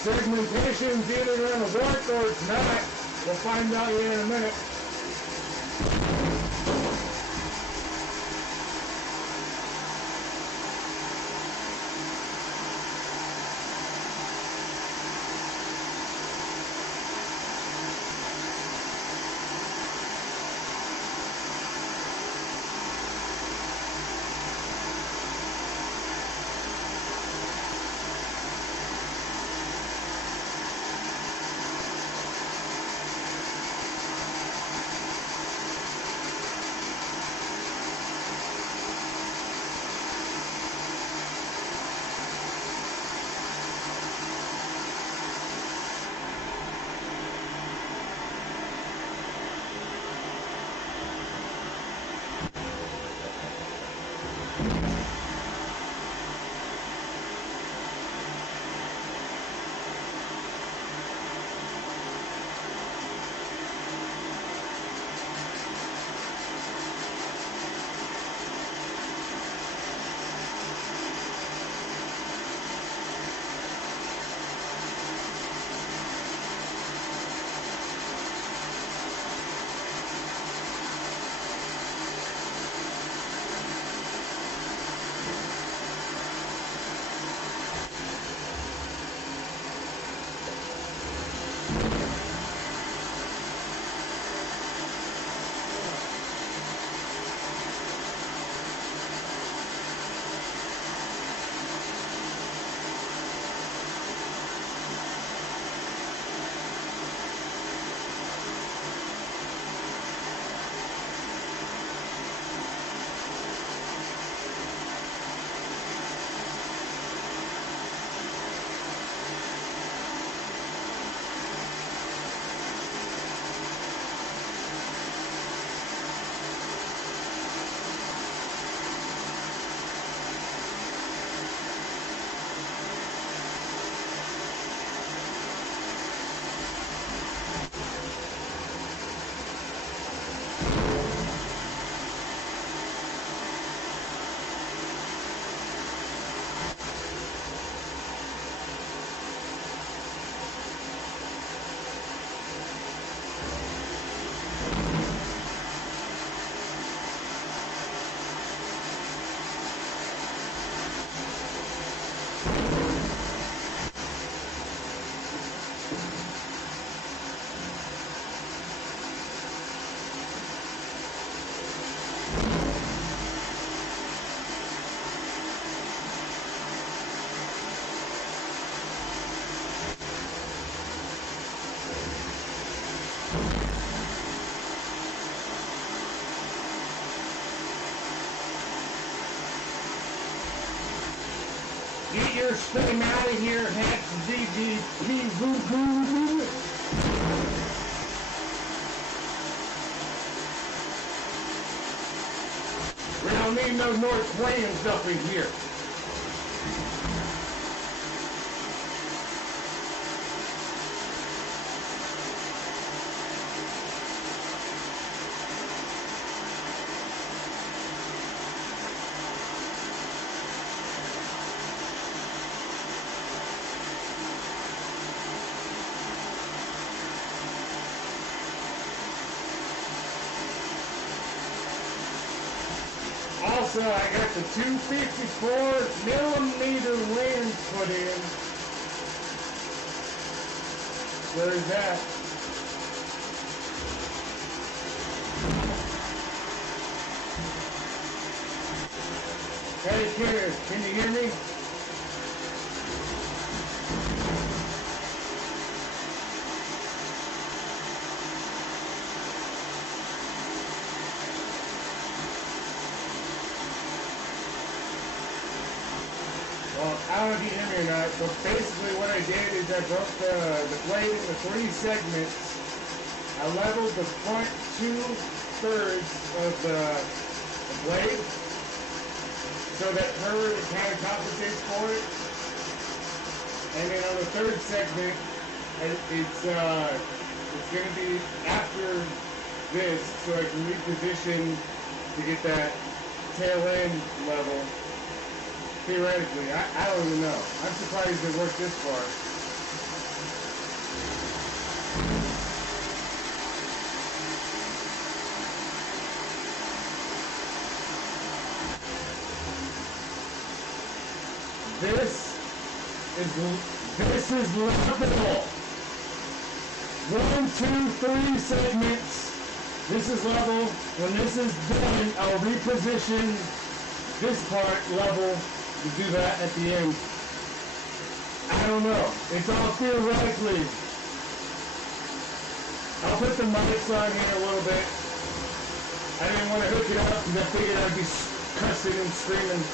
Segmentation's either going to work or it's not. We'll find out here in a minute. Get your spam out of here, hex DDP woooooooo. We don't need no North Koreans up in here. Also, I got the 254mm lens put in. Where's that? Hey kid, can you hear me? Well, I don't know if you hear me or not, but basically what I did is I broke the blade into 3 segments. I leveled the front 2/3 of the blade so that her kind of compensates for it. And then on the 3rd segment, it's going to be after this, so I can reposition to get that tail end level. Theoretically, I don't even know. I'm surprised it worked this far. This is level. 1, 2, 3 segments. This is level. When this is done, I'll reposition this part level to do that at the end. I don't know. It's all theoretically. I'll put the mics on here a little bit. I didn't want to hook it up because I figured I'd be cussing and screaming.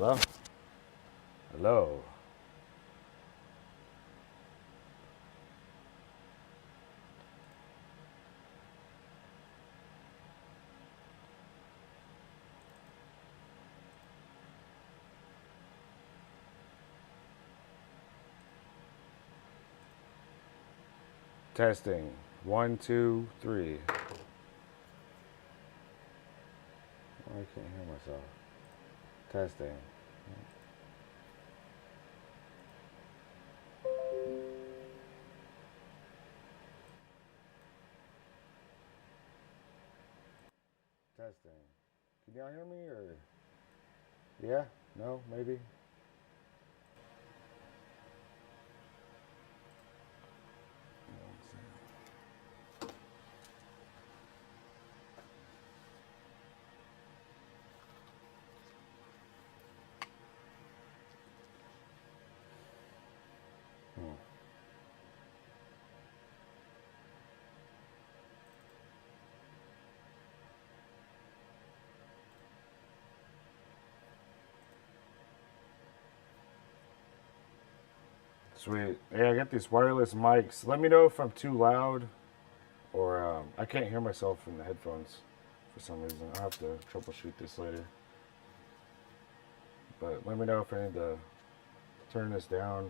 Hello? Hello? Testing. 1, 2, 3. can't hear myself. Testing. Testing. Can y'all hear me or? Yeah? No? Maybe? Sweet. Yeah, I got these wireless mics. Let me know if I'm too loud or I can't hear myself in the headphones for some reason. I'll have to troubleshoot this later. But let me know if I need to turn this down.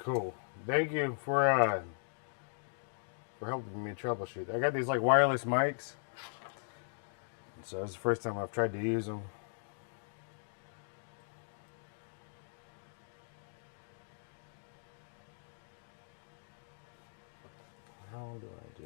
Cool. Thank you for helping me troubleshoot. I got these like wireless mics, so it's the first time I've tried to use them. How do I do?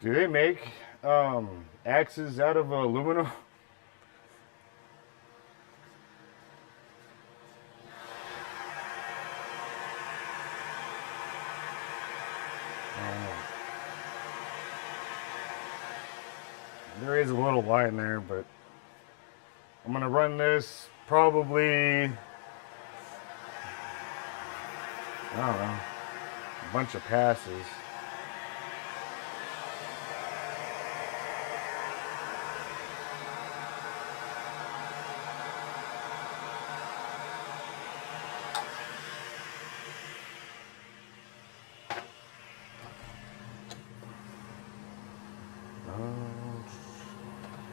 Do they make axes out of aluminum? There is a little line there, but I'm gonna run this probably, I don't know, a bunch of passes.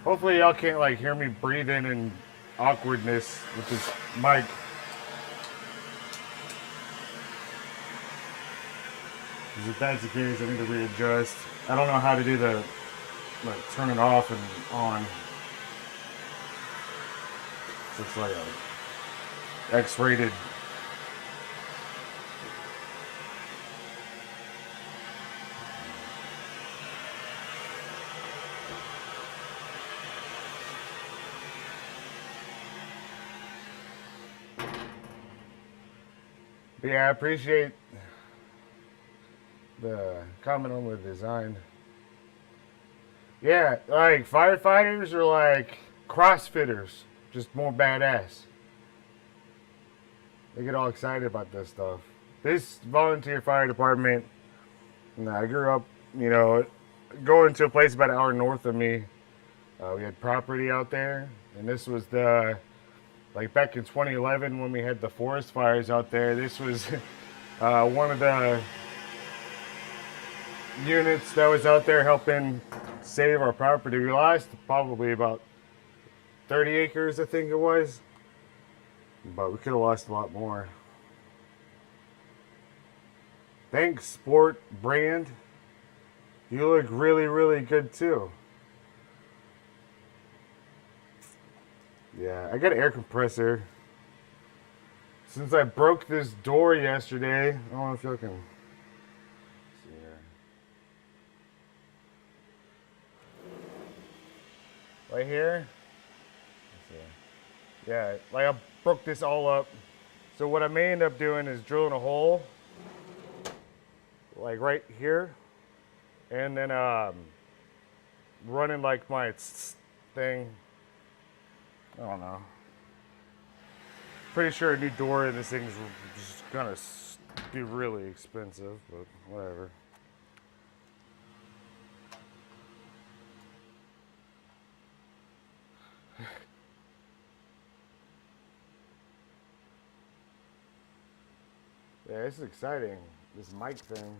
Hopefully y'all can't like hear me breathing and awkwardness with this mic. Because if that's the case, I need to readjust. I don't know how to do the like turn it off and on. So it's like a X-rated. But yeah, I appreciate the comment on the design. Yeah, like firefighters are like CrossFitters, just more badass. They get all excited about this stuff. This volunteer fire department, I grew up, going to a place about an hour north of me. We had property out there, and this was the Like back in 2011 when we had the forest fires out there, this was one of the units that was out there helping save our property. We lost probably about 30 acres, I think it was, but we could have lost a lot more. Thanks, Sport Brand. You look really, really good too. Yeah, I got an air compressor. Since I broke this door yesterday, I don't know if you can see here. Right here? Yeah, like I broke this all up. So what I may end up doing is drilling a hole, like right here, and then running like my thing. I don't know. Pretty sure a new door in this thing's just gonna be really expensive, but whatever. Yeah, this is exciting. This mic thing.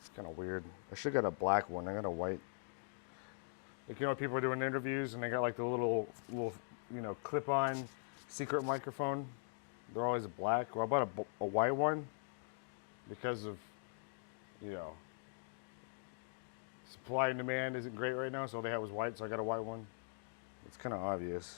It's kind of weird. I should get a black one. I got a white. Like, you know, people are doing interviews and they got like the little, clip-on secret microphone. They're always black. Well, I bought a white one because of, supply and demand isn't great right now, so all they had was white, so I got a white one. It's kind of obvious.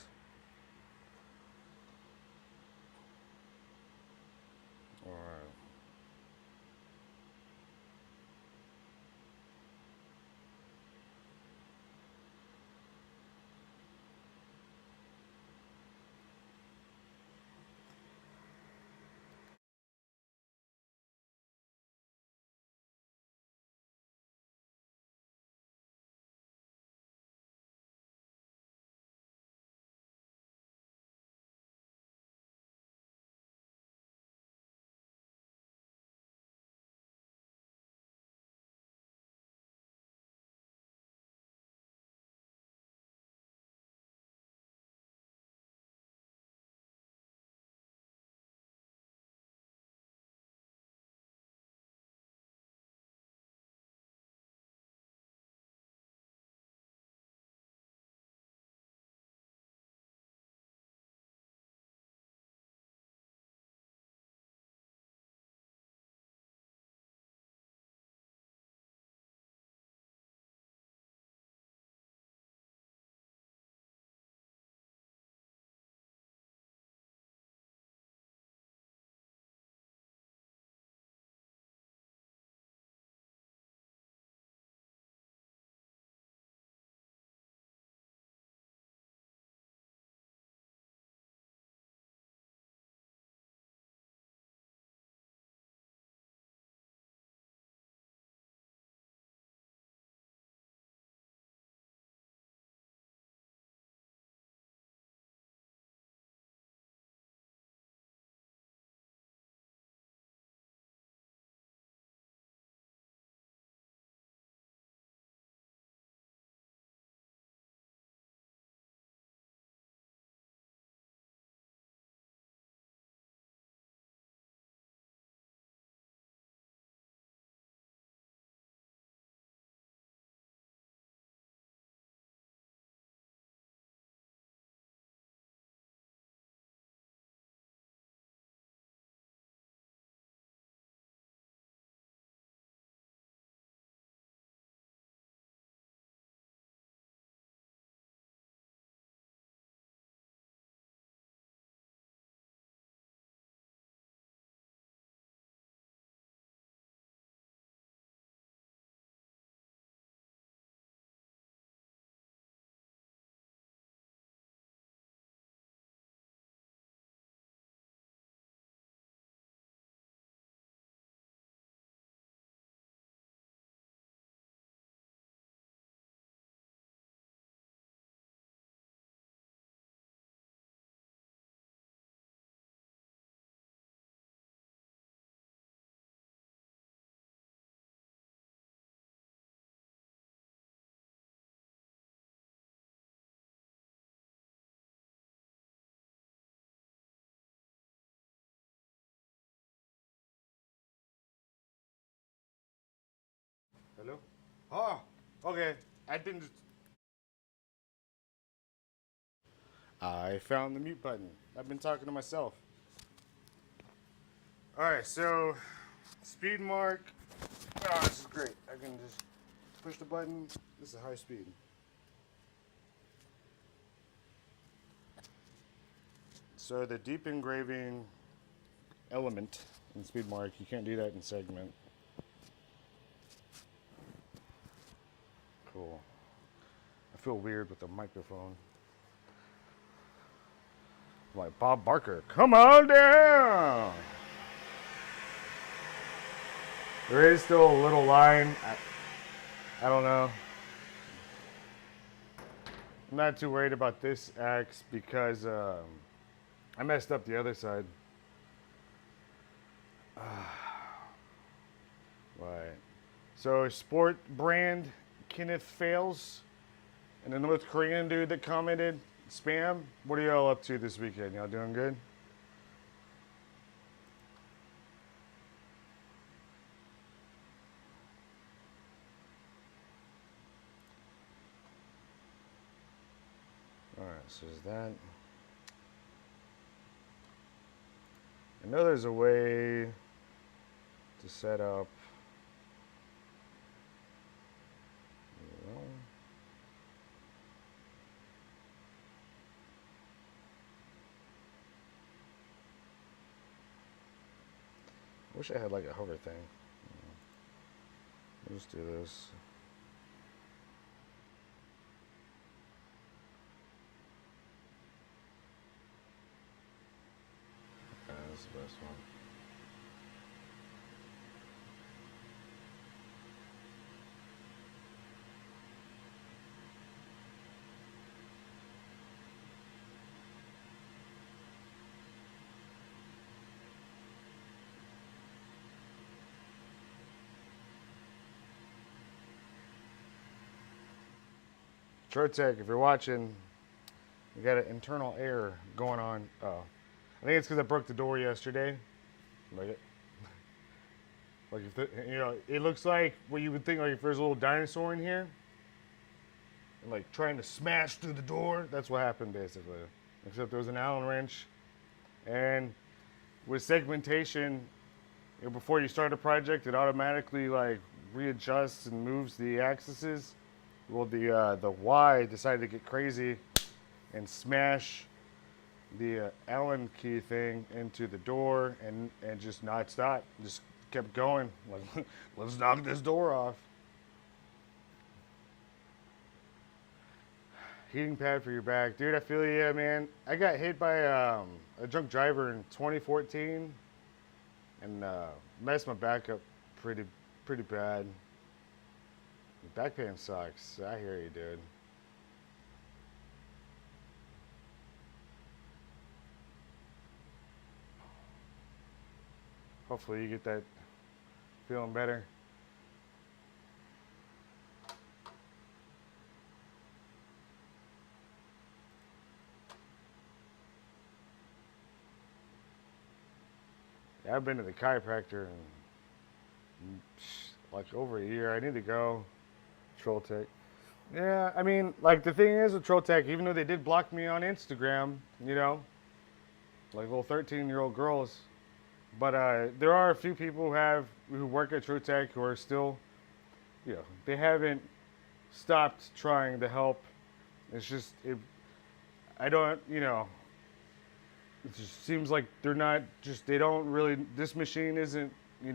Oh, okay. I didn't just... I found the mute button. I've been talking to myself. Alright, so speed mark. Oh, this is great. I can just push the button. This is high speed. So the deep engraving element in speed mark, you can't do that in segment. Cool. I feel weird with the microphone. I'm like Bob Barker, come on down. There is still a little line. I don't know. I'm not too worried about this axe because I messed up the other side. Right. So sport brand Kenneth Fails and the North Korean dude that commented spam. What are y'all up to this weekend? Y'all doing good? All right, so is that? I know there's a way to set up. Well, I wish I had like a hover thing. Let's do this. Okay, that's the best one. Trotec, if you're watching, you got an internal error going on. Oh, I think it's because I broke the door yesterday. Like if the, it looks like what you would think like if there's a little dinosaur in here, and like trying to smash through the door. That's what happened basically. Except there was an Allen wrench, and with segmentation, before you start a project, it automatically like readjusts and moves the axes. Well, the Y decided to get crazy and smash the Allen key thing into the door and just not stop. Just kept going. Like, let's knock this door off. Heating pad for your back. Dude, I feel you, man. I got hit by a drunk driver in 2014 and messed my back up pretty bad. Back pain sucks. I hear you, dude. Hopefully you get that feeling better. Yeah, I've been to the chiropractor in like over a year. I need to go. Troll Tech. Yeah, I mean, like the thing is with Troll Tech, even though they did block me on Instagram, like little 13-year-old girls, but there are a few people who work at Troll Tech who are still, they haven't stopped trying to help. It's just I don't, it just seems like they're not just they don't really. This machine isn't, they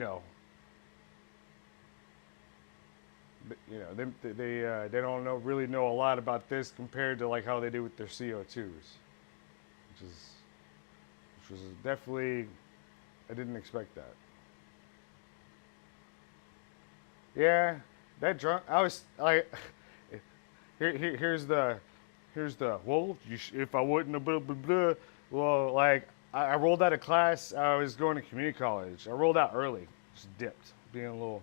don't really know a lot about this compared to like how they do with their CO2s, which was definitely, I didn't expect that. Yeah, that drunk. I was like, here's the well, if I wouldn't have blah blah blah. Well, like I rolled out of class. I was going to community college. I rolled out early, just dipped, being a little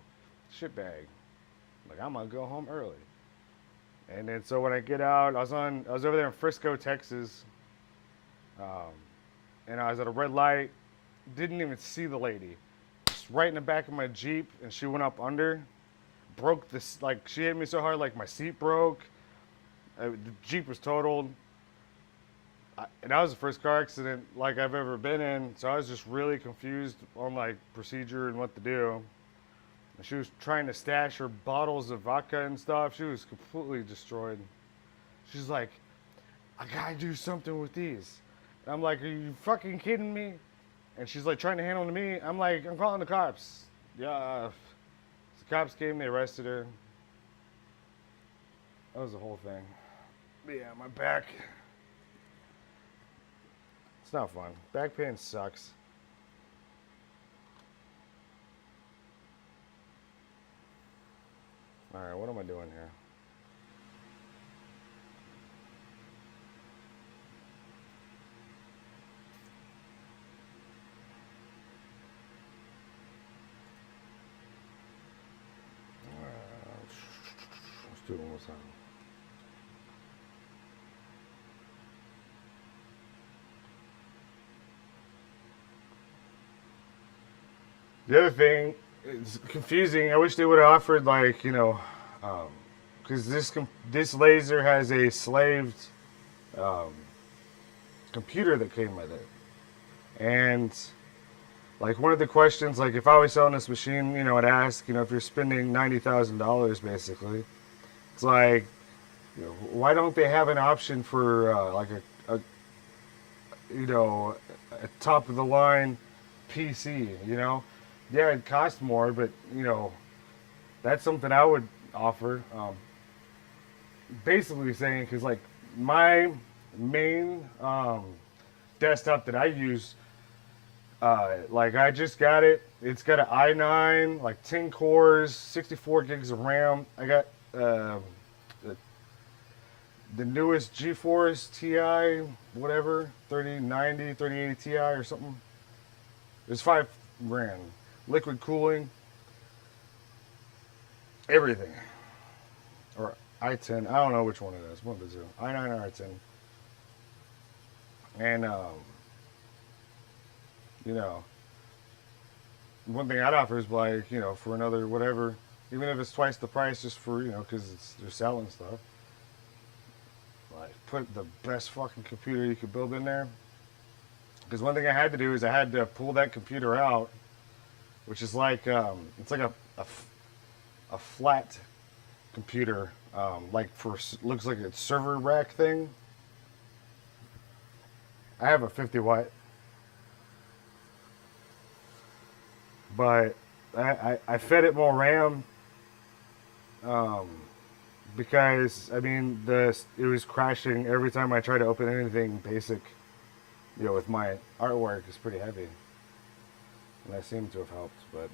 shitbag. Like I'm gonna go home early. And then so when I get out, I was over there in Frisco, Texas, um, and I was at a red light. Didn't even see the lady. Just right in the back of my Jeep, and she went up under. broke this, like, she hit me so hard, like, my seat broke. The Jeep was totaled. And that was the first car accident, like, I've ever been in. So I was just really confused on, like, procedure and what to do. And she was trying to stash her bottles of vodka and stuff. She was completely destroyed. She's like, I gotta do something with these. And I'm like, are you fucking kidding me? And she's like trying to handle to me. I'm like, I'm calling the cops. Yeah. The cops came, they arrested her. That was the whole thing. But yeah, my back. It's not fun. Back pain sucks. Alright, what am I doing here? Let's do it one more time. The other thing, it's confusing. I wish they would have offered, like, you know, because this laser has a slaved um, computer that came with it, and like one of the questions, like if I was selling this machine, you know, I'd ask, you know, if you're spending $90,000 basically, it's like, you know, why don't they have an option for like a you know, a top of the line PC, you know? Yeah, it costs more, but you know, that's something I would offer. Basically saying, because like my main desktop that I use, like I just got it. It's got an i9, like 10 cores, 64 gigs of RAM. I got the, the newest GeForce Ti, whatever, 3090, 3080 Ti or something. It's $5,000. Liquid cooling, everything. Or i10, I don't know which one it is. One of the two, i9 or i10. And you know, one thing I'd offer is like, you know, for another whatever, even if it's twice the price, just for, you know, because they're selling stuff. Like, put the best fucking computer you could build in there. Because one thing I had to do is I had to pull that computer out, which is like, it's like a flat computer, like looks like a server rack thing. I have a 50 watt, but I fed it more RAM, um, because I mean it was crashing every time I tried to open anything basic. You know, with my artwork, it's pretty heavy, and that seemed to have helped, but.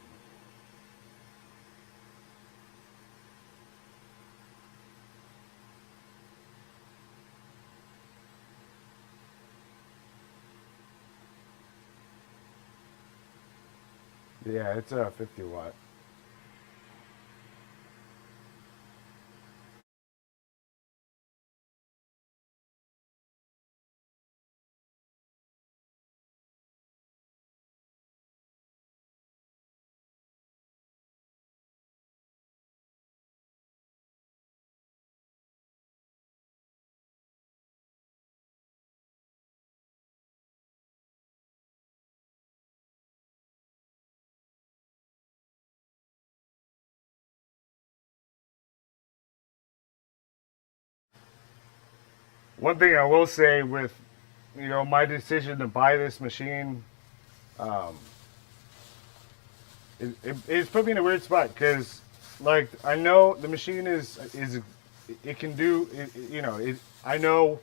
Yeah, it's a 50 watt. One thing I will say with, you know, my decision to buy this machine, um, it's put me in a weird spot because, like, I know the machine is it can do it, you know, I know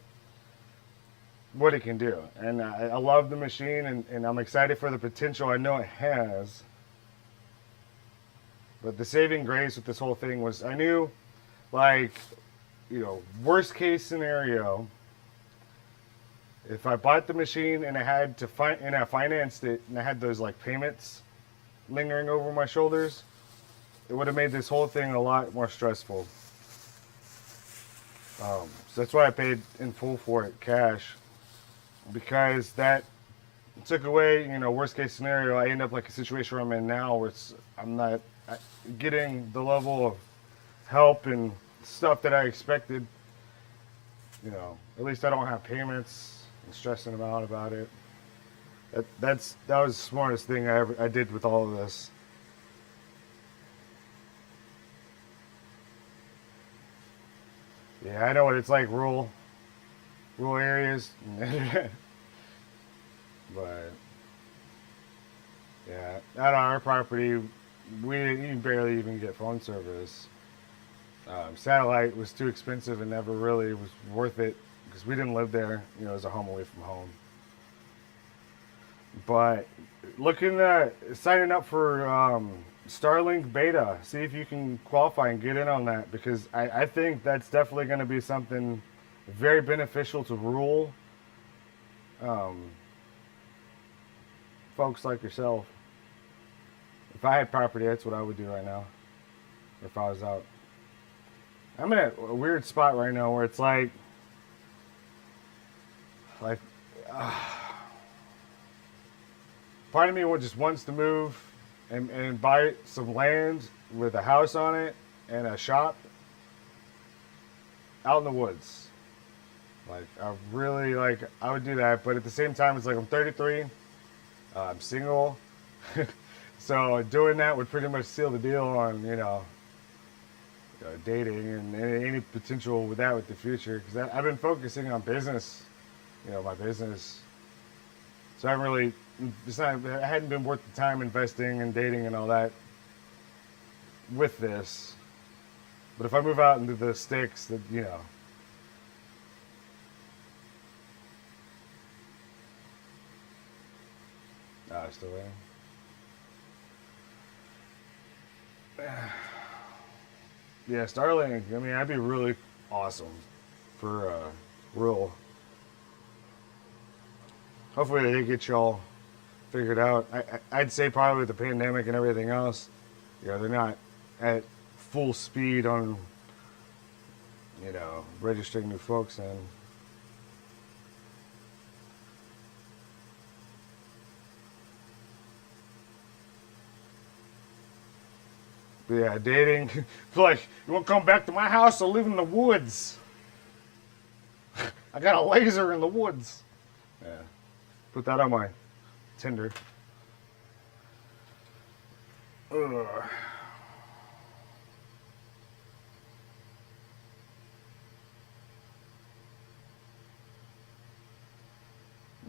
what it can do, and I love the machine, and I'm excited for the potential I know it has. But the saving grace with this whole thing was I knew, like, you know, worst case scenario, if I bought the machine and I had to and I financed it and I had those like payments lingering over my shoulders, it would have made this whole thing a lot more stressful. So that's why I paid in full for it, cash, because that took away, you know, worst case scenario. I end up like a situation where I'm in now, where I'm not getting the level of help and stuff that I expected. You know, at least I don't have payments and stressing out about it. That was the smartest thing I did with all of this. Yeah, I know what it's like, rural areas. But yeah, at our property, we didn't barely even get phone service. Satellite was too expensive and never really was worth it because we didn't live there. You know, as a home away from home. But looking at signing up for Starlink beta, see if you can qualify and get in on that, because I think that's definitely going to be something very beneficial to rural folks like yourself. If I had property, that's what I would do right now. If I was out. I'm in a weird spot right now where it's like part of me just wants to move and buy some land with a house on it and a shop out in the woods. Like, I would do that, but at the same time, it's like I'm 33, I'm single, so doing that would pretty much seal the deal on, dating and any potential with that with the future, because I've been focusing on business, my business. So I hadn't been worth the time investing and dating and all that with this. But if I move out into the sticks, that still waiting. Yeah, Starlink. I mean, that'd be really awesome for rural. Hopefully they get y'all figured out. I'd say probably with the pandemic and everything else, they're not at full speed on, registering new folks in. But yeah, dating. Like, you want to come back to my house or live in the woods? I got a laser in the woods. Yeah. Put that on my Tinder. Ugh.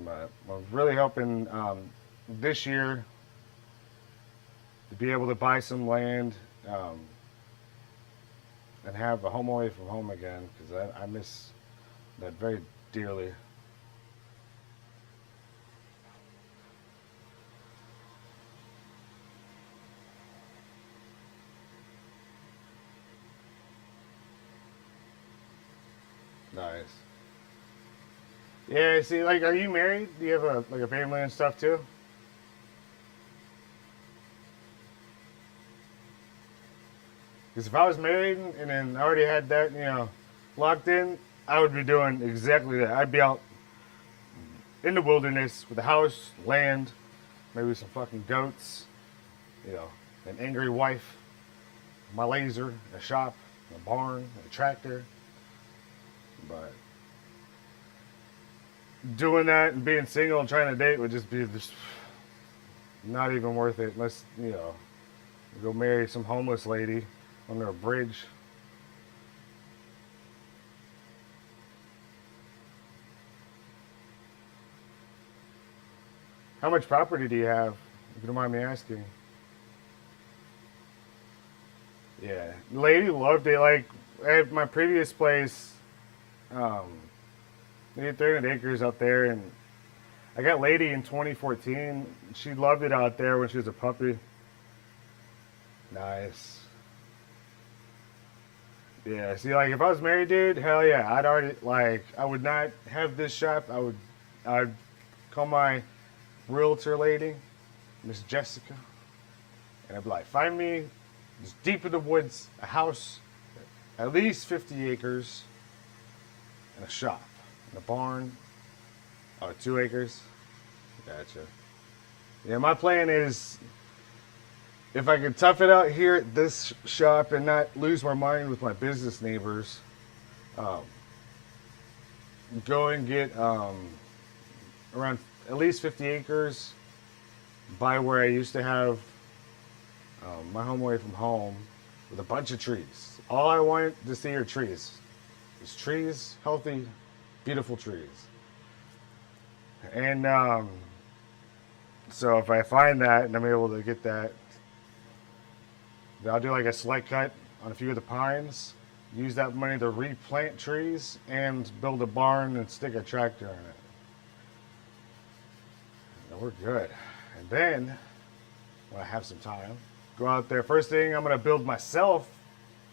But I'm really hoping this year to be able to buy some land and have a home away from home again, because I miss that very dearly. Nice. Yeah, see, like, are you married? Do you have a family and stuff too? Because if I was married and then I already had that, locked in, I would be doing exactly that. I'd be out in the wilderness with a house, land, maybe some fucking goats, an angry wife, my laser, a shop, a barn, a tractor. But doing that and being single and trying to date would just be not even worth it unless, go marry some homeless lady under a bridge. How much property do you have, if you don't mind me asking? Yeah, lady loved it. Like, at my previous place, we had 300 acres out there, and I got lady in 2014. She loved it out there when she was a puppy. Nice. Yeah, see, like, if I was married, dude, hell yeah, I would not have this shop. I'd call my realtor lady, Miss Jessica, and I'd be like, find me just deep in the woods, a house, at least 50 acres, and a shop, and a barn. Oh, 2 acres? Gotcha. Yeah, my plan is if I could tough it out here at this shop and not lose my mind with my business neighbors, um, go and get around at least 50 acres, buy where I used to have my home away from home with a bunch of trees. All I wanted to see are trees. Just trees, healthy, beautiful trees. And so if I find that and I'm able to get that, then I'll do like a select cut on a few of the pines, use that money to replant trees and build a barn and stick a tractor in it. And we're good. And then, when I have some time, go out there. First thing I'm going to build myself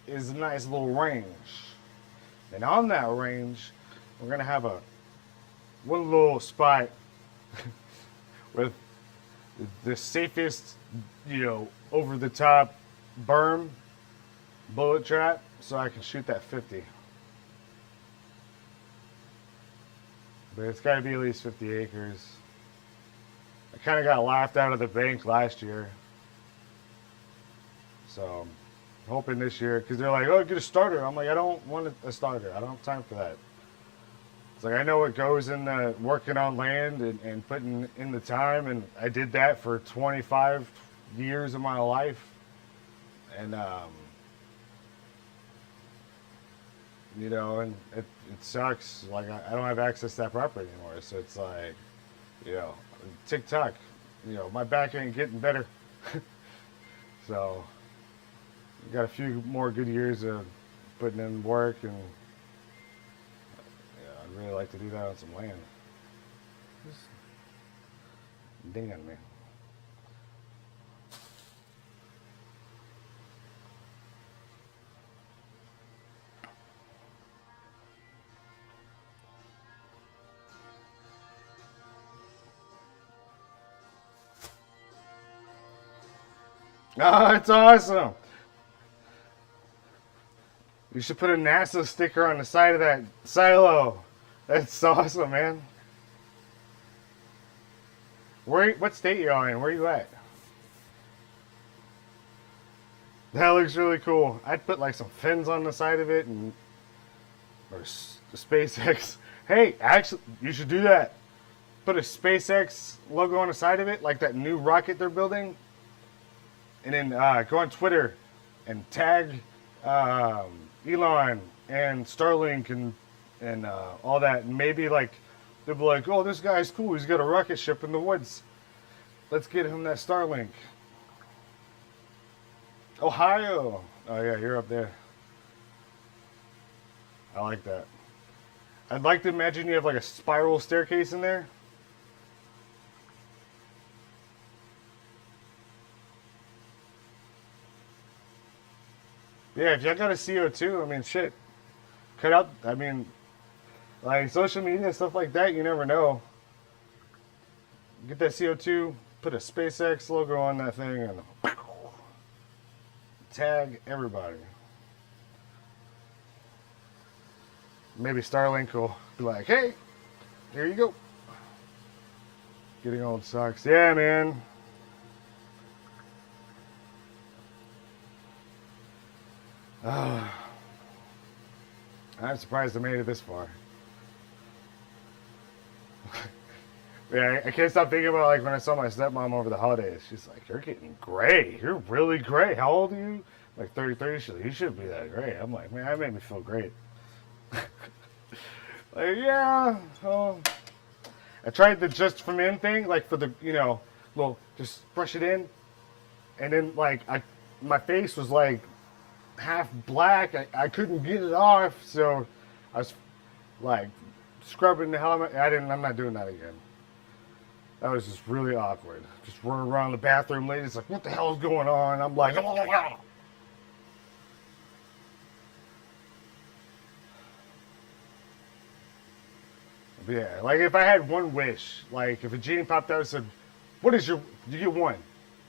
is a nice little range. And on that range, we're going to have one little spot with the safest, over the top berm bullet trap so I can shoot that 50. But it's got to be at least 50 acres. I kind of got laughed out of the bank last year. So I'm hoping this year, because they're like, oh, get a starter. I'm like, I don't want a starter. I don't have time for that. It's like, I know what goes into working on land and putting in the time, and I did that for 25 years of my life. And, and it sucks. Like, I don't have access to that property anymore. So it's like, TikTok, my back ain't getting better. So, got a few more good years of putting in work, and I'd really like to do that on some land. Just ding on me. Oh, it's awesome. You should put a NASA sticker on the side of that silo. That's awesome, man. What state you in? Where you at? That looks really cool. I'd put like some fins on the side of it or SpaceX. Hey, actually, you should do that. Put a SpaceX logo on the side of it, like that new rocket they're building. And then go on Twitter and tag Elon and Starlink and all that. And maybe like they'll be like, oh, this guy's cool. He's got a rocket ship in the woods. Let's get him that Starlink. Ohio. Oh yeah, you're up there. I like that. I'd like to imagine you have like a spiral staircase in there. Yeah, if y'all got a CO2, I mean, shit. Cut out, like social media, stuff like that, you never know. Get that CO2, put a SpaceX logo on that thing, and tag everybody. Maybe Starlink will be like, hey, here you go. Getting old sucks. Yeah, man. I'm surprised I made it this far. Yeah, I can't stop thinking about like when I saw my stepmom over the holidays. She's like, "You're getting gray. You're really gray. How old are you?" Like 30. She's like, "You shouldn't be that gray." I'm like, "Man, that made me feel great." Like, yeah. Oh. I tried the just from in thing, like for the little just brush it in, and then like my face was like half black. I couldn't get it off, so I was like scrubbing the hell out of it. I'm not doing that again. That was just really awkward. Just running around the bathroom, ladies like, what the hell is going on? I'm like, oh, yeah, like if I had one wish, like if a genie popped out and said, you get one,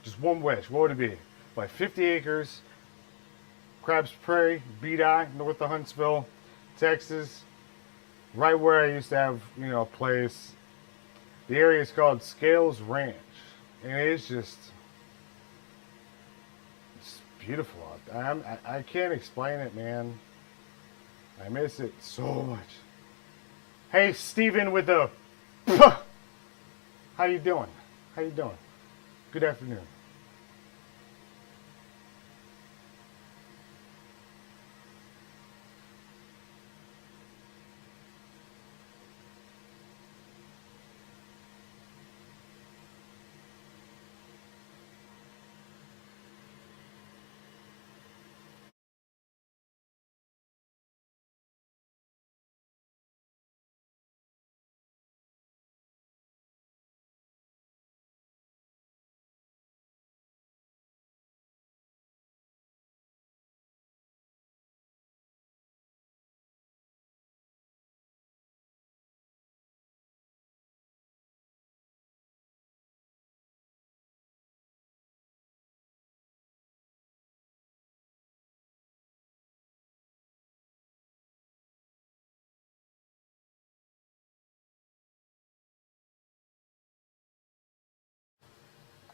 just one wish, what would it be? Like 50 acres, Crabs Prairie, Beedi, north of Huntsville, Texas, right where I used to have, a place. The area is called Scales Ranch, and it's just beautiful out there. I can't explain it, man. I miss it so much. Hey, Steven with the... How you doing? How you doing? Good afternoon.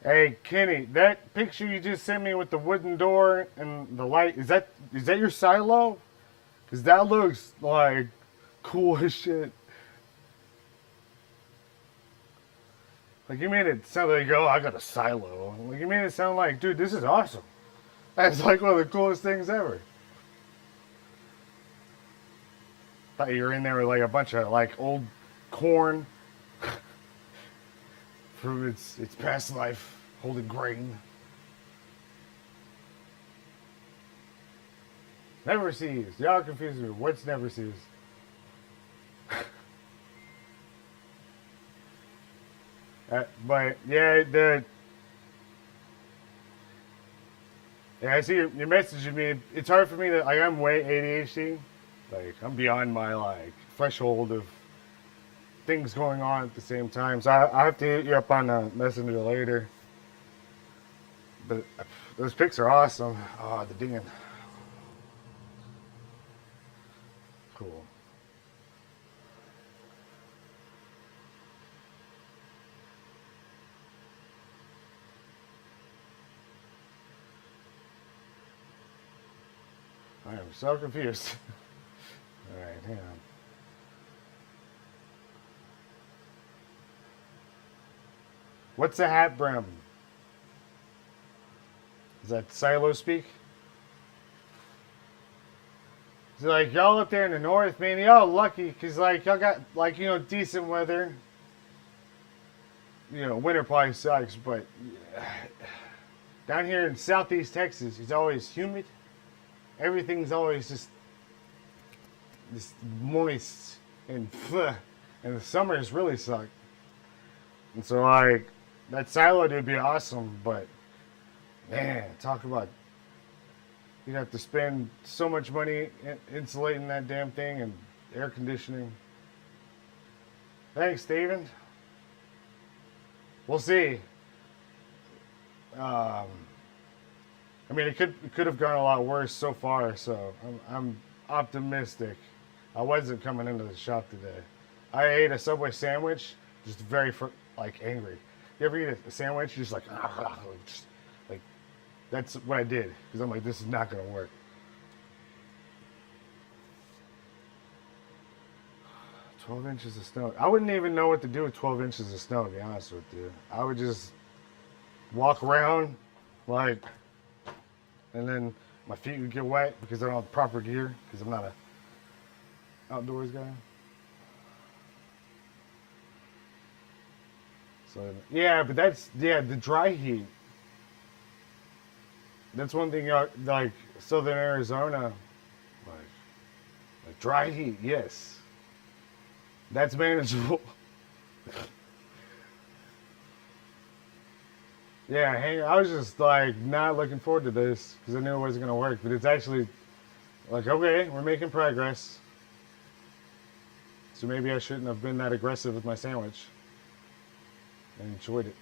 Hey, Kenny, that picture you just sent me with the wooden door and the light, is that your silo? Because that looks like cool as shit. Like, you made it sound like, oh, I got a silo. Like, you made it sound like, dude, this is awesome. That's like one of the coolest things ever. Thought you were in there with like a bunch of like old corn from its past life, holding grain. Never sees. Y'all confuse me. What's never sees? But yeah, I see your messaging me. It's hard for me to like. I'm way ADHD. Like I'm beyond my like threshold of things going on at the same time. So I have to hit you up on Messenger later. But those pics are awesome. Oh, the dinging. Cool. I am so confused. All right, hang on. What's a hat brim? Is that silo speak? Is it like y'all up there in the north, man? Y'all lucky because like y'all got like decent weather. Winter probably sucks, but down here in southeast Texas, it's always humid. Everything's always just moist and the summers really suck. And so like that silo would be awesome, but man, talk about you'd have to spend so much money insulating that damn thing and air conditioning. Thanks, Steven. We'll see. I mean, it could have gone a lot worse so far, so I'm optimistic. I wasn't coming into the shop today. I ate a Subway sandwich, just very angry. You ever eat a sandwich, you're just like, just, like that's what I did because I'm like, this is not gonna work. 12 inches of snow. I wouldn't even know what to do with 12 inches of snow, to be honest with you. I would just walk around like. And then my feet would get wet because I don't have the proper gear because I'm not a outdoors guy. So yeah, but the dry heat. That's one thing like Southern Arizona, like dry heat, yes. That's manageable. Yeah, I was just like not looking forward to this because I knew it wasn't gonna work. But it's actually like, okay, we're making progress. So maybe I shouldn't have been that aggressive with my sandwich and enjoyed it.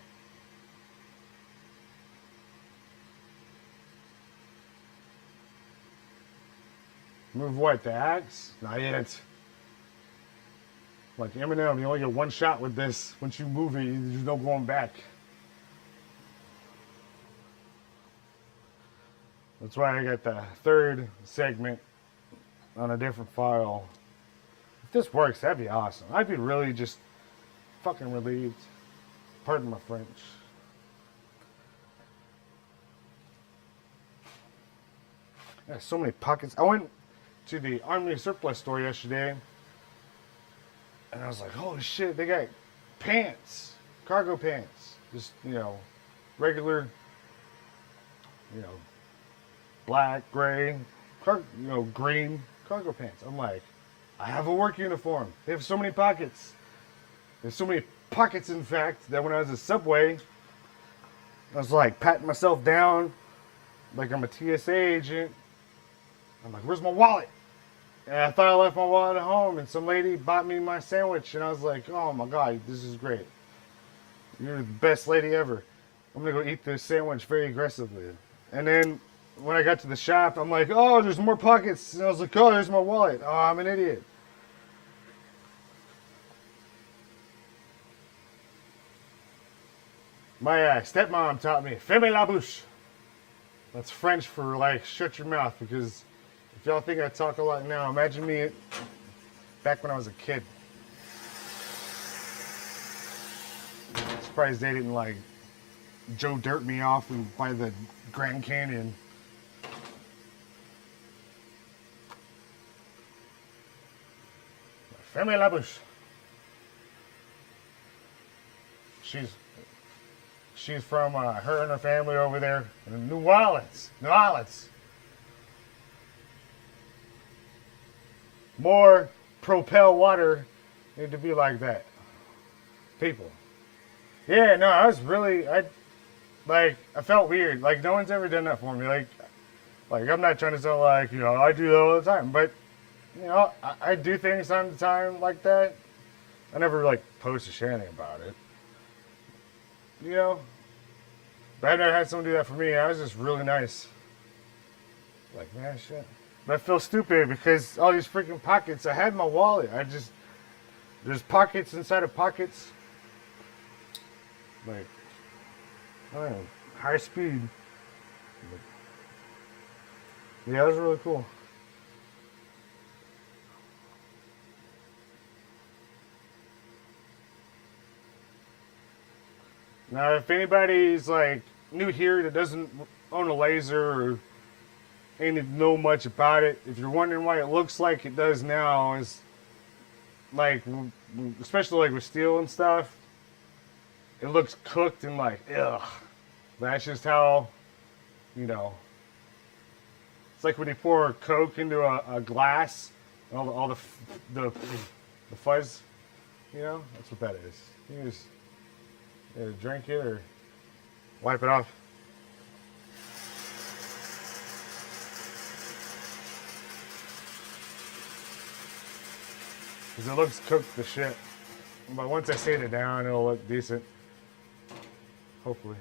Move what? The axe? Not yet. Like Eminem, you only get one shot with this. Once you move it, there's no going back. That's why I got the third segment on a different file. If this works, that'd be awesome. I'd be really just fucking relieved. Pardon my French. There's so many pockets. I went to the Army surplus store yesterday, and I was like, holy shit, they got pants, cargo pants. Just, regular, black, gray, green cargo pants. I'm like, I have a work uniform. They have so many pockets. There's so many pockets, in fact, that when I was at Subway, I was like patting myself down like I'm a TSA agent. I'm like, where's my wallet? And I thought I left my wallet at home, and some lady bought me my sandwich, and I was like, oh my God, this is great. You're the best lady ever. I'm gonna go eat this sandwich very aggressively. And then when I got to the shop, I'm like, oh, there's more pockets. And I was like, oh, there's my wallet. Oh, I'm an idiot. My stepmom taught me, fermez la bouche. That's French for like, shut your mouth, because if y'all think I talk a lot now, imagine me back when I was a kid. Surprised they didn't like Joe Dirt me off by the Grand Canyon. Fermez la bouche. She's from her and her family over there in New Orleans. New Orleans. More Propel water need to be like that. People. Yeah, no, I felt weird. Like, no one's ever done that for me. Like I'm not trying to sound like, I do that all the time. But, I do things time to time like that. I never, post or share anything about it. But I've never had someone do that for me. I was just really nice. Like, man, shit. But I feel stupid because all these freaking pockets. I had my wallet. There's pockets inside of pockets. Like, I don't know, high speed. But, yeah, it was really cool. Now, if anybody's new here that doesn't own a laser or ain't know much about it, if you're wondering why it looks like it does now, is especially with steel and stuff, it looks cooked and ugh. That's just how, it's like when you pour Coke into a glass, and all the fuzz, that's what that is. You just either drink it or wipe it off. Because it looks cooked to shit. But once I sand it down, it'll look decent. Hopefully.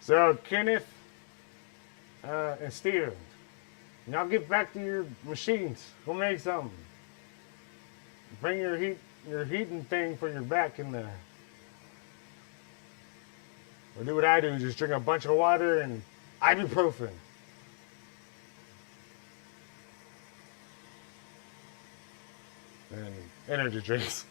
So, Kenneth and Steven, y'all get back to your machines. Go make something. Bring your heating thing for your back in there. Or do what I do, just drink a bunch of water and ibuprofen. And energy drinks.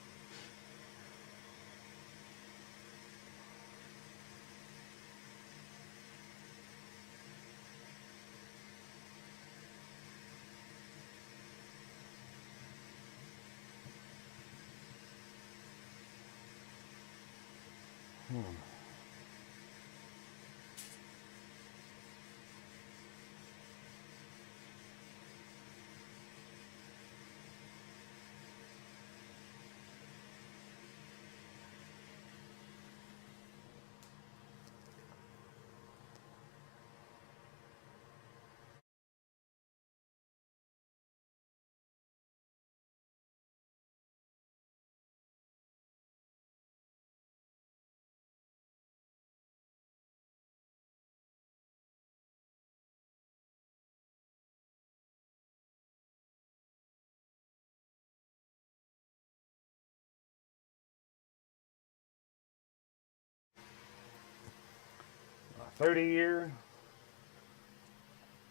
30-year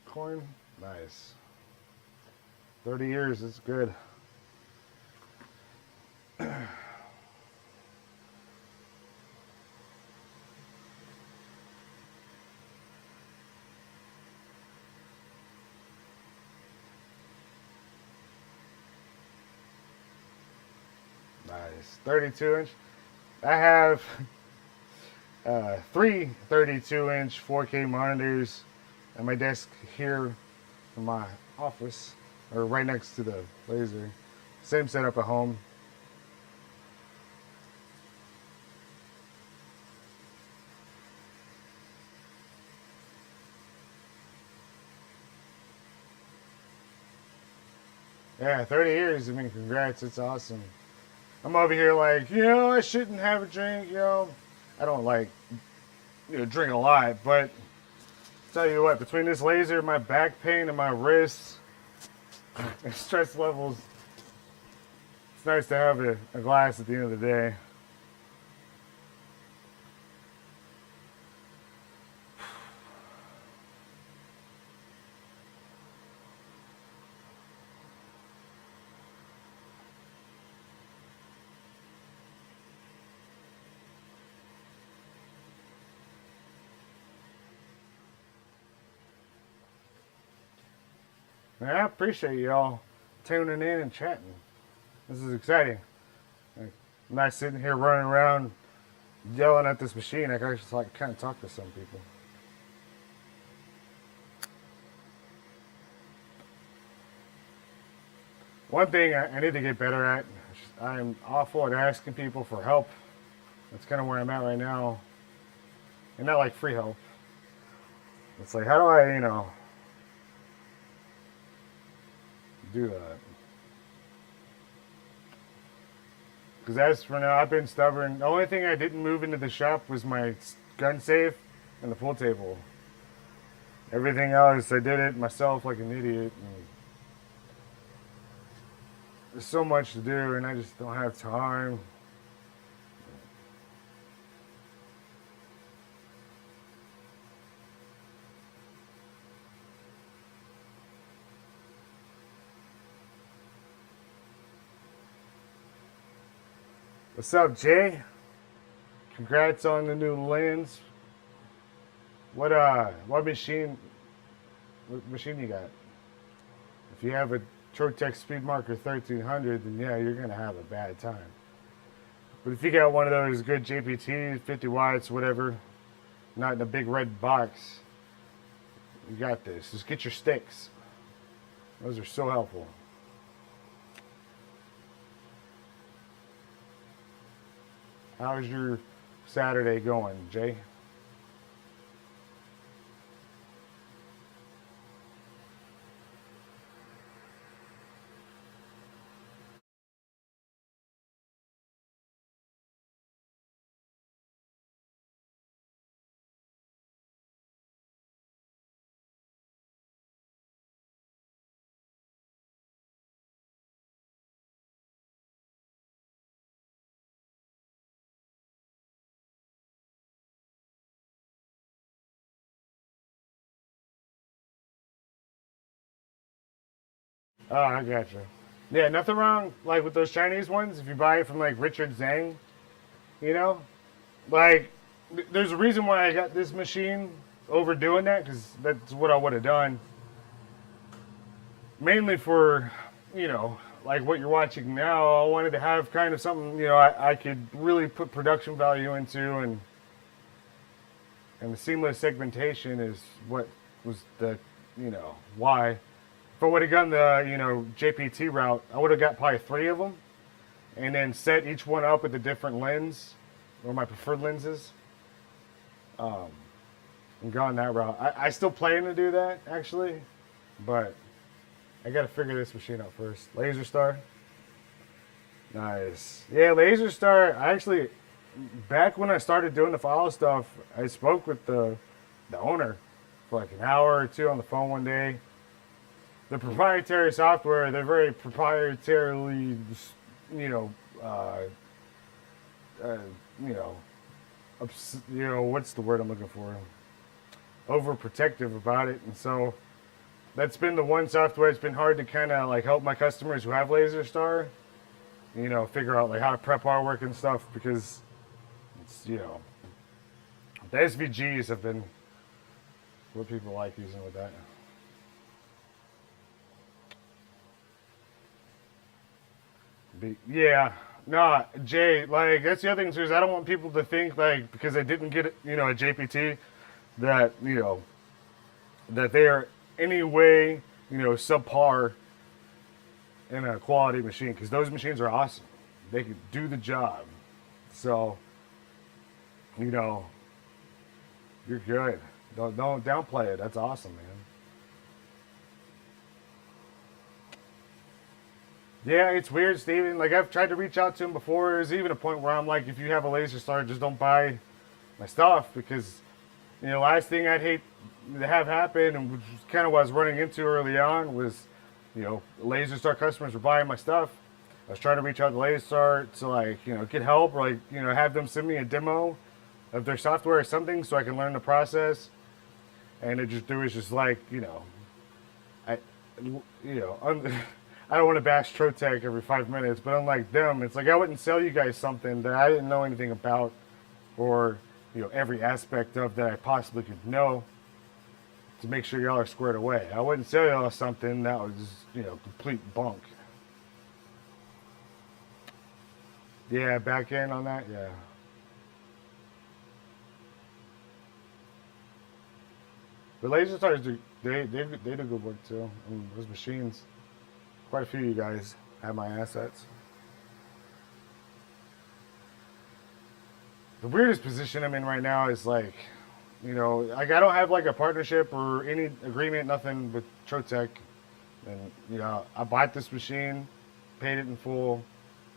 coin. Nice. 30 years, it's good. Nice. 32 inch. I have three 32-inch 4K monitors at my desk here in my office, or right next to the laser. Same setup at home. Yeah, 30 years. I mean, congrats. It's awesome. I'm over here like, I shouldn't have a drink, I don't like, drink a lot, but tell you what, between this laser, my back pain, and my wrists, and stress levels, it's nice to have a glass at the end of the day. I appreciate y'all tuning in and chatting. This is exciting. I'm not sitting here running around yelling at this machine. I can actually kind of talk to some people. One thing I need to get better at, I'm awful at asking people for help. That's kind of where I'm at right now. And not like free help. It's like, how do I, do that? Because as for now, I've been stubborn. The only thing I didn't move into the shop was my gun safe and the pool table. Everything else, I did it myself like an idiot. And there's so much to do, and I just don't have time. What's up, Jay? Congrats on the new lens. What machine you got? If you have a Trotec Speedmarker 1300, then yeah, you're gonna have a bad time. But if you got one of those good JPTs, 50 watts, whatever, not in a big red box, you got this. Just get your sticks. Those are so helpful. How's your Saturday going, Jay? Oh, I gotcha. Yeah, nothing wrong like with those Chinese ones. If you buy it from like Richard Zhang, you know, like there's a reason why I got this machine over doing that, because that's what I would have done. Mainly for, like what you're watching now. I wanted to have kind of something, I could really put production value into, and the seamless segmentation is what was the, why. If I would have gone the, JPT route, I would have got probably 3 of them, and then set each one up with a different lens, or my preferred lenses, and gone that route. I still plan to do that, actually, but I got to figure this machine out first. Laser Star. Nice. Yeah, Laser Star, I actually, back when I started doing the follow stuff, I spoke with the owner for like an hour or 2 on the phone one day. The proprietary software, they're very proprietarily, what's the word I'm looking for? overprotective about it, and so that's been the one software it's been hard to kind of like help my customers who have Laser Star, you know, figure out like how to prep artwork and stuff, because it's, you know, the SVGs have been what people like using with that. Yeah, no, Jay, like that's the other thing too, is I don't want people to think like because I didn't get, you know, a JPT that, you know, that they are any way, you know, subpar in a quality machine, because those machines are awesome. They can do the job. So, you know, you're good. Don't downplay it. That's awesome, man. Yeah, it's weird, Steven. Like, I've tried to reach out to him before. There's even a point where I'm like, if you have a Laser Star, just don't buy my stuff, because, you know, last thing I'd hate to have happen, and which is kind of what I was running into early on, was, you know, Laser Star customers were buying my stuff. I was trying to reach out to Laser Star to, like, you know, get help, or, like, you know, have them send me a demo of their software or something so I can learn the process. And there was just like, you know, I don't want to bash Trotec every 5 minutes, but unlike them, it's like I wouldn't sell you guys something that I didn't know anything about, or, you know, every aspect of that I possibly could know to make sure y'all are squared away. I wouldn't sell y'all something that was, you know, complete bunk. Yeah, back in on that, yeah. The Laser Stars they do good work too. I mean, those machines, quite a few of you guys have my assets. The weirdest position I'm in right now is like, you know, like I don't have like a partnership or any agreement, nothing with Trotec. And, you know, I bought this machine, paid it in full.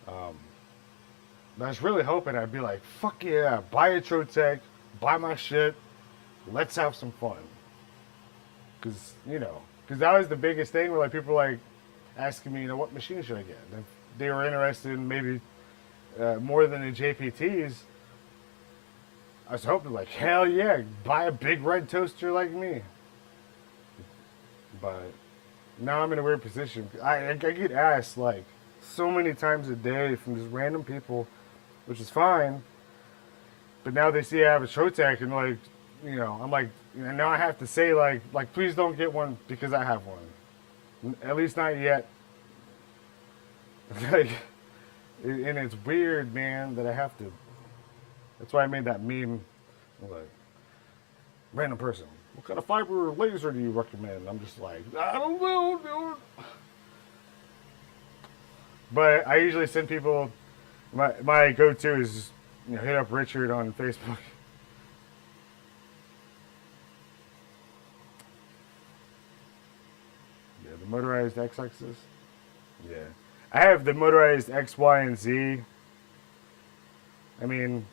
I was really hoping I'd be like, fuck yeah, buy a Trotec, buy my shit, let's have some fun. Because, you know, because that was the biggest thing where like people were like asking me, you know, what machine should I get? And if they were interested in maybe more than the JPTs, I was hoping like, hell yeah, buy a big red toaster like me. But now I'm in a weird position. I get asked like so many times a day from just random people, which is fine. But now they see I have a Trotec and like, you know, I'm like, and now I have to say like please don't get one because I have one. At least not yet. Like, and it's weird, man, that I have to. That's why I made that meme. Like, random person, what kind of fiber laser do you recommend? I'm just like, I don't know, dude. But I usually send people, my go-to is, you know, hit up Richard on Facebook. Yeah, the motorized X-axis. Yeah. I have the motorized X, Y, and Z. I mean,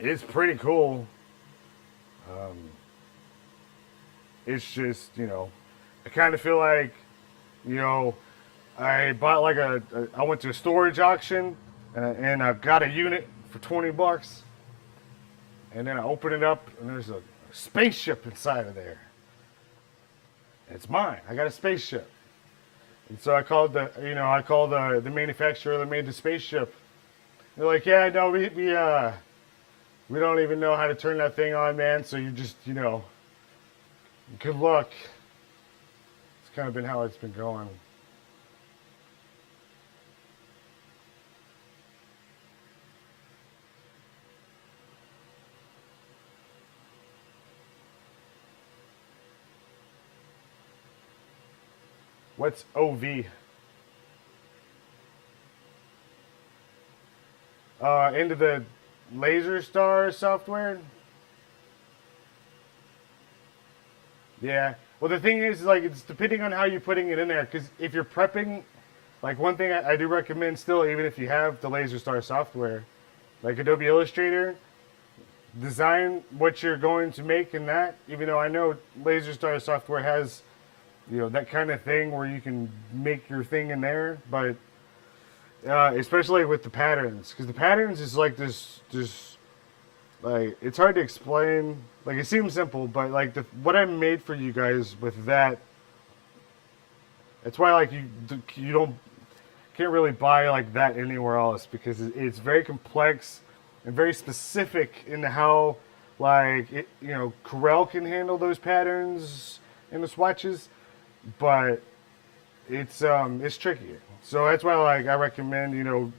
it's pretty cool. It's just, you know, I kind of feel like, you know, I bought like I went to a storage auction and I got a unit for $20, and then I open it up and there's a spaceship inside of there. It's mine. I got a spaceship. And so I called the manufacturer that made the spaceship. They're like, yeah, no, we don't even know how to turn that thing on, man. So you just, you know, good luck. It's kind of been how it's been going. What's OV? Into the Laser Star software? Yeah. Well, the thing is, like, it's depending on how you're putting it in there. Because if you're prepping, like, one thing I do recommend still, even if you have the Laser Star software, like Adobe Illustrator, design what you're going to make in that. Even though I know Laser Star software has, you know, that kind of thing where you can make your thing in there, but especially with the patterns, because the patterns is like this like it's hard to explain. Like it seems simple, but like what I made for you guys with that, it's why like you don't can't really buy like that anywhere else because it's very complex and very specific in how like it, you know, Corel can handle those patterns in the swatches, but it's tricky. So that's why like I recommend, you know,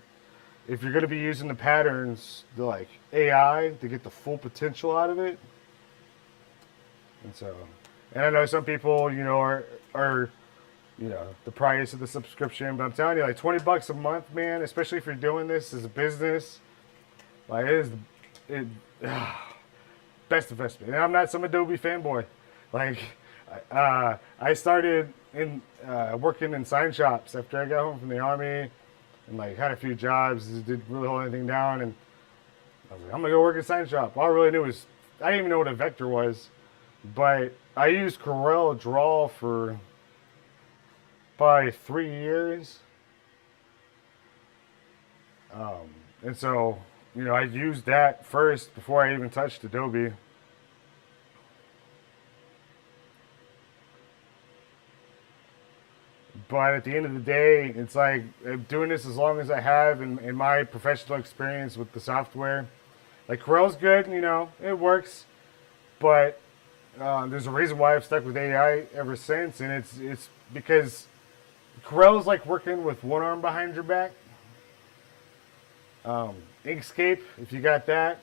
if you're going to be using the patterns, the like AI to get the full potential out of it. And so, and I know some people, you know, are you know, the price of the subscription, but I'm telling you, like $20 a month, man, especially if you're doing this as a business, like it best investment. And I'm not some Adobe fanboy. Like, I started in working in sign shops after I got home from the army, and like had a few jobs. Didn't really hold anything down, and I was like, I'm gonna go work in a sign shop. All I really knew was I didn't even know what a vector was, but I used Corel Draw for probably 3 years. And so, you know, I used that first before I even touched Adobe. But at the end of the day, it's like I'm doing this as long as I have in my professional experience with the software. Like Corel's good, you know, it works, but there's a reason why I've stuck with AI ever since, and it's because Corel's like working with one arm behind your back. Inkscape, if you got that,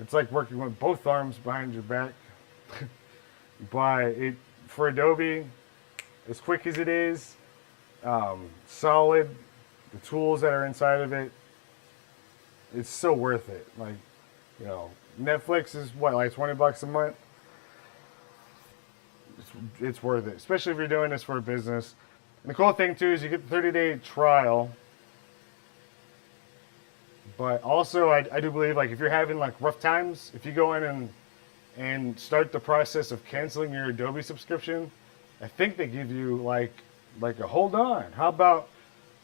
it's like working with both arms behind your back. But for Adobe, as quick as it is, solid, the tools that are inside of it, it's so worth it. Like, you know, Netflix is what, like $20 a month? It's worth it, especially if you're doing this for a business. And the cool thing too is you get the 30-day trial. But also, I do believe, like, if you're having like rough times, if you go in and start the process of canceling your Adobe subscription, I think they give you like a hold on. How about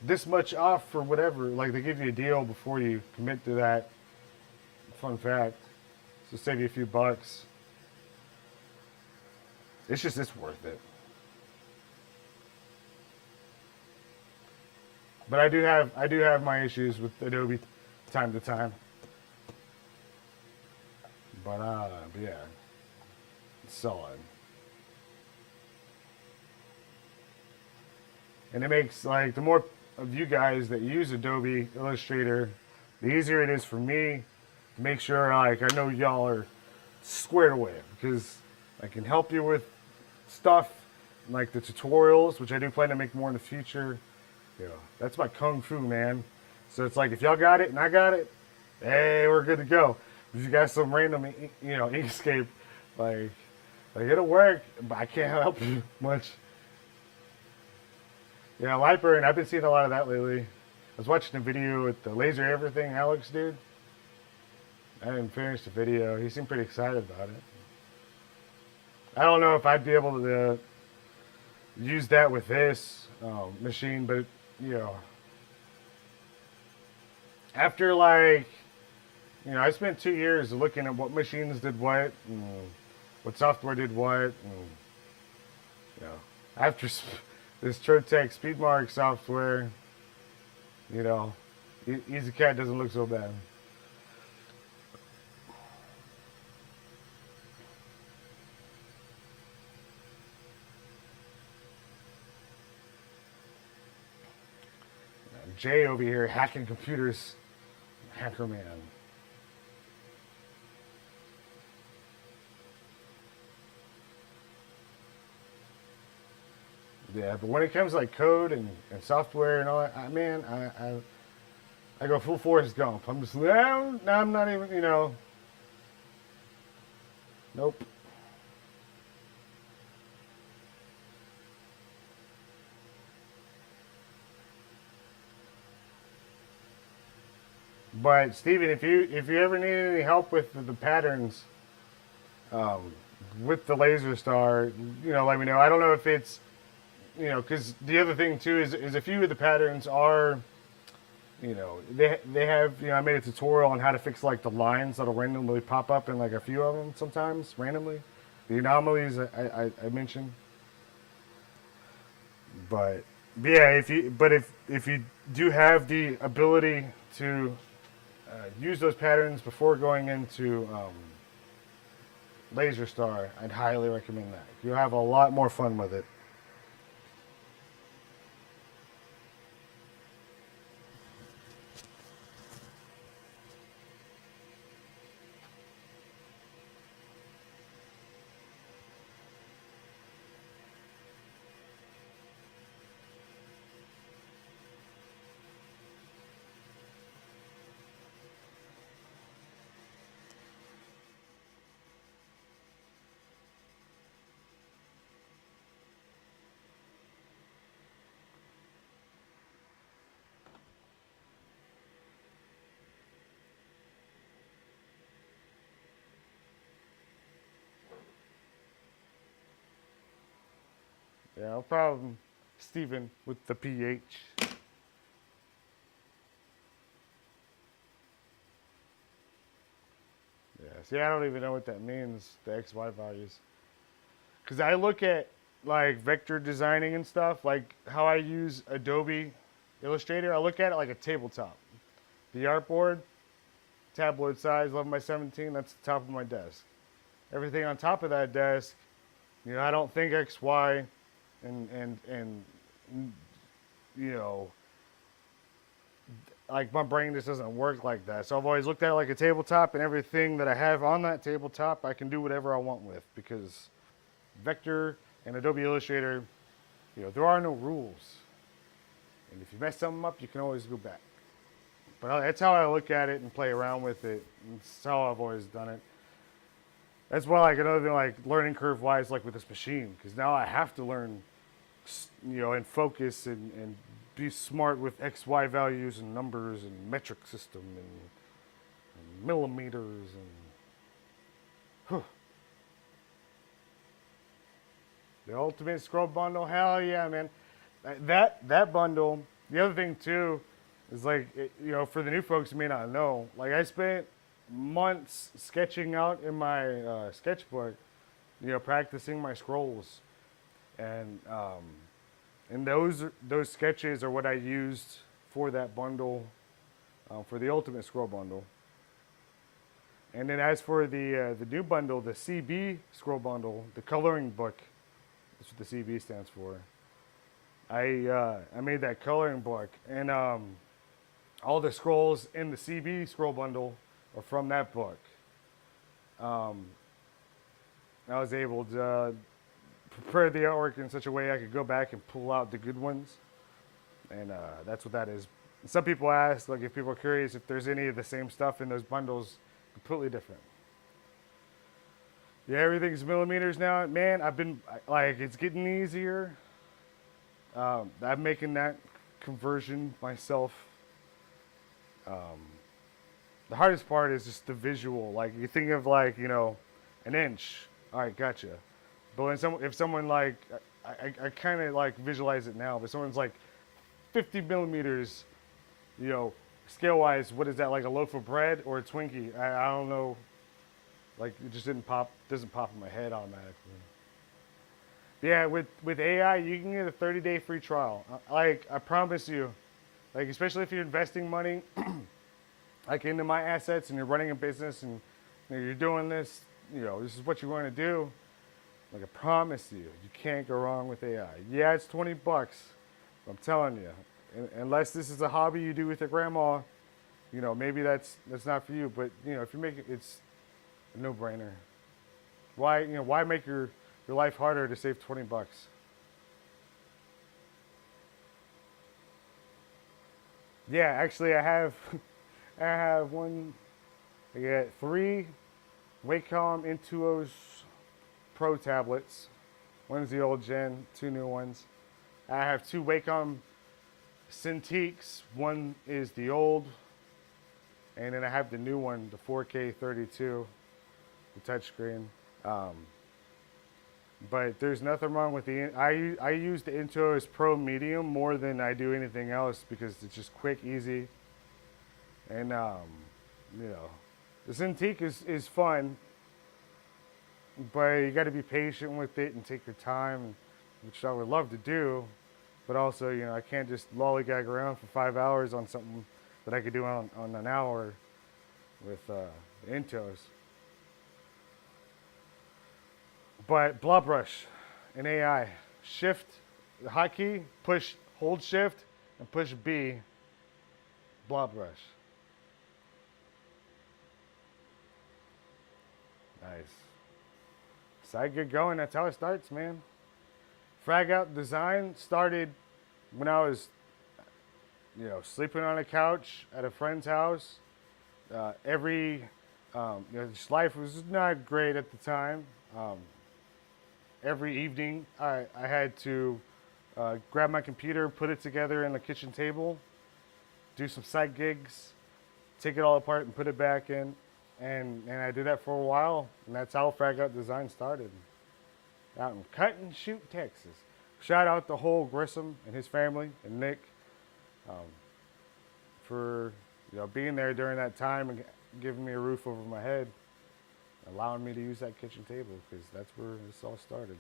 this much off for whatever? Like they give you a deal before you commit to that. Fun fact. So save you a few bucks. It's worth it. But I do have my issues with Adobe time to time. But yeah, it's solid. And it makes, like, the more of you guys that use Adobe Illustrator, the easier it is for me to make sure, like, I know y'all are squared away, because I can help you with stuff like the tutorials, which I do plan to make more in the future. You know, that's my kung fu, man. So it's like, if y'all got it and I got it, hey, we're good to go. If you got some random, you know, Inkscape, like it'll work, but I can't help you much. Yeah, Lightburn, I've been seeing a lot of that lately. I was watching a video with the laser everything Alex dude. I didn't finish the video. He seemed pretty excited about it. I don't know if I'd be able to use that with this machine, but, you know, after, like, you know, I spent 2 years looking at what machines did what, and what software did what, and, you know, after this Trotec Speedmark software, you know, EasyCat doesn't look so bad. Jay over here hacking computers, hacker man. Yeah, but when it comes to like code and software and all that, man, I go full Forrest Gump. I'm just, no, I'm not even, you know, nope. But Steven, if you ever need any help with the patterns, with the Laser Star, you know, let me know. I don't know if it's, you know, because the other thing too is a few of the patterns are they have, I made a tutorial on how to fix like the lines that'll randomly pop up in like a few of them sometimes randomly, the anomalies I mentioned. But yeah, if you do have the ability to use those patterns before going into Laser Star, I'd highly recommend that. You'll have a lot more fun with it. Yeah, no problem, Stephen with the PH. Yeah, see, I don't even know what that means, the XY values. Because I look at like vector designing and stuff, like how I use Adobe Illustrator, I look at it like a tabletop. The artboard, tabloid size, 11 by 17, that's the top of my desk. Everything on top of that desk, I don't think X, Y, and you know, like my brain just doesn't work like that. So I've always looked at it like a tabletop, and everything that I have on that tabletop, I can do whatever I want with, because Vector and Adobe Illustrator, there are no rules. And if you mess something up, you can always go back. But that's how I look at it and play around with it. That's how I've always done it. That's why, like, another thing, like learning curve wise, like with this machine, because now I have to learn, and focus and be smart with X, Y values and numbers and metric system and millimeters and. Whew. The ultimate scroll bundle, hell yeah, man! That bundle. The other thing too is like, for the new folks who may not know, like I spent months sketching out in my sketchbook, practicing my scrolls, and those sketches are what I used for that bundle, for the ultimate scroll bundle. And then as for the new bundle, the CB scroll bundle, the coloring book, that's what the CB stands for. I made that coloring book, and all the scrolls in the CB scroll bundle are from that book. I was able to prepare the artwork in such a way I could go back and pull out the good ones, and that's what that is. Some people ask, like, if people are curious if there's any of the same stuff in those bundles, completely different. Yeah, everything's millimeters now. Man, it's getting easier. I'm making that conversion myself. The hardest part is just the visual. Like, you think of an inch. All right, gotcha. But if someone like, I kind of like visualize it now, but someone's like 50 millimeters, scale wise, what is that, like a loaf of bread or a Twinkie? I don't know. Like, it just doesn't pop in my head automatically. Yeah, with AI, you can get a 30-day free trial. I promise you, like, especially if you're investing money, like, into my assets, and you're running a business, and you're doing this, this is what you want to do. Like, I promise you, you can't go wrong with AI. Yeah, it's $20. I'm telling you, unless this is a hobby you do with your grandma, maybe that's not for you. But if you make it, it's a no-brainer. Why make your life harder to save $20? Yeah, actually, I have I got 3 Wacom Intuos Pro tablets. One's the old gen, 2 new ones. I have 2 Wacom Cintiqs. One is the old, and then I have the new one, the 4K 32, the touchscreen. But there's nothing wrong with I use the Intuos Pro Medium more than I do anything else, because it's just quick, easy. And you know, the Cintiq is fun, but you got to be patient with it and take your time, which I would love to do. But also, you know, I can't just lollygag around for 5 hours on something that I could do on an hour with the Intos. But blob brush in AI, shift, the hotkey, push, hold shift, and push B, blob brush. Nice. So I get going, that's how it starts, man. Fragout design started when I was, you know, sleeping on a couch at a friend's house. You know, just life was not great at the time. Every evening, I had to grab my computer, put it together in the kitchen table, do some side gigs, take it all apart and put it back in. And I did that for a while, and that's how Fragout design started. Out in Cut and Shoot, Texas. Shout out to whole Grissom and his family and Nick for, you know, being there during that time and giving me a roof over my head, allowing me to use that kitchen table, because that's where this all started.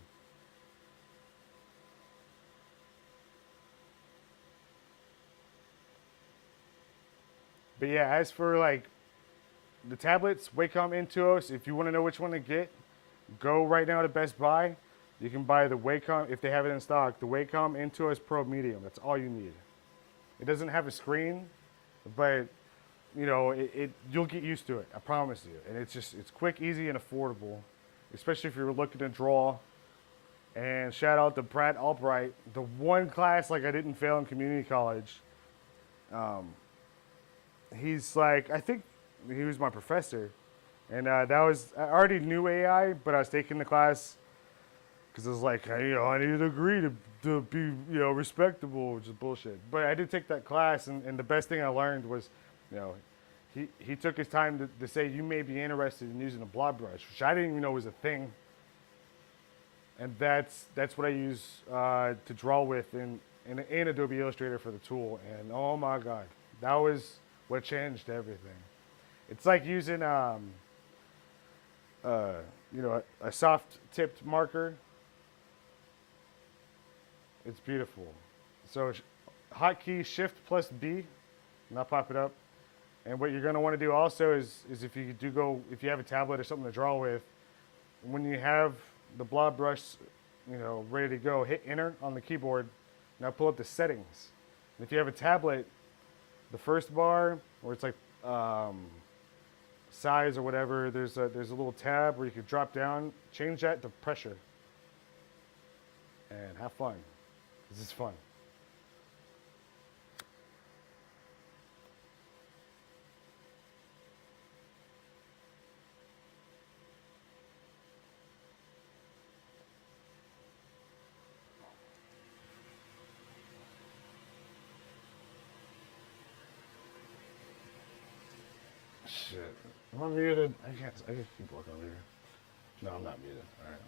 But yeah, as for like the tablets, Wacom Intuos, if you want to know which one to get, go right now to Best Buy. You can buy the Wacom, if they have it in stock, the Wacom Intuos Pro Medium. That's all you need. It doesn't have a screen, but you know, you'll get used to it. I promise you. And it's quick, easy, and affordable, especially if you're looking to draw. And shout out to Brad Albright, the one class like I didn't fail in community college. He's like, I think he was my professor, and I already knew AI, but I was taking the class because I was like, you know, I need a degree to be, you know, respectable, which is bullshit. But I did take that class, and the best thing I learned was, you know, he took his time to say you may be interested in using a blob brush, which I didn't even know was a thing. And that's what I use to draw with in Adobe Illustrator for the tool. And oh my God, that was what changed everything. It's like using you know, a soft tipped marker. It's beautiful. So hotkey Shift plus B, and I'll pop it up. And what you're going to want to do also is if you have a tablet or something to draw with, when you have the blob brush, you know, ready to go, hit enter on the keyboard. Now pull up the settings. And if you have a tablet, the first bar where it's like size or whatever, there's a little tab where you can drop down, change that to pressure, and have fun. This is fun. Shit. Am I muted? I can't keep working over here. No, I'm not muted. All right.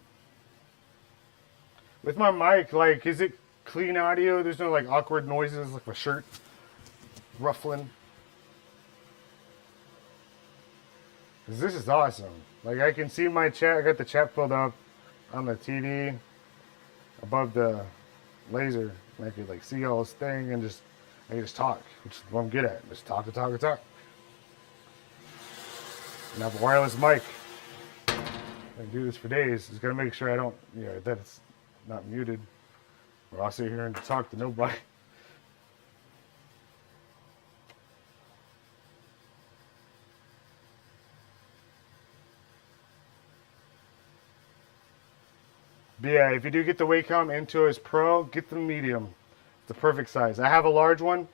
With my mic, like, is it clean audio? There's no like awkward noises like my shirt ruffling. Cause this is awesome. Like I can see my chat. I got the chat filled up on the TV above the laser. And I could like see all this thing and I can just talk, which is what I'm good at. Just talk. And I have a wireless mic. I can do this for days. Just gotta make sure I don't, you know, that it's not muted. Or I'll sit here and talk to nobody. But yeah, if you do get the Wacom Intuos Pro, get the medium. It's the perfect size. I have a large one.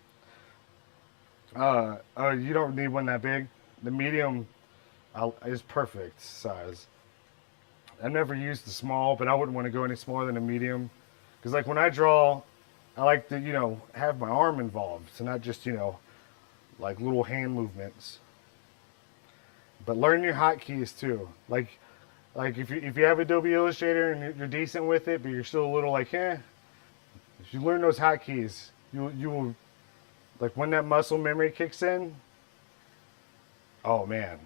You don't need one that big. The medium is perfect size. I've never used the small, but I wouldn't want to go any smaller than a medium. Because like when I draw, I like to, you know, have my arm involved. So not just, you know, like little hand movements. But learn your hotkeys too. Like if you have Adobe Illustrator and you're decent with it, but you're still a little like, if you learn those hotkeys, you will, like when that muscle memory kicks in, Oh man,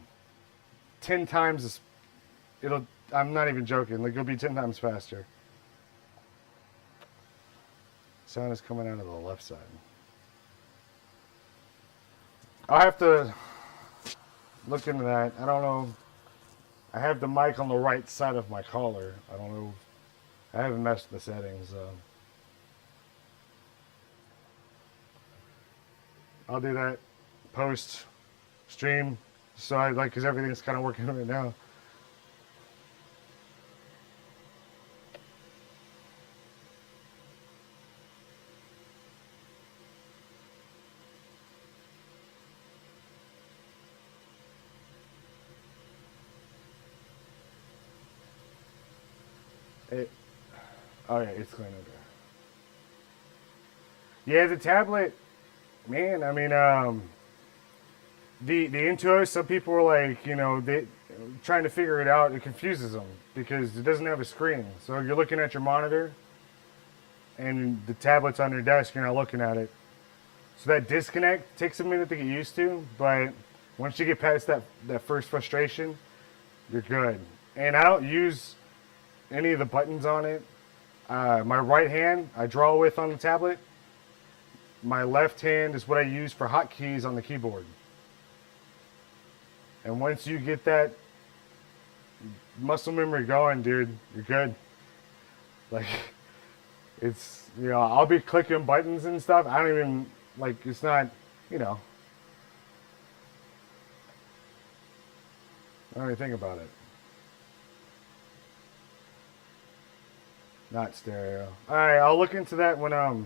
10 times. It'll. I'm not even joking. Like it'll be 10 times faster. Sound is coming out of the left side. I'll have to look into that. I don't know. I have the mic on the right side of my collar. I don't know. I haven't messed with the settings. I'll do that post stream. So I like because everything's kind of working right now. Oh yeah, it's clean over there. Yeah, the tablet, man. I mean, the Intuos. Some people are like, they trying to figure it out. It confuses them because it doesn't have a screen. So you're looking at your monitor, and the tablet's on your desk. You're not looking at it. So that disconnect takes a minute to get used to, but once you get past that first frustration, you're good. And I don't use any of the buttons on it. My right hand I draw with on the tablet. My left hand is what I use for hotkeys on the keyboard. And once you get that muscle memory going, dude, you're good. Like, it's, I'll be clicking buttons and stuff. I don't even, like, it's not, I don't even think about it. Not stereo. All right, I'll look into that when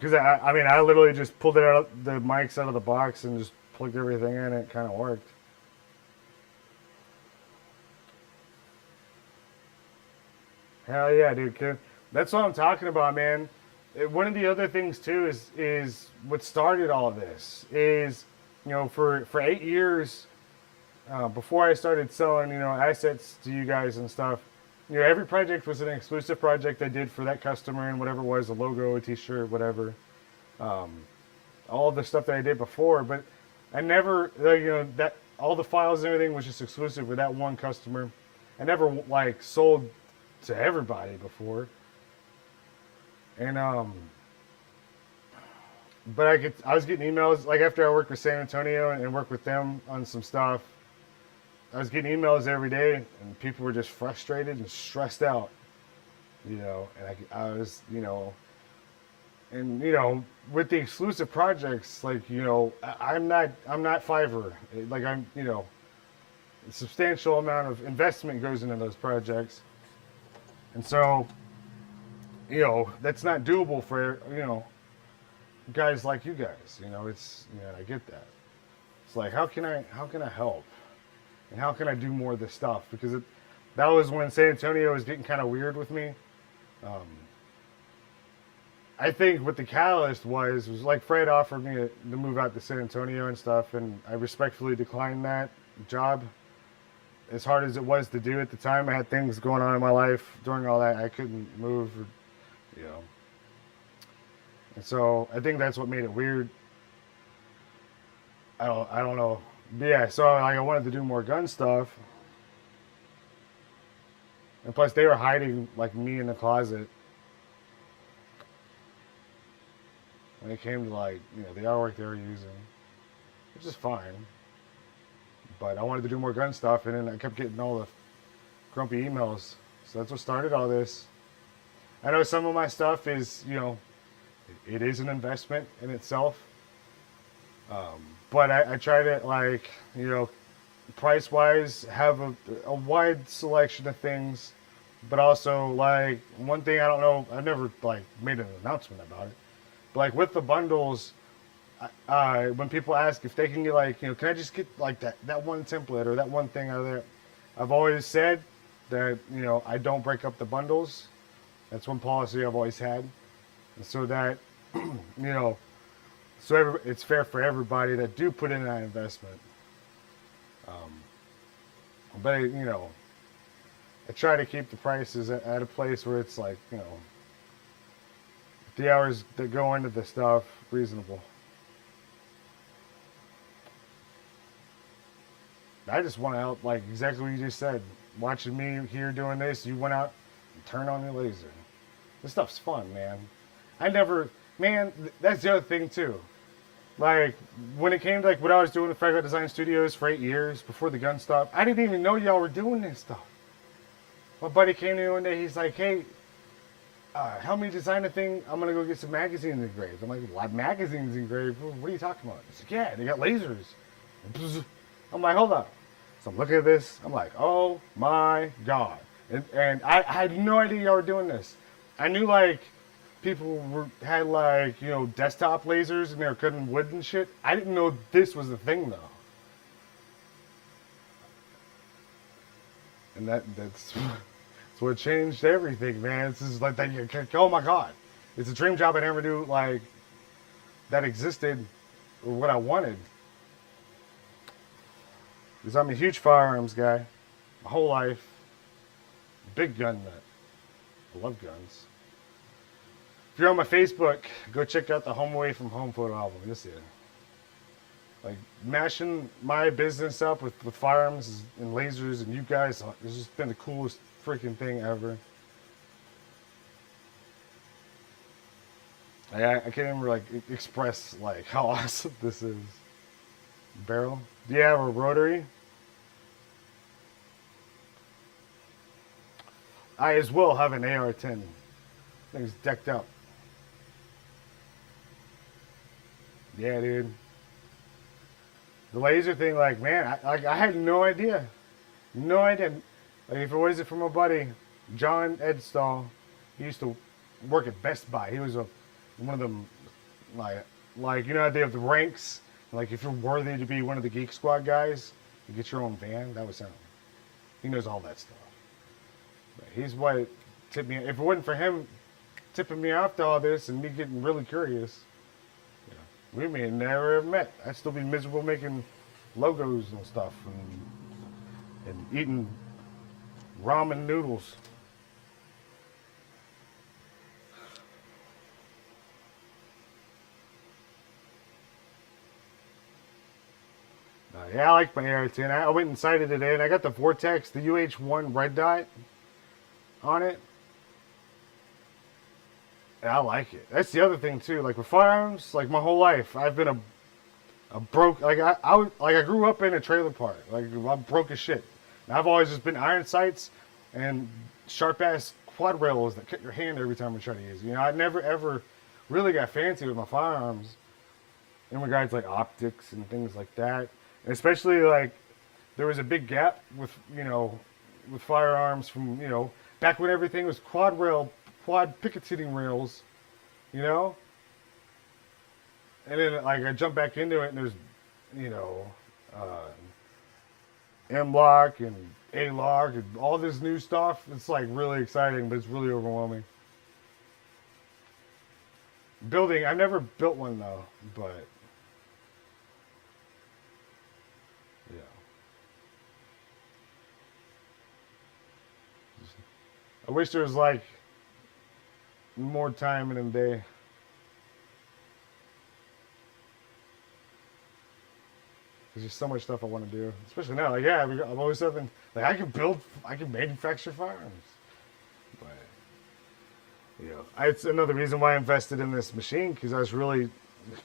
because I mean I literally just pulled it out the mics out of the box and just plugged everything in. It kind of worked. Hell yeah, dude. That's what I'm talking about, man. One of the other things too is what started all of this is for 8 years before I started selling assets to you guys and stuff. Every project was an exclusive project I did for that customer and whatever it was, a logo, a t-shirt, whatever. All the stuff that I did before, but I never, that all the files and everything was just exclusive for that one customer. I never like sold to everybody before. And but I was getting emails like after I worked with San Antonio and worked with them on some stuff. I was getting emails every day, and people were just frustrated and stressed out, and I was, and with the exclusive projects, like I'm not Fiverr, like I'm, a substantial amount of investment goes into those projects, and so, that's not doable for guys like you guys, it's I get that. It's like how can I help? And how can I do more of this stuff? Because that was when San Antonio was getting kind of weird with me. I think what the catalyst was like Fred offered me to move out to San Antonio and stuff, and I respectfully declined that job. As hard as it was to do at the time, I had things going on in my life during all that. I couldn't move, And so I think that's what made it weird. I don't know. Yeah, so I wanted to do more gun stuff, and plus they were hiding like me in the closet when it came to like the artwork they were using, which is fine. But I wanted to do more gun stuff, and then I kept getting all the grumpy emails. So that's what started all this. I know some of my stuff is it is an investment in itself. But I try to like, price wise have a wide selection of things, but also like one thing I don't know, I've never like made an announcement about it, but like with the bundles, when people ask if they can get like, can I just get like that one template or that one thing out of there, I've always said that, I don't break up the bundles. That's one policy I've always had. And so that, so it's fair for everybody that do put in that investment. But I try to keep the prices at a place where it's like, the hours that go into the stuff reasonable. I just went out, like exactly what you just said. Watching me here doing this, you went out and turned on your laser. This stuff's fun, man. I never, man, that's the other thing too. Like, when it came to like what I was doing at Fragout Design Studios for 8 years before the gun stopped, I didn't even know y'all were doing this stuff. My buddy came to me one day, he's like, hey, help me design a thing. I'm going to go get some magazines engraved. I'm like, what magazines engraved? What are you talking about? He's like, yeah, they got lasers. I'm like, hold up. So I'm looking at this. I'm like, oh my God. And I had no idea y'all were doing this. I knew like people had like, you know, desktop lasers and they were cutting wood and shit. I didn't know this was the thing though. And that's what changed everything, man. It's just like that. Oh my God, it's a dream job I never knew like that existed or what I wanted. Because I'm a huge firearms guy, my whole life. Big gun nut. I love guns. If you're on my Facebook, go check out the Home Away from Home photo album. You'll see it. Like, mashing my business up with firearms and lasers and you guys, it's just been the coolest freaking thing ever. I can't even like express like how awesome this is. Barrel. Do you have a rotary? I as well have an AR-10. Thing's decked out. Yeah, dude. The laser thing, like, man, I had no idea. No idea. Like, if it wasn't for my buddy, John Edstall, he used to work at Best Buy. He was one of them, like you know, they have the ranks. Like, if you're worthy to be one of the Geek Squad guys, you get your own van. That was him. He knows all that stuff. But he's what tipped me. If it wasn't for him tipping me off to all this and me getting really curious, we may have never met. I'd still be miserable making logos and stuff and eating ramen noodles. Yeah, I like my AR-10. I went and sighted it in. I got the Vortex, the UH-1 red dot on it. And I like it. That's the other thing too. Like with firearms, like my whole life, I've been a broke. Like I grew up in a trailer park. Like I'm broke as shit. And I've always just been iron sights and sharp ass quad rails that cut your hand every time we try to use. You know, I never ever really got fancy with my firearms in regards like optics and things like that. And especially like there was a big gap with with firearms from back when everything was quad picketing rails, and then like I jump back into it and there's M-Lock and A-Lock and all this new stuff. It's like really exciting, but it's really overwhelming. Building, I've never built one though, but yeah. I wish there was like more time in a day. There's just so much stuff I want to do, especially now. Like, yeah, I'm always having like I can manufacture firearms, but it's another reason why I invested in this machine, because I was really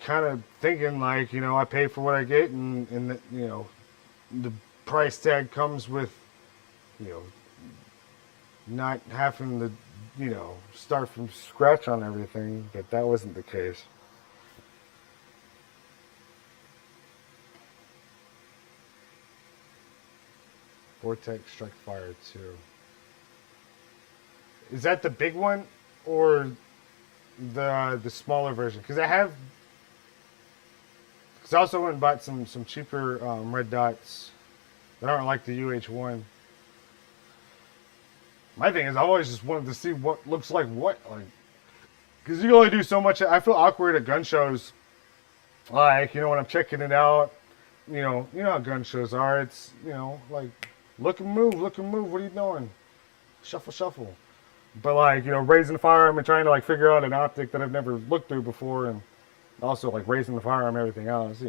kind of thinking like I pay for what I get, and the price tag comes with not having to start from scratch on everything, but that wasn't the case. Vortex Strike Fire 2. Is that the big one or the smaller version? Because I also went and bought some cheaper red dots that aren't like the UH-1. My thing is, I've always just wanted to see what looks like what, because you can only do so much. I feel awkward at gun shows, like when I'm checking it out. You know how gun shows are. It's like look and move. What are you doing? Shuffle. But like raising the firearm and trying to like figure out an optic that I've never looked through before, and also like raising the firearm and everything else.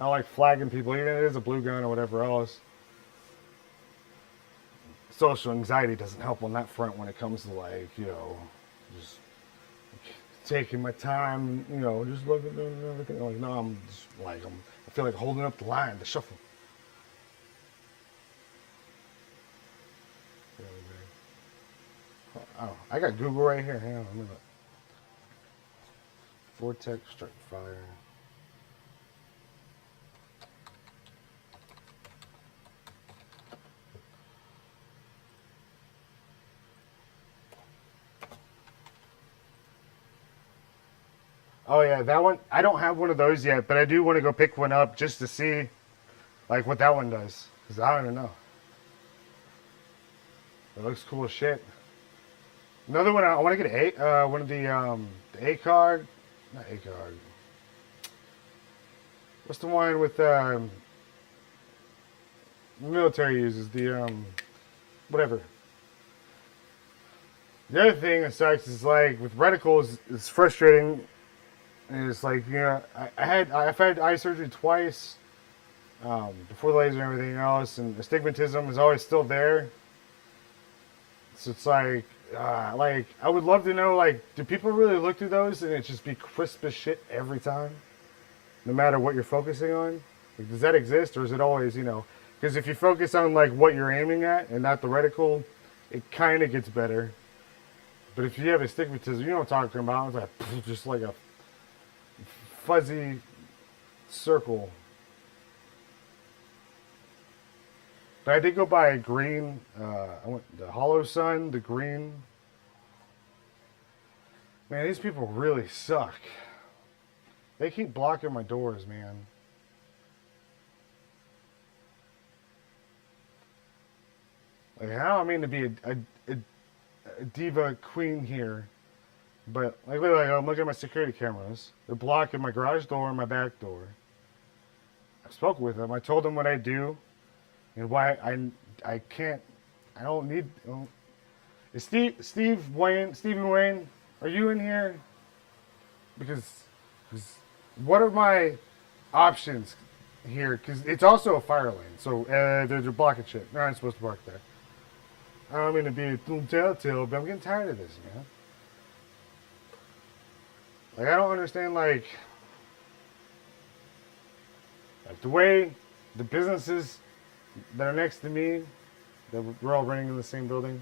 I don't like flagging people, even if it is a blue gun or whatever else. Social anxiety doesn't help on that front when it comes to like, you know, just taking my time, you know, just looking at everything. Like, no, I'm just like, I feel like holding up the line, the shuffle. Oh, I got Google right here. Hang on, let me look. Vortex strike fire. Oh yeah, that one. I don't have one of those yet, but I do want to go pick one up just to see, like, what that one does. Cause I don't even know. It looks cool as shit. Another one I want to get one of the A card, not A card. What's the one with military uses the whatever. The other thing that sucks is like with reticles, it's frustrating. And it's like, you know, I've had eye surgery twice before the laser and everything else, and astigmatism is always still there. So it's like I would love to know, like, do people really look through those and it just be crisp as shit every time, no matter what you're focusing on? Like, does that exist, or is it always, you know? Because if you focus on like what you're aiming at and not the reticle, it kind of gets better. But if you have astigmatism, you know what I'm talking about. It's like just like a fuzzy circle. But I did go buy a green. I went the Hollow Sun, the green. Man, these people really suck. They keep blocking my doors, man. Like, I don't mean to be a diva queen here, but like literally, I'm looking at my security cameras. They're blocking my garage door and my back door. I spoke with them. I told them what I do and why I can't. I don't need. Is Stephen Wayne, are you in here? Because what are my options here? Because it's also a fire lane, so they're blocking shit. They're not supposed to park there. I don't mean to be a telltale, but I'm getting tired of this, man. Like, I don't understand, like the way the businesses that are next to me, that we're all running in the same building.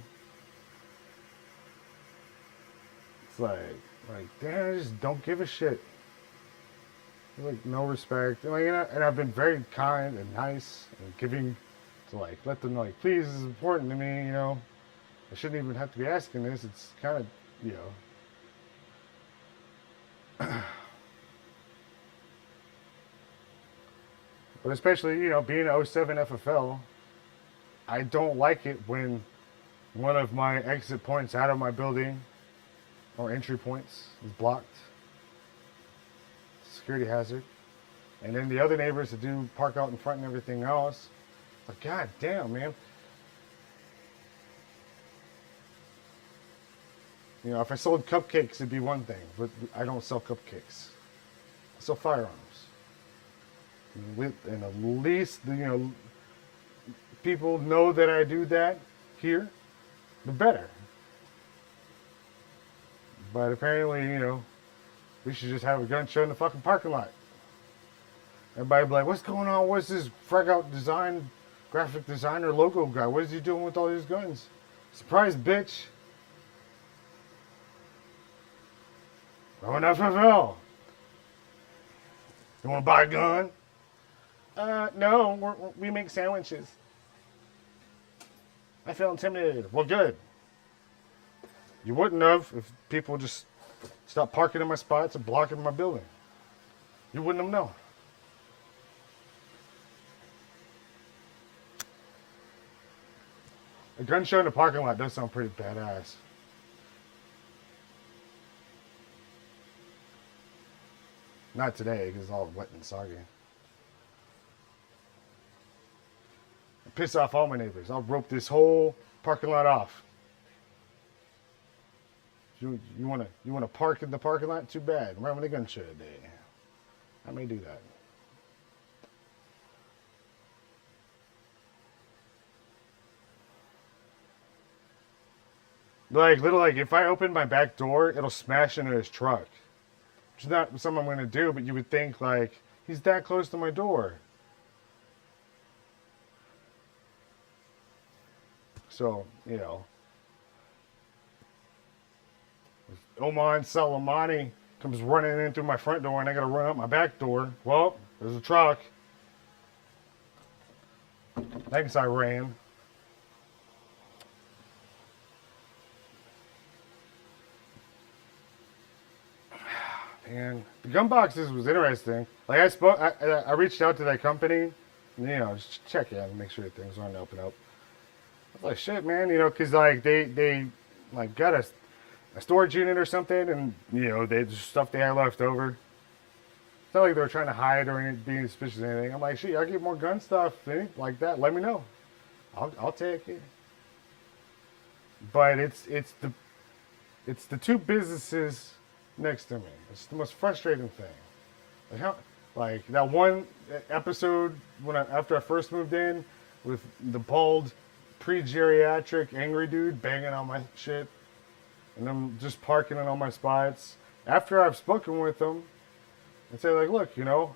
It's like, damn, I just don't give a shit. Like, no respect. And, like, and I've been very kind and nice and giving to, like, let them know, like, please, this is important to me, you know. I shouldn't even have to be asking this. It's kind of, you know. But especially, you know, being an 07 FFL, I don't like it when one of my exit points out of my building or entry points is blocked. Security hazard. And then the other neighbors that do park out in front and everything else, like, god damn, man. You know, if I sold cupcakes, it'd be one thing, but I don't sell cupcakes. I sell firearms. And at least, you know, people know that I do that here, the better. But apparently, you know, we should just have a gun show in the fucking parking lot. Everybody be like, what's going on? What's this Fragout design, graphic designer logo guy? What is he doing with all these guns? Surprise, bitch. Oh, an FFL. You want to buy a gun? No, we make sandwiches. I feel intimidated. Well, good. You wouldn't have if people just stopped parking in my spots and blocking my building. You wouldn't have known. A gun show in the parking lot does sound pretty badass. Not today, because it's all wet and soggy. I piss off all my neighbors. I'll rope this whole parking lot off. You wanna park in the parking lot? Too bad. I'm having a gun show today. I may do that. Like, little, like, if I open my back door, it'll smash into his truck. Which is not something I'm going to do, but you would think, like, he's that close to my door. So, you know. Oman Salamani comes running in through my front door and I got to run out my back door. Well, there's a truck. Thanks, Iran. And the gun boxes was interesting. Like I reached out to that company, you know, just check in, make sure things aren't open up. I was like, shit, man, you know, cause like they like got a storage unit or something, and you know, they just stuff they had left over. It's not like they were trying to hide or being suspicious or anything. I'm like, shit, I'll get more gun stuff, like that. Let me know. I'll take it. But it's the two businesses next to me. It's the most frustrating thing. Like how, like that one episode after I first moved in with the bald, pre-geriatric, angry dude banging on my shit, and I'm just parking in all my spots. After I've spoken with them, and say like, look, you know,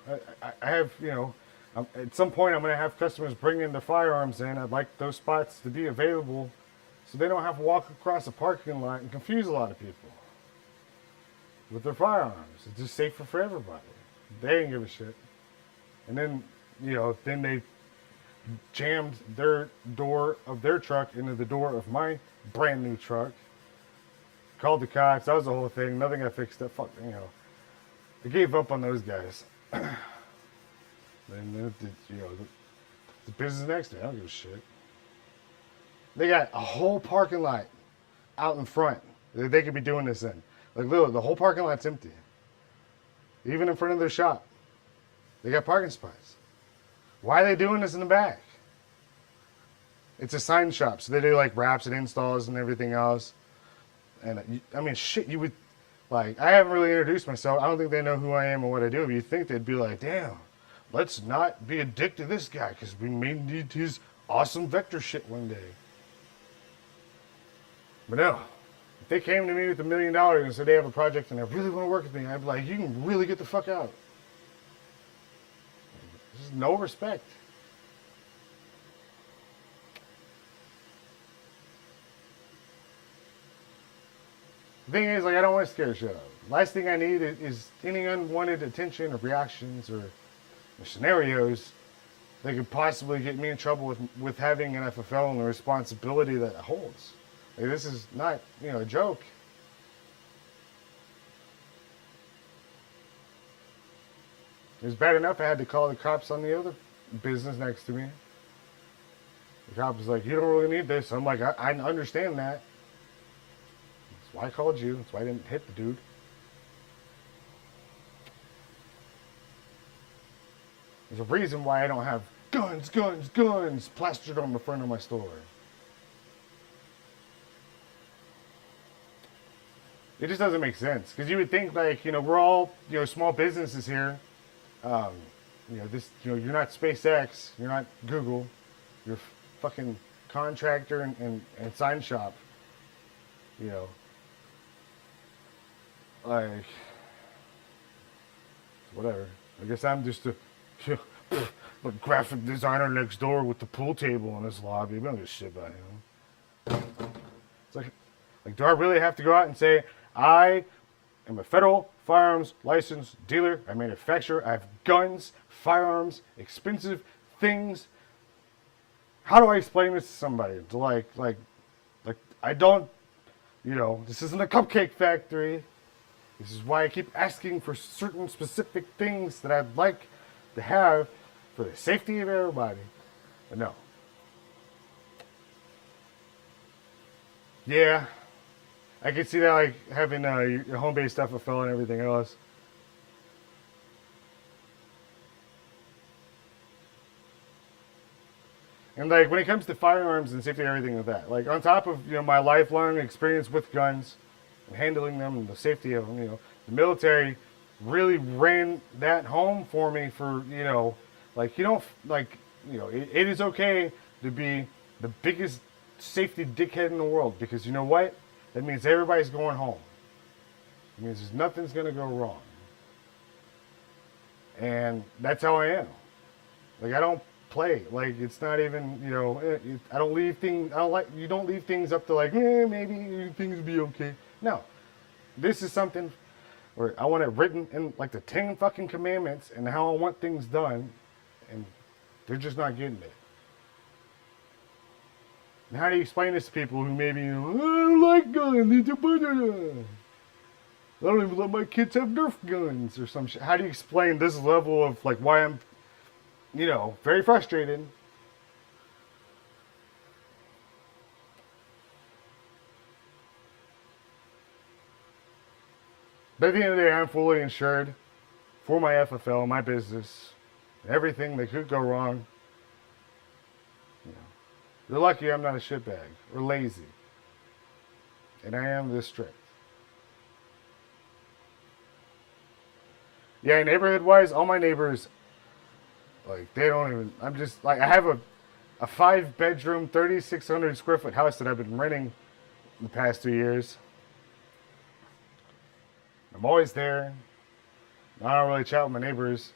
I have, you know, at some point I'm gonna have customers bring in their firearms in. I'd like those spots to be available, so they don't have to walk across a parking lot and confuse a lot of people with their firearms. It's just safer for everybody. They didn't give a shit. And then, you know, then they jammed their door of their truck into the door of my brand new truck. Called the cops. That was the whole thing. Nothing got fixed up. Fuck, you know. I gave up on those guys. And you know, the business next to me, I don't give a shit. They got a whole parking lot out in front that they could be doing this in. Like, literally, the whole parking lot's empty. Even in front of their shop. They got parking spots. Why are they doing this in the back? It's a sign shop, so they do, like, wraps and installs and everything else. And, I mean, shit, you would, like, I haven't really introduced myself. I don't think they know who I am or what I do. But you'd think they'd be like, damn, let's not be a dick to this guy because we may need his awesome vector shit one day. But no. If they came to me with $1 million and said they have a project and they really want to work with me, I'd be like, you can really get the fuck out. There's no respect. The thing is, like, I don't want to scare shit out. Last thing I need is any unwanted attention or reactions or scenarios that could possibly get me in trouble with having an FFL and the responsibility that it holds. Like, this is not, you know, a joke. It was bad enough I had to call the cops on the other business next to me. The cop was like, you don't really need this. I'm like, I understand that. That's why I called you. That's why I didn't hit the dude. There's a reason why I don't have guns plastered on the front of my store. It just doesn't make sense. Because you would think, like, you know, we're all, you know, small businesses here. You know, this, you know, you're not SpaceX, you're not Google, you're fucking contractor and sign shop. You know, like, whatever. I guess I'm just a graphic designer next door with the pool table in this lobby. We don't give a shit about him. It's like, do I really have to go out and say, I am a federal firearms licensed dealer. I manufacture. I have guns, firearms, expensive things. How do I explain this to somebody? To like I don't, you know, this isn't a cupcake factory. This is why I keep asking for certain specific things that I'd like to have for the safety of everybody. But no. Yeah. I could see that, like, having your home-based FFL and everything else. And, like, when it comes to firearms and safety and everything like that, like, on top of, you know, my lifelong experience with guns and handling them and the safety of them, you know, the military really ran that home for me for, you know, like, you don't, like, you know, it is okay to be the biggest safety dickhead in the world because, you know what? That means everybody's going home. It means nothing's going to go wrong. And that's how I am. Like, I don't play. Like, it's not even, you know, I don't leave things, you don't leave things up to like, maybe things will be okay. No. This is something where I want it written in like the 10 fucking commandments and how I want things done. And they're just not getting it. And how do you explain this to people who maybe, I don't like guns, I don't even let my kids have Nerf guns or some shit. How do you explain this level of like why I'm, you know, very frustrated? But at the end of the day, I'm fully insured for my FFL, my business, everything that could go wrong. You know, you're lucky I'm not a shitbag or lazy. And I am this strict. Yeah, neighborhood-wise, all my neighbors, like, they don't even, I'm just, like, I have a 5-bedroom, 3,600 square foot house that I've been renting the past 2 years. I'm always there. I don't really chat with my neighbors.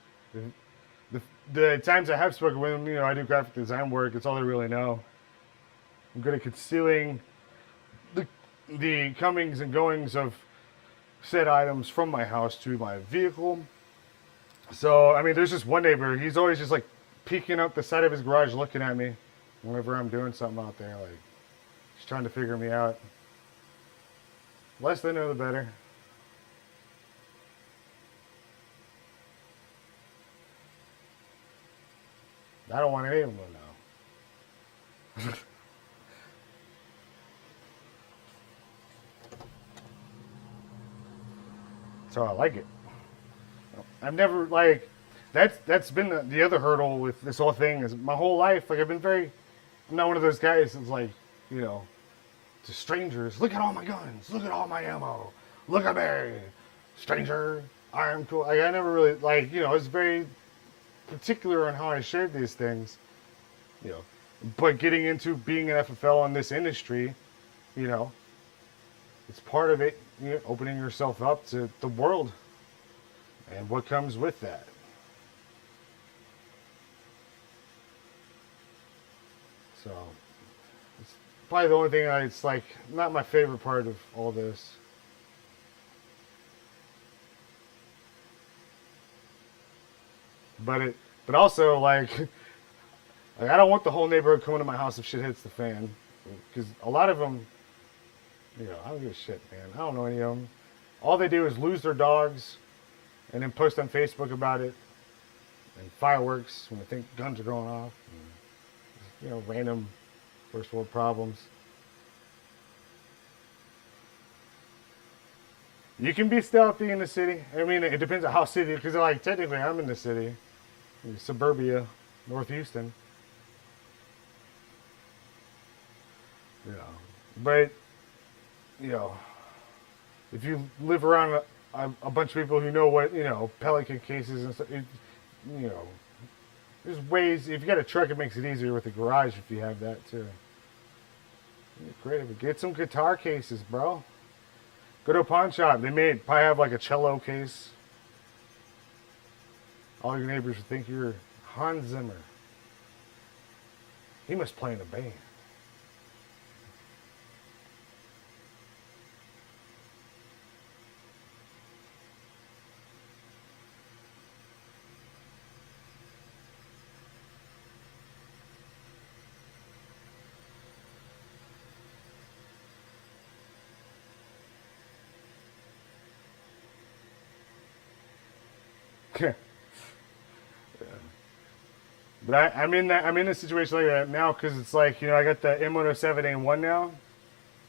The times I have spoken with them, you know, I do graphic design work. It's all they really know. I'm good at concealing the comings and goings of said items from my house to my vehicle. So, I mean, there's just one neighbor. He's always just like peeking up the side of his garage looking at me whenever I'm doing something out there. Like, he's trying to figure me out. The less they know, the better. I don't want any of them to know. So I like it. I've never, like, that's been the other hurdle with this whole thing is my whole life, like, I'm not one of those guys that's like, you know, to strangers, look at all my guns, look at all my ammo, look at me, stranger, I am cool. Like, I never really, like, you know, I was very particular on how I shared these things, you know, but getting into being an FFL in this industry, you know, it's part of it, you know, opening yourself up to the world and what comes with that. So, it's probably the only thing it's like not my favorite part of all this. But also like I don't want the whole neighborhood coming to my house if shit hits the fan, because a lot of them, you know, I don't give a shit, man. I don't know any of them. All they do is lose their dogs and then post on Facebook about it, and fireworks when they think guns are going off, and, you know, random first world problems. You can be stealthy in the city. I mean, it depends on how city, because like technically I'm in the city, in suburbia, North Houston. You know, but you know, if you live around a bunch of people who know what, you know, Pelican cases and stuff, you know, there's ways. If you got a truck, it makes it easier with the garage if you have that too. Get creative. Get some guitar cases, bro. Go to a pawn shop. They probably have like a cello case. All your neighbors would think you're Hans Zimmer. He must play in a band. But I'm in a situation like that now because it's like, you know, I got the M107A1 now.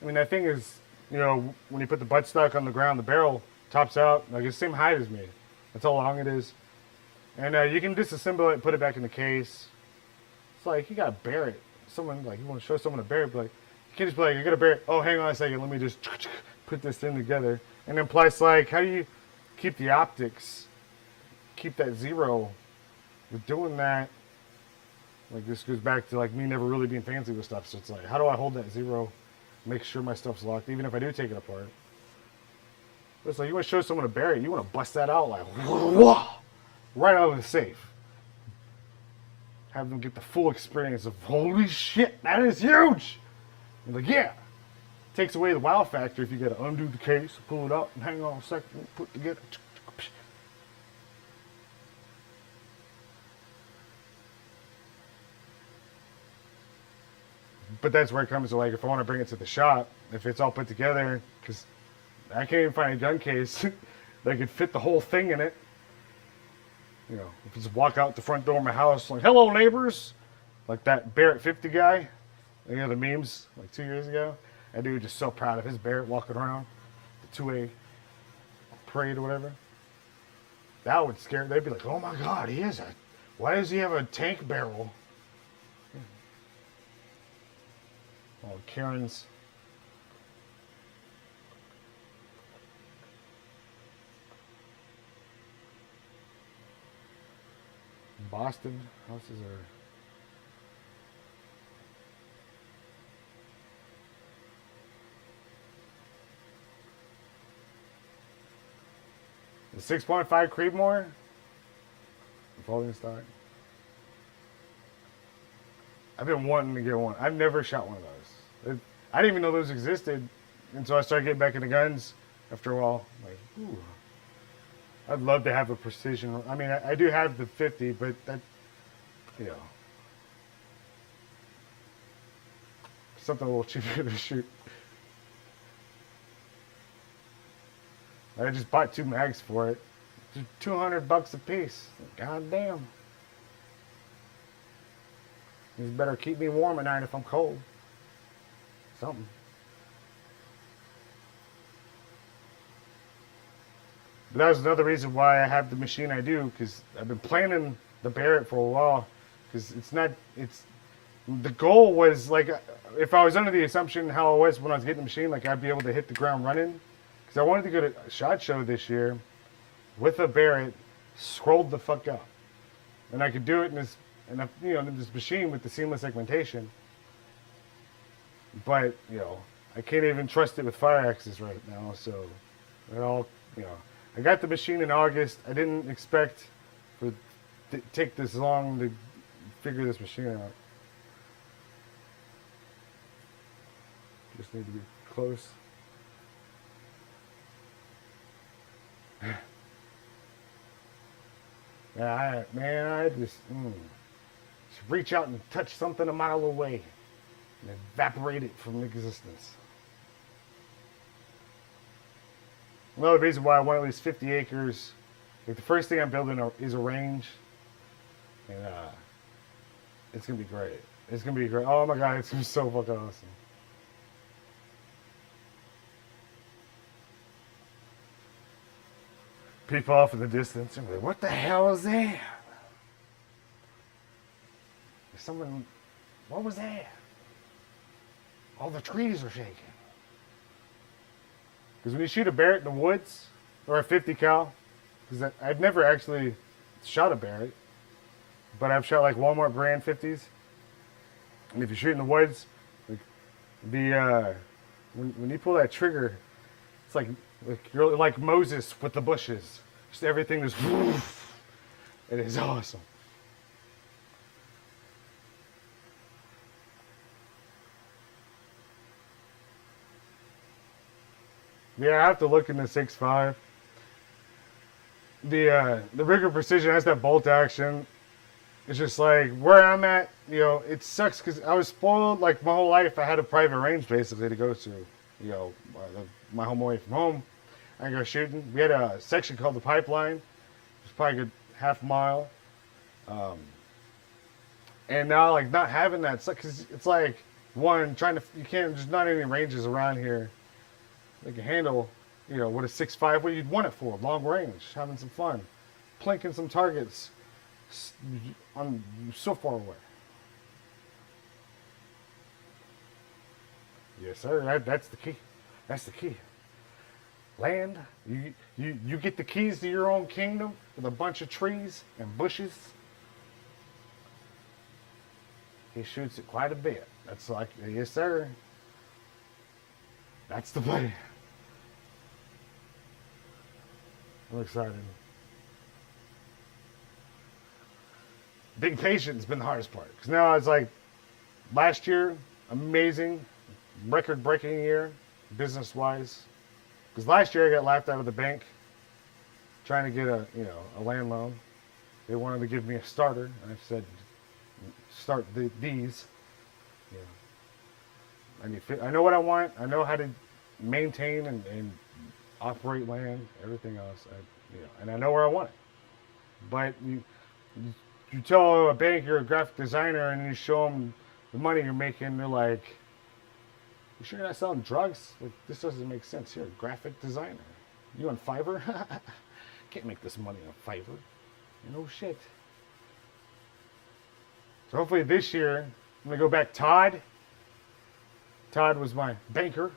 I mean, that thing is, you know, when you put the buttstock on the ground, the barrel tops out like it's the same height as me. That's how long it is. And you can disassemble it and put it back in the case. It's like, you gotta bear it. Someone, like, you want to show someone a bear it, but like, you can't just be like, you gotta bear it. Oh, hang on a second, let me just put this thing together. And then plus, like, how do you keep the optics, keep that zero? With doing that, like, this goes back to like me never really being fancy with stuff. So it's like, how do I hold that zero make sure my stuff's locked, even if I do take it apart. It's like you want to show someone a Barrett, you want to bust that out like whoa, right out of the safe. Have them get the full experience of holy shit, that is huge. You're like, yeah. Takes away the wow factor if you got to undo the case, pull it up, and hang on a second, put it together. But that's where it comes to, like, if I want to bring it to the shop, if it's all put together, because I can't even find a gun case that could fit the whole thing in it. You know, if you just walk out the front door of my house, like, hello, neighbors. Like that Barrett 50 guy, you know, the memes, like 2 years ago. That dude was just so proud of his Barrett walking around, the 2A parade or whatever. That would scare, they'd be like, oh my God, why does he have a tank barrel? Oh, Karen's. Boston houses are. The 6.5 Creedmoor. Folding stock. I've been wanting to get one. I've never shot one of those. I didn't even know those existed until I started getting back into guns after a while. Like, ooh. I'd love to have a precision. I mean, I do have the 50, but that, you know, something a little cheaper to shoot. I just bought 2 mags for it. $200 a piece. God damn. These better keep me warm at night if I'm cold. Something. But that was another reason why I have the machine I do, because I've been planning the Barrett for a while. Because the goal was, like, if I was under the assumption how I was when I was getting the machine, like, I'd be able to hit the ground running. Because I wanted to go to a SHOT Show this year with a Barrett, scrolled the fuck out. And I could do it in this, this machine with the seamless segmentation. But, you know, I can't even trust it with fire axes right now, so it all, you know. I got the machine in August. I didn't expect for to take this long to figure this machine out. Just need to be close. I just reach out and touch something a mile away and evaporate it from existence. Another reason why I want at least 50 acres. Like, the first thing I'm building is a range, and it's gonna be great. It's gonna be great. Oh my God, it's gonna be so fucking awesome. People off in the distance and be like, what the hell is that? Someone, what was that? All the trees are shaking. Because when you shoot a Barrett in the woods, or a 50 cal, because I've never actually shot a Barrett, but I've shot like Walmart brand 50s. And if you shoot in the woods, like when you pull that trigger, it's like you're like Moses with the bushes. Just everything is woof. It is awesome. Yeah, I have to look in the 6.5. The Rigger Precision has that bolt action. It's just like where I'm at, you know, it sucks because I was spoiled like my whole life. I had a private range basically to go to, you know, my home away from home. I go shooting. We had a section called the Pipeline. It was probably a good half mile. And now, like, not having that, because it's like, one, you can't, there's not any ranges around here that can handle, you know, what a 6.5, what you'd want it for, long range, having some fun, plinking some targets on so far away. Yes, sir, that's the key. That's the key. Land, you get the keys to your own kingdom with a bunch of trees and bushes. He shoots it quite a bit. That's like, yes, sir. That's the play. I'm excited. Being patient has been the hardest part. Because now it's like last year, amazing, record-breaking year, business-wise. Because last year I got laughed out of the bank trying to get a land loan. They wanted to give me a starter, and I said, start these. I know what I want. I know how to maintain and operate land, everything else. And I know where I want it. But you tell a bank you're a graphic designer and you show them the money you're making, they're like, you sure you're not selling drugs? Like, this doesn't make sense. You're a graphic designer. You on Fiverr? Can't make this money on Fiverr. No shit. So hopefully this year, I'm going to go back. Todd was my banker,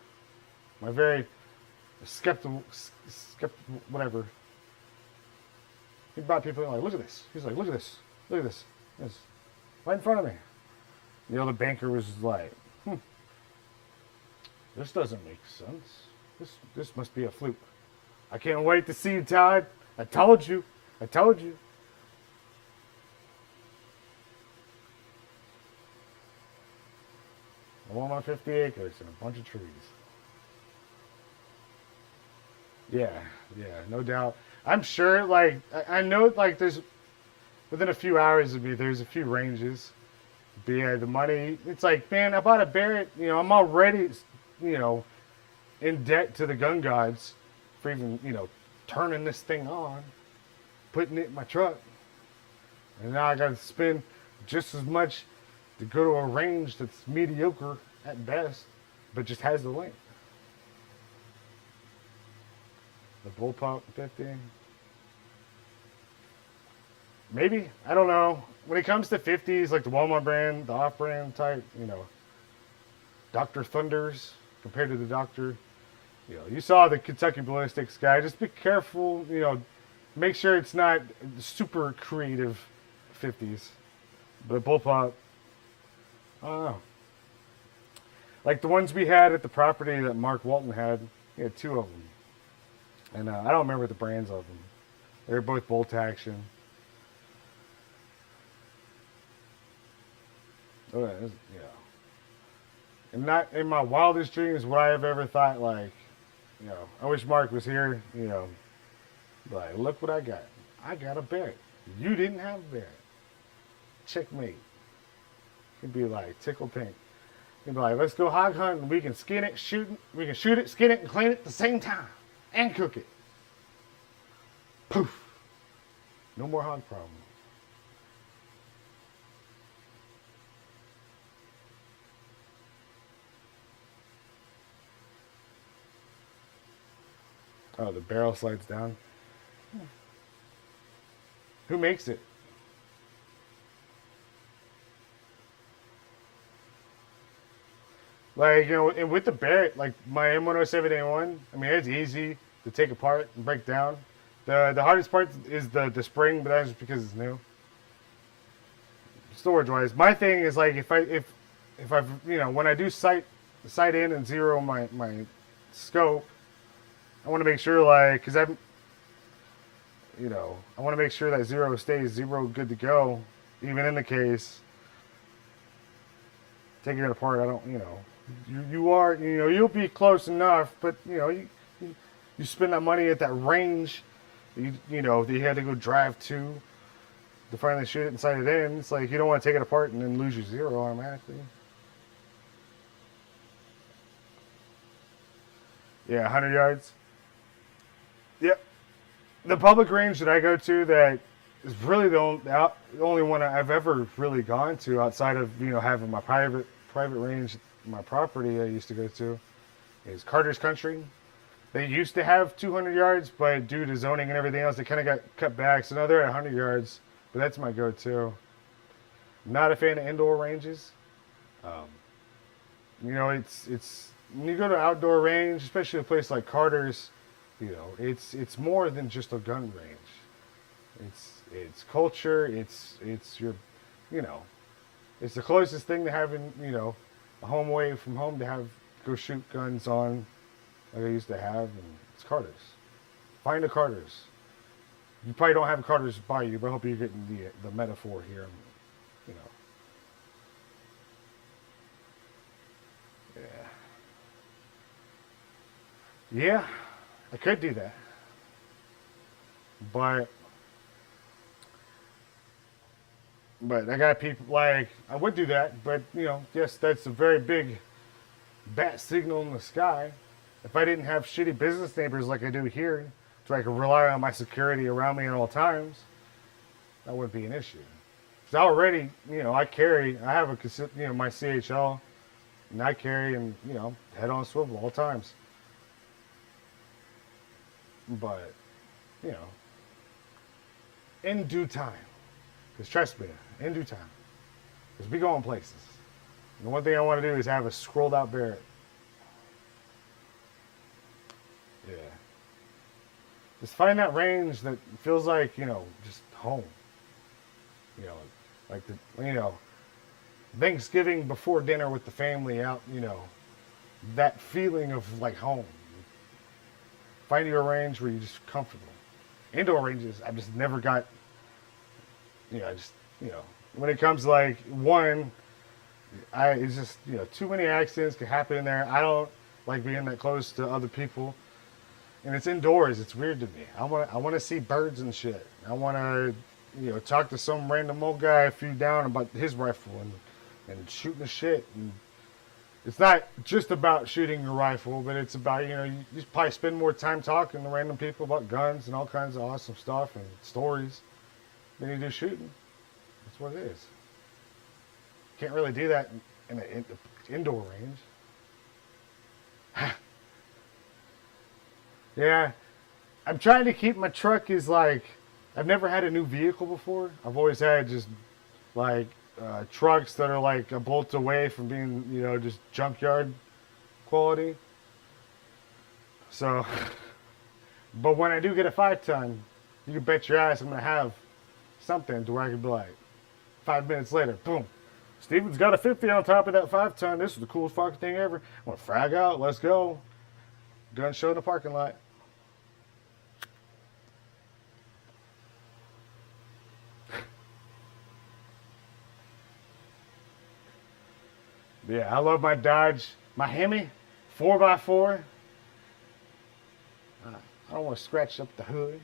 my very skeptical, whatever. He brought people in like, look at this. He's like, look at this. Look at this. This. Right in front of me. The other banker was like, this doesn't make sense. This must be a fluke. I can't wait to see you, Todd. I told you. I told you. I want my 50 acres and a bunch of trees. Yeah, no doubt. I'm sure, like, I know, like, there's, within a few hours of me, there's a few ranges. But yeah, the money, it's like, man, I bought a Barrett, I'm already, in debt to the gun gods for even, turning this thing on, putting it in my truck. And now I got to spend just as much to go to a range that's mediocre at best, but just has the length. The bullpup 50. Maybe, I don't know. When it comes to 50s, like the Walmart brand, the off-brand type, Dr. Thunders compared to the Dr. You saw the Kentucky Ballistics guy. Just be careful, make sure it's not super creative 50s. But bullpup, I don't know. Like the ones we had at the property that Mark Walton had, he had two of them. And I don't remember the brands of them. They were both bolt action. Oh, yeah. And not in my wildest dreams would I have ever thought, like, I wish Mark was here, like, look what I got. I got a Barrett. You didn't have a Barrett. Checkmate. He'd be like, tickle pink. He'd be like, let's go hog hunting. We can skin it, shoot it. We can shoot it, skin it, and clean it at the same time. And cook it. Poof. No more hog problem. Oh, the barrel slides down. Who makes it? Like, and with the Barrett, like my M107A1, I mean, it's easy to take apart and break down. The hardest part is the spring, but that's just because it's new. Storage-wise, my thing is like if I've when I do sight in and zero my scope, I want to make sure, like, because I want to make sure that zero stays zero, good to go, even in the case. Taking it apart, I don't, you'll be close enough, but you spend that money at that range, that you had to go drive to finally shoot it and sight it in. It's like you don't want to take it apart and then lose your zero automatically. Yeah, 100 yards. Yep. The public range that I go to that is really the only one I've ever really gone to outside of having my private range, my property I used to go to, is Carter's Country. They used to have 200 yards, but due to zoning and everything else, they kind of got cut back. So now they're at 100 yards, but that's my go-to. Not a fan of indoor ranges. It's when you go to outdoor range, especially a place like Carter's, it's more than just a gun range. It's culture. It's your, it's the closest thing to having a home away from home to go shoot guns on like I used to have, and it's Carter's. Find a Carter's. You probably don't have a Carter's by you, but I hope you're getting the metaphor here. You know. Yeah. Yeah, I could do that. But I got people like I would do that, but you know, yes, that's a very big bat signal in the sky. If I didn't have shitty business neighbors like I do here, so I could rely on my security around me at all times, that wouldn't be an issue. Because already, you know, I have my CHL, and I carry and, you know, head on swivel all times. But, you know, in due time, because trust me, in due time, because we going places. And the one thing I want to do is have a scrolled out Barrett. Yeah. Just find that range that feels like, you know, just home. You know, like Thanksgiving before dinner with the family out, you know, that feeling of like home. Find you a range where you're just comfortable. Indoor ranges, I just never got, when it comes to like it's just, too many accidents can happen in there. I don't like being that close to other people. And it's indoors. It's weird to me. I want to see birds and shit. I want to, talk to some random old guy a few down about his rifle and shooting the shit. And it's not just about shooting your rifle, but it's about, you just probably spend more time talking to random people about guns and all kinds of awesome stuff and stories than you do shooting. That's what it is. Can't really do that in an indoor range. Yeah, I'm trying to keep my truck is like, I've never had a new vehicle before. I've always had just like trucks that are like a bolt away from being, just junkyard quality. So, but when I do get a 5-ton, you can bet your ass I'm going to have something to where I can be like, 5 minutes later, boom. Steven's got a 50 on top of that 5-ton. This is the coolest fucking thing ever. I want to Fragout. Let's go. Gun show in the parking lot. Yeah, I love my Dodge, my Hemi, 4x4. I don't want to scratch up the hood.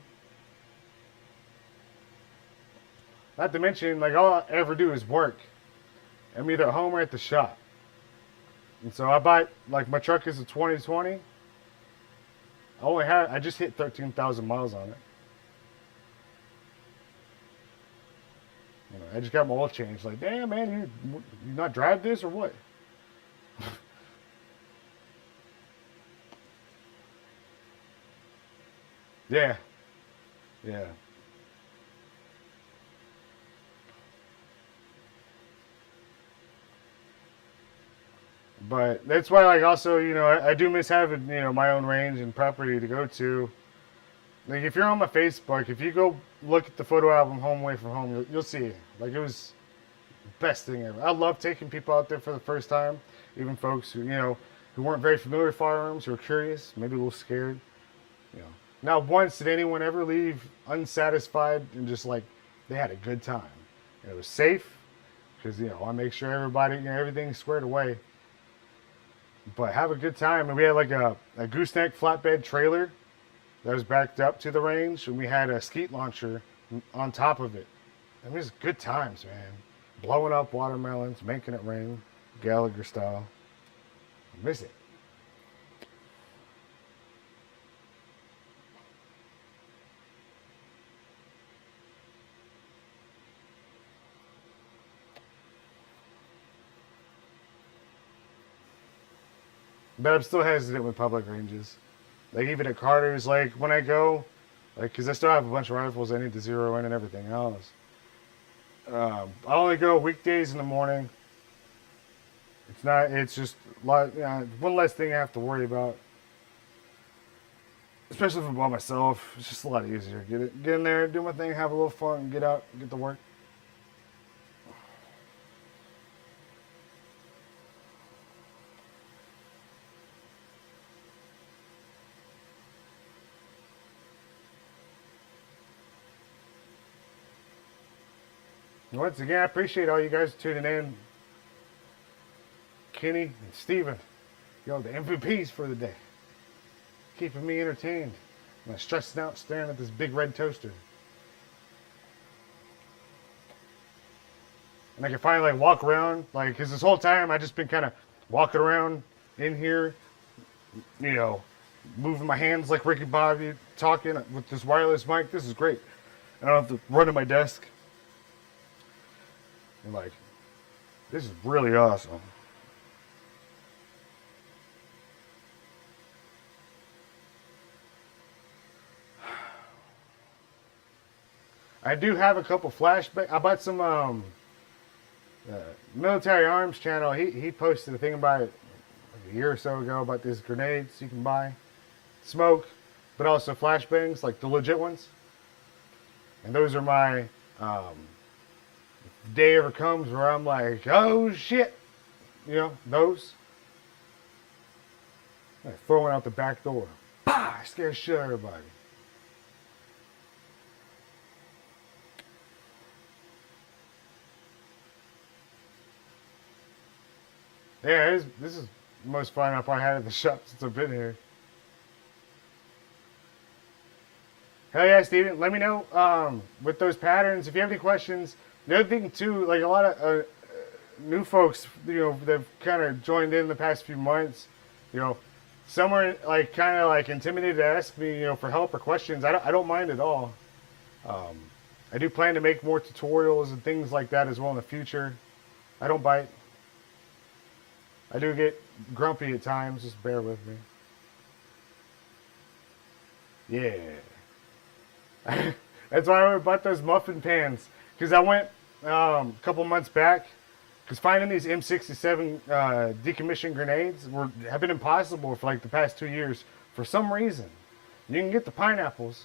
Not to mention, like, all I ever do is work. I'm either at home or at the shop. And so I buy, like, my truck is a 2020. I just hit 13,000 miles on it. I just got my oil changed. Like, damn, man, you not drive this or what? Yeah. Yeah. But that's why, like, also, I do miss having, my own range and property to go to. Like, if you're on my Facebook, if you go look at the photo album Home Away from Home, you'll see it. Like, it was the best thing ever. I love taking people out there for the first time, even folks who weren't very familiar with firearms, who were curious, maybe a little scared. Not once did anyone ever leave unsatisfied and just like they had a good time. It was safe because I make sure everybody, everything's squared away. But have a good time. And we had like a gooseneck flatbed trailer that was backed up to the range, and we had a skeet launcher on top of it. I mean, it was good times, man. Blowing up watermelons, making it rain, Gallagher style. I miss it. But I'm still hesitant with public ranges. Like, even at Carter's, like, when I go, like, because I still have a bunch of rifles I need to zero in and everything else. I only go weekdays in the morning. It's just one less thing I have to worry about. Especially if I'm by myself. It's just a lot easier. Get in there, do my thing, have a little fun, and get out, get to work. Once again, I appreciate all you guys tuning in. Kenny and Steven, yo, the MVPs for the day. Keeping me entertained. I'm stressing out staring at this big red toaster. And I can finally like walk around, like, cause this whole time I just been kind of walking around in here, you know, moving my hands like Ricky Bobby, talking with this wireless mic. This is great. I don't have to run to my desk. And like, this is really awesome. I do have a couple flashbacks. I bought some Military Arms channel. He posted a thing about it like a year or so ago about these grenades you can buy, smoke, but also flashbangs, like the legit ones. And those are my day ever comes where I'm like, oh shit, you know, those. I throw one out the back door. Bah! I scare shit out of everybody. Yeah, this is the most fun I've probably had at the shop since I've been here. Hell yeah, Steven. Let me know with those patterns. If you have any questions. The other thing, too, like a lot of new folks, you know, that have kind of joined in the past few months, you know, some are like kind of like intimidated to ask me, you know, for help or questions. I don't mind at all. I do plan to make more tutorials and things like that as well in the future. I don't bite. I do get grumpy at times. Just bear with me. Yeah. That's why I bought those muffin pans. Because I went a couple months back. Because finding these M67 decommissioned grenades have been impossible for like the past 2 years. For some reason. You can get the pineapples.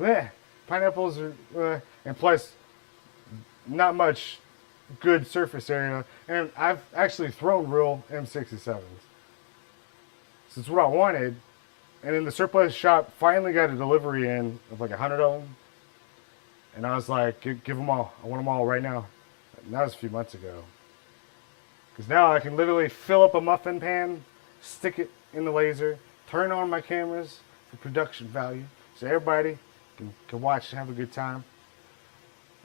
Bleh. Pineapples are... and plus, not much good surface area. And I've actually thrown real M67s. So it's what I wanted. And then the surplus shop finally got a delivery in of like 100 of them. And I was like, give them all. I want them all right now. And that was a few months ago. Because now I can literally fill up a muffin pan, stick it in the laser, turn on my cameras for production value. So everybody can watch and have a good time.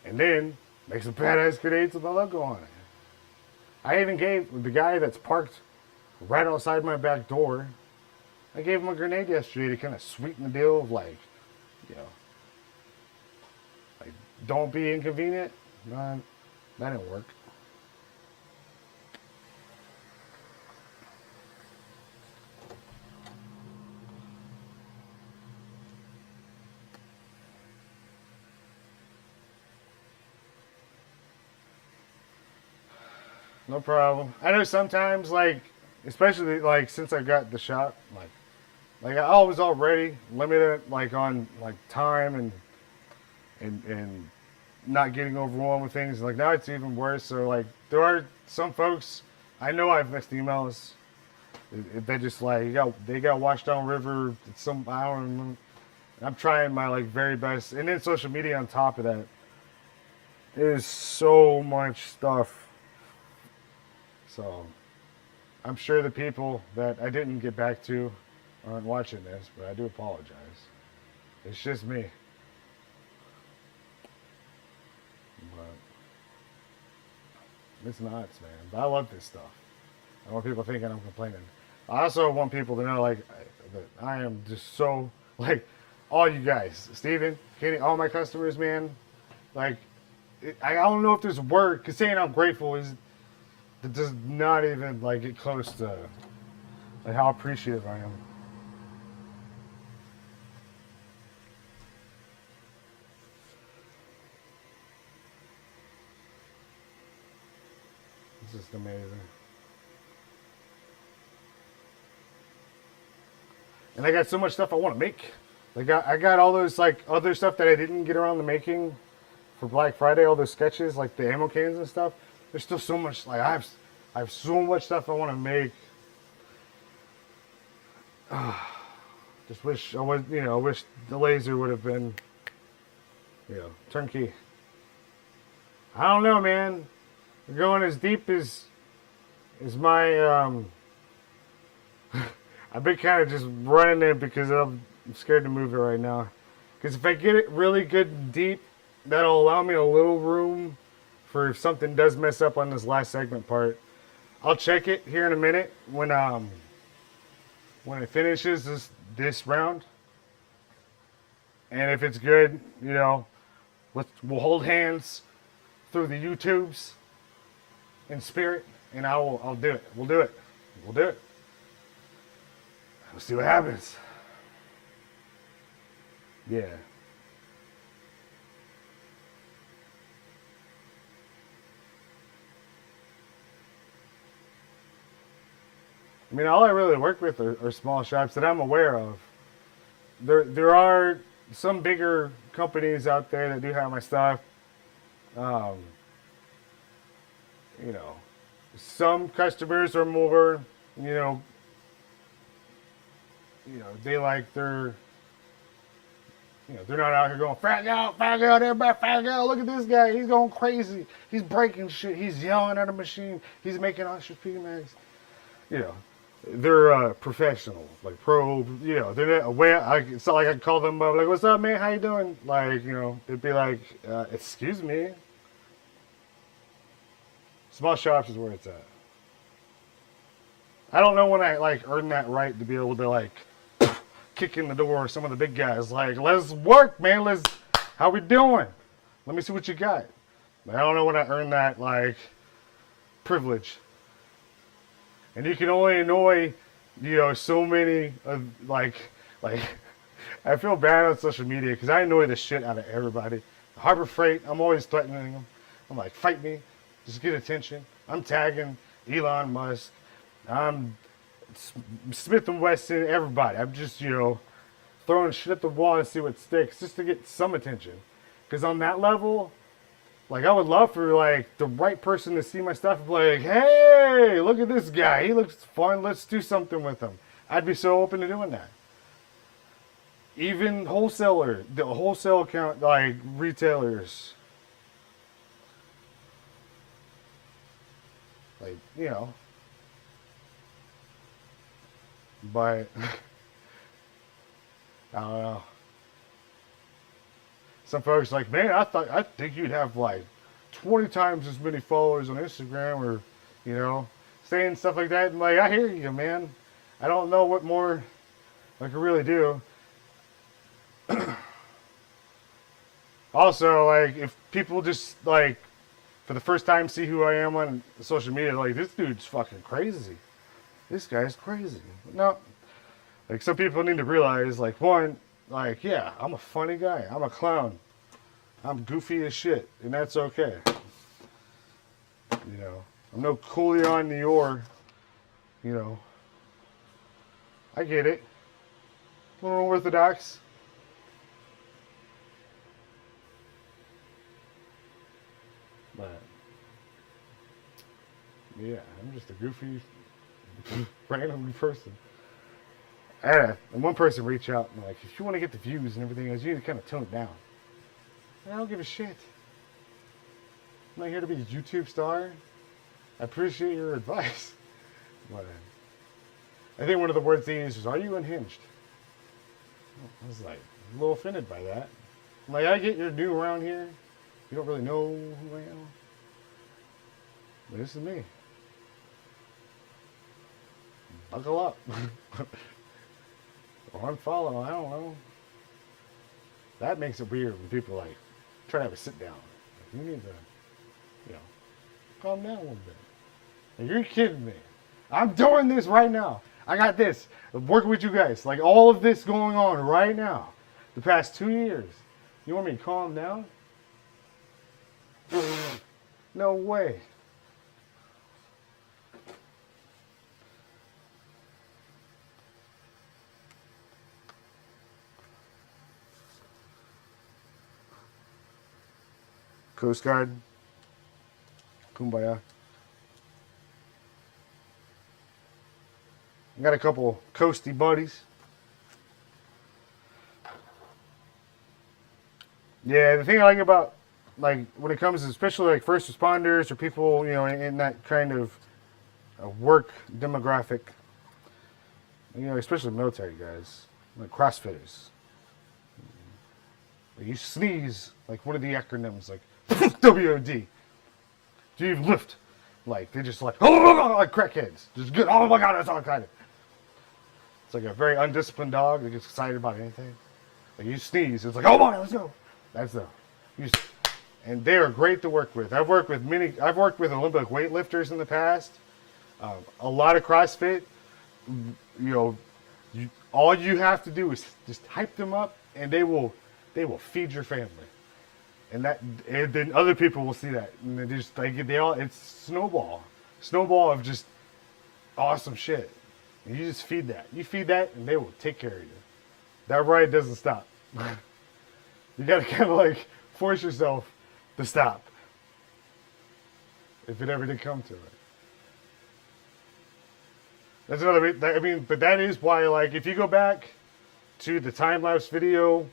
And then make some badass grenades with my logo on it. I even gave the guy that's parked right outside my back door, I gave him a grenade yesterday to kind of sweeten the deal of like, you know, like don't be inconvenient. No, that didn't work. No problem. I know sometimes, like, especially like since I got the shop, like I was already limited, like on like time and not getting overwhelmed with things. Like now it's even worse. So like there are some folks I know I've missed emails. They just like they got washed down river at some hour. And I'm trying my like very best, and then social media on top of that. There's so much stuff. So, I'm sure the people that I didn't get back to aren't watching this, but I do apologize. It's just me. But it's nuts, man. But I love this stuff. I don't want people thinking I'm complaining. I also want people to know, like, that I am just so, like, all you guys, Steven, Kenny, all my customers, man, like, I don't know if there's word, because saying I'm grateful it does not even like get close to like how appreciative I am. It's just amazing. And I got so much stuff I want to make. Like I got all those like other stuff that I didn't get around to making for Black Friday, all those sketches, like the ammo cans and stuff. There's still so much, like I have so much stuff I want to make. Just wish I was, you know, I wish the laser would have been, you know, turnkey. I don't know, man. We're going as deep as my I've been kind of just running it because I'm scared to move it right now. Because if I get it really good and deep, that'll allow me a little room for if something does mess up on this last segment part. I'll check it here in a minute when it finishes this round. And if it's good, you know, we'll hold hands through the YouTubes in spirit, and I'll do it. We'll do it. We'll do it. We'll see what happens. Yeah. I mean, all I really work with are small shops that I'm aware of. There are some bigger companies out there that do have my stuff. Um, you know, some customers are more, you know, they like their, they're not out here going, Fragout, everybody, Fragout, look at this guy, he's going crazy, he's breaking shit, he's yelling at a machine, he's making extra PMAGs. You know, they're professional, like pro, they're not aware. It's not like I call them up, like, what's up, man, how you doing? Like, it'd be like, excuse me. Small shops is where it's at. I don't know when I, like, earn that right to be able to, like, kick in the door some of the big guys. Like, let's work, man, how we doing? Let me see what you got. But I don't know when I earn that, like, privilege. And you can only annoy, so many of, like, I feel bad on social media because I annoy the shit out of everybody. Harbor Freight, I'm always threatening them. I'm like, fight me, just get attention. I'm tagging Elon Musk. I'm Smith & Wesson, everybody. I'm just, throwing shit at the wall and see what sticks just to get some attention. Because on that level, like, I would love for, like, the right person to see my stuff and be like, hey, look at this guy. He looks fun. Let's do something with him. I'd be so open to doing that. Even the wholesale account, like, retailers. Like, but I don't know. Some folks like, man, I think you'd have like 20 times as many followers on Instagram, or saying stuff like that. And like, I hear you, man. I don't know what more I could really do. Also, like, if people just like for the first time see who I am on social media, like, this dude's fucking crazy. This guy's crazy. No, like, some people need to realize, like, one, like, yeah, I'm a funny guy. I'm a clown. I'm goofy as shit, and that's okay. I'm no Coolion Nior. I get it. A little orthodox. But, yeah, I'm just a goofy, random person. I had one person reach out and like, if you want to get the views and everything else, you need to kind of tone it down. I don't give a shit. I'm not here to be a YouTube star. I appreciate your advice. But I think one of the words they used was, are you unhinged? I was like, a little offended by that. I'm like, I get you're new around here. You don't really know who I am. But this is me. Buckle up. Or unfollow, I don't know. That makes it weird when people like try to have a sit down. Like, you need to, calm down a little bit. Like, you're kidding me. I'm doing this right now. I got this. I'm working with you guys. Like, all of this going on right now. The past 2 years. You want me to calm down? No way. Coast Guard. Kumbaya. I got a couple coasty buddies. Yeah, the thing I like about like when it comes to especially like first responders or people, you know, in that kind of work demographic, you know, especially military guys, like CrossFitters. You sneeze, like what are the acronyms? Like WOD. Do you lift? Like they just like, oh, like crackheads. Just good. Oh my god, that's all kind of. It's like a very undisciplined dog that gets excited about anything. Like you sneeze, it's like, oh my, let's go. That's the. And they are great to work with. I've worked with Olympic weightlifters in the past. A lot of CrossFit. You know, all you have to do is just hype them up, and they will feed your family. And then other people will see that, and they just it's snowball of just awesome shit. And you just feed that. You feed that, and they will take care of you. That ride doesn't stop. You gotta kind of like force yourself to stop if it ever did come to it. That's another. I mean, but that is why, like, if you go back to the time-lapse video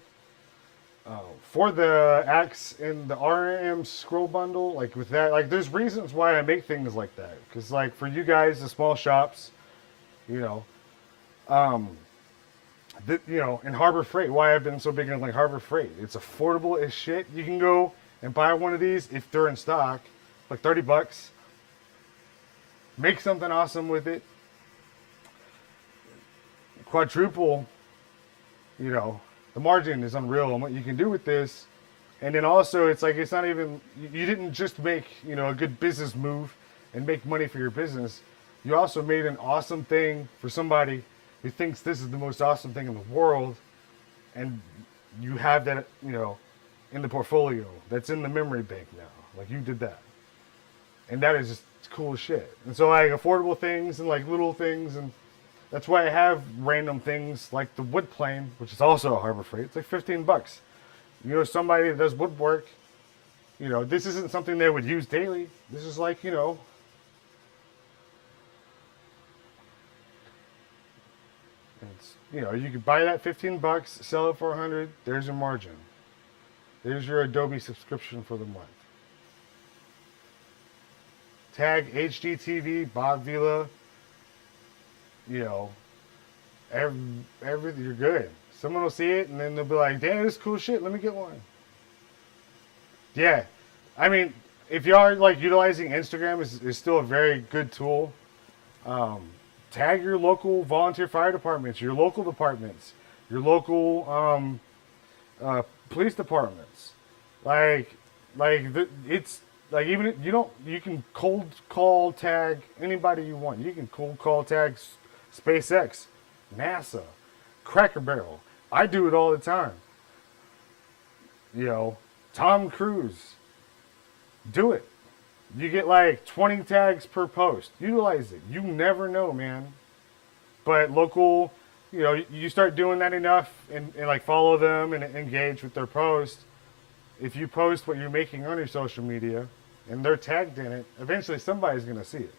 for the axe and the RM scroll bundle, like with that, like, there's reasons why I make things like that. Because, like, for you guys, the small shops, you know, in Harbor Freight, why I've been so big in like Harbor Freight. It's affordable as shit. You can go and buy one of these if they're in stock, like $30. Make something awesome with it. Quadruple, you know, the margin is unreal on what you can do with this. And then also, it's like, it's not even, you didn't just make, you know, a good business move and make money for your business. You also made an awesome thing for somebody who thinks this is the most awesome thing in the world, and you have that, you know, in the portfolio. That's in the memory bank now. Like, you did that. And that is just cool as shit. And so, like, affordable things and, like, little things, and that's why I have random things like the wood plane, which is also a Harbor Freight. It's like $15. You know, somebody that does woodwork, you know, this isn't something they would use daily. This is like, you know, you know, you could buy that $15, sell it for $100. There's your margin. There's your Adobe subscription for the month. Tag HGTV, Bob Vila. You know, everything, you're good. Someone will see it and then they'll be like, "Damn, this is cool shit. Let me get one." Yeah, I mean, if you are like utilizing Instagram, is still a very good tool. Tag your local volunteer fire departments, your local departments, your local police departments. It's like, even you can cold call tag anybody you want. You can cold call tag SpaceX, NASA, Cracker Barrel. I do it all the time. You know, Tom Cruise. Do it. You get like 20 tags per post. Utilize it. You never know, man. But local, you know, you start doing that enough and like follow them and engage with their posts. If you post what you're making on your social media and they're tagged in it, eventually somebody's going to see it.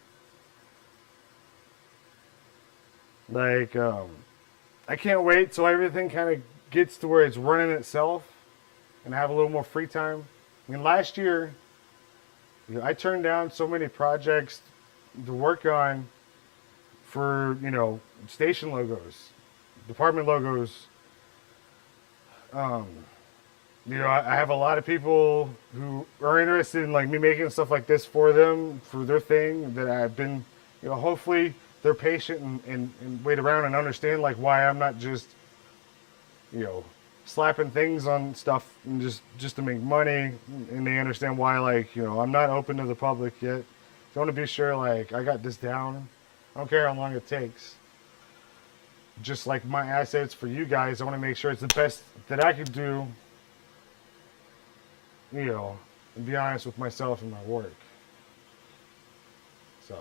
Like, I can't wait till everything kind of gets to where it's running itself and I have a little more free time. I mean, last year, you know, I turned down so many projects to work on for, you know, station logos, department logos. You know, I have a lot of people who are interested in like me making stuff like this for them, for their thing, that I've been, you know, hopefully they're patient and wait around and understand like why I'm not just, you know, slapping things on stuff and just to make money, and they understand why, like, you know, I'm not open to the public yet. I want to be sure like I got this down. I don't care how long it takes. Just like my assets for you guys, I want to make sure it's the best that I could do, you know, and be honest with myself and my work. So.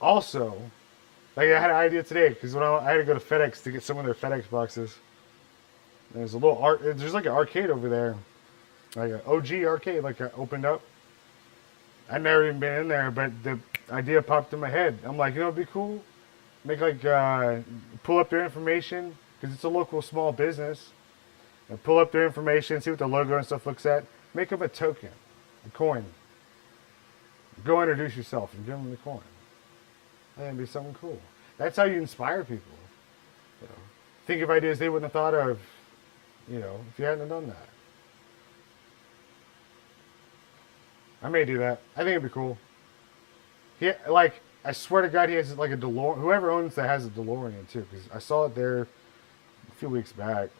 Also, like, I had an idea today because when I had to go to FedEx to get some of their FedEx boxes. There's a little there's like an arcade over there, like an OG arcade, like opened up. I'd never even been in there, but the idea popped in my head. I'm like, you know, it'd be cool Make like pull up their information because it's a local small business. And pull up their information, see what the logo and stuff looks at. Make them a token, a coin. Go introduce yourself and give them the coin. That'd be something cool. That's how you inspire people. You know, think of ideas they wouldn't have thought of, you know, if you hadn't done that. I may do that. I think it'd be cool. He, like, I swear to God, he has like a DeLorean. Whoever owns that has a DeLorean too, because I saw it there a few weeks back.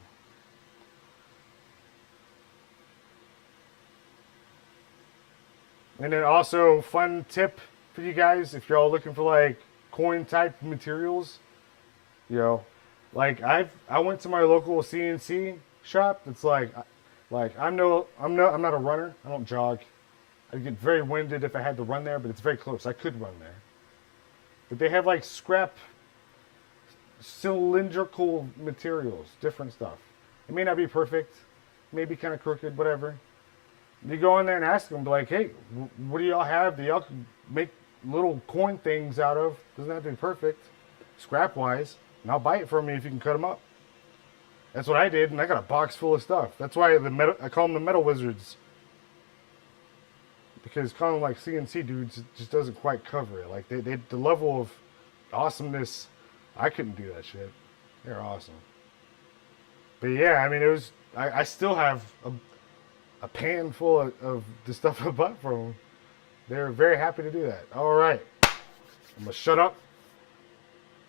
And then also, fun tip for you guys, if you're all looking for like coin type materials, you know, like I went to my local CNC shop. It's like I'm not a runner. I don't jog. I'd get very winded if I had to run there, but it's very close. I could run there. But they have like scrap cylindrical materials, different stuff. It may not be perfect, may be kind of crooked, whatever. You go in there and ask them, like, hey, what do y'all have that y'all can make little coin things out of? Doesn't have to be perfect, scrap-wise. And I'll buy it from you if you can cut them up. That's what I did, and I got a box full of stuff. That's why I call them the metal wizards. Because calling them like CNC dudes just doesn't quite cover it. Like, the level of awesomeness, I couldn't do that shit. They're awesome. But yeah, I mean, it was, I still have a pan full of the stuff I bought from them. They're very happy to do that. All right. I'm going to shut up.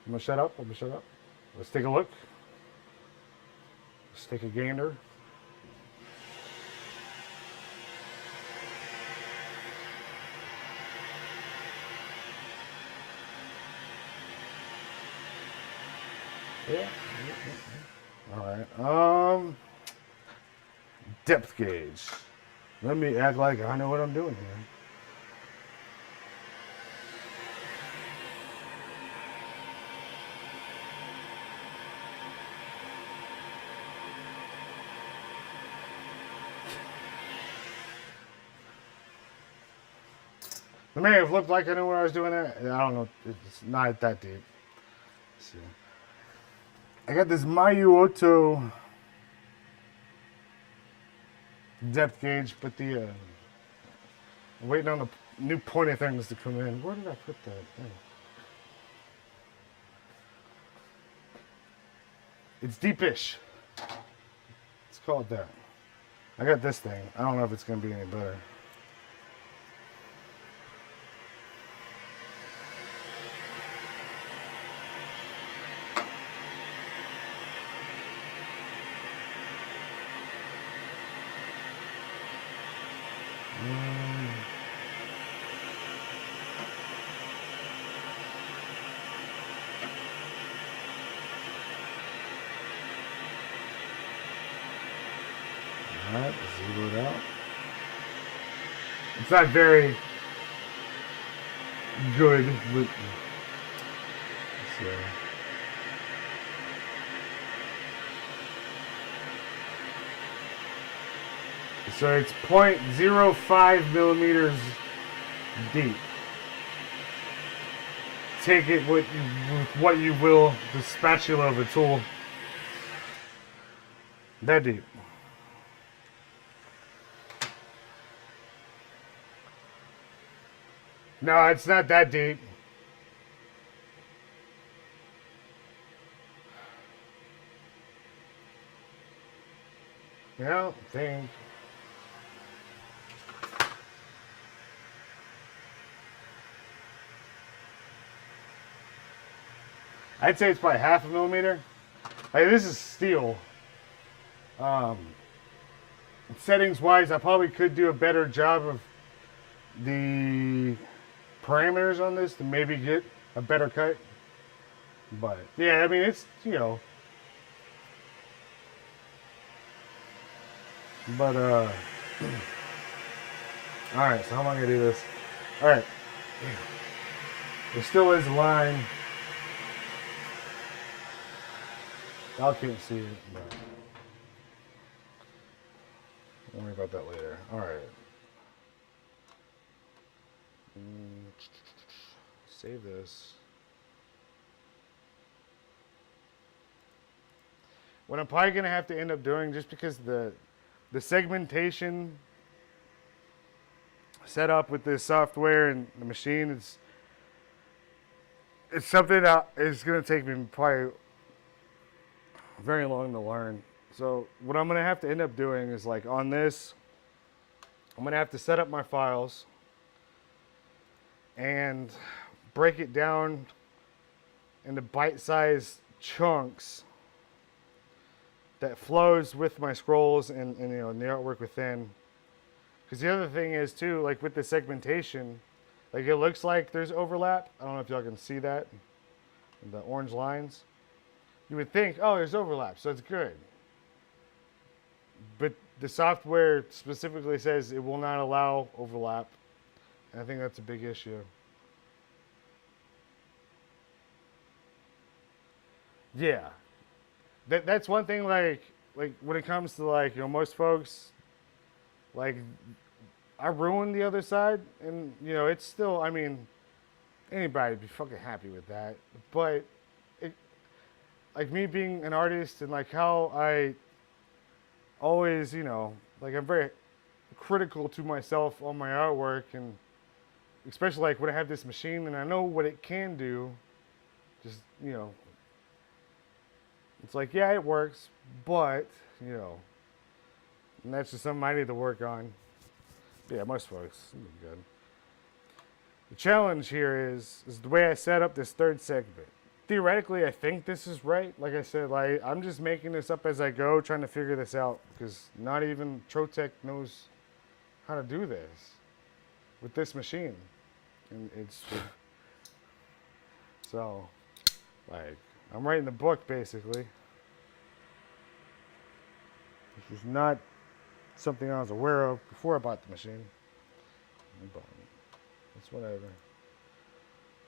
Let's take a look. Let's take a gander. Yeah. All right. Depth gauge. Let me act like I know what I'm doing here. It may have looked like I knew what I was doing there. I don't know. It's not that deep. Let's see. I got this Mayuoto depth gauge, but I'm waiting on the new pointy things to come in. Where did I put that thing? It's deepish. Let's call it that. I got this thing. I don't know if it's going to be any better. Alright, zero it out. It's not very good with. So it's 0.05 millimeters deep. Take it with what you will, the spatula of a tool. That deep. No, it's not that deep. I don't think. I'd say it's probably 0.5 millimeter. Like, this is steel. Settings wise, I probably could do a better job of the parameters on this to maybe get a better cut. But yeah, I mean, it's, you know. But all right, so how am I gonna do this? All right, there still is a line. Y'all can't see it, but don't worry about that later. All right. Save this. what I'm probably gonna have to end up doing, just because the segmentation set up with this software and the machine, it's something that is gonna take me probably very long to learn. So what I'm gonna have to end up doing is, like, on this, I'm gonna have to set up my files and break it down into bite-sized chunks that flows with my scrolls and you know, and the artwork within. Because the other thing is too, like with the segmentation, like it looks like there's overlap. I don't know if y'all can see that, the orange lines. You would think, oh, there's overlap, so it's good. But the software specifically says it will not allow overlap, and I think that's a big issue. Yeah, that's one thing. Like when it comes to, like, you know, most folks, like, I ruined the other side, and you know, it's still, I mean, anybody would be fucking happy with that. But it, like me being an artist, and like how I always, you know, like I'm very critical to myself on my artwork, and especially like when I have this machine and I know what it can do, just, you know, it's like, yeah, it works, but, you know, and that's just something I need to work on. Yeah, most folks, it'll be good. The challenge here is the way I set up this third segment. Theoretically, I think this is right. Like I said, like, I'm just making this up as I go, trying to figure this out, because not even Trotec knows how to do this with this machine. And it's so, like, I'm writing the book basically. This was not something I was aware of before I bought the machine. But it's whatever.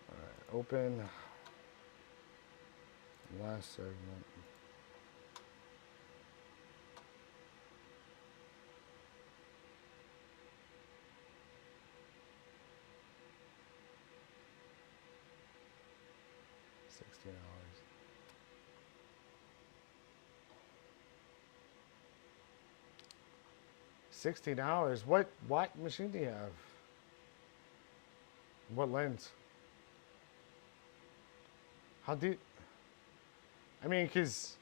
Alright, open. Last segment. $16. $16. What machine do you have? What lens? How deep? I mean, because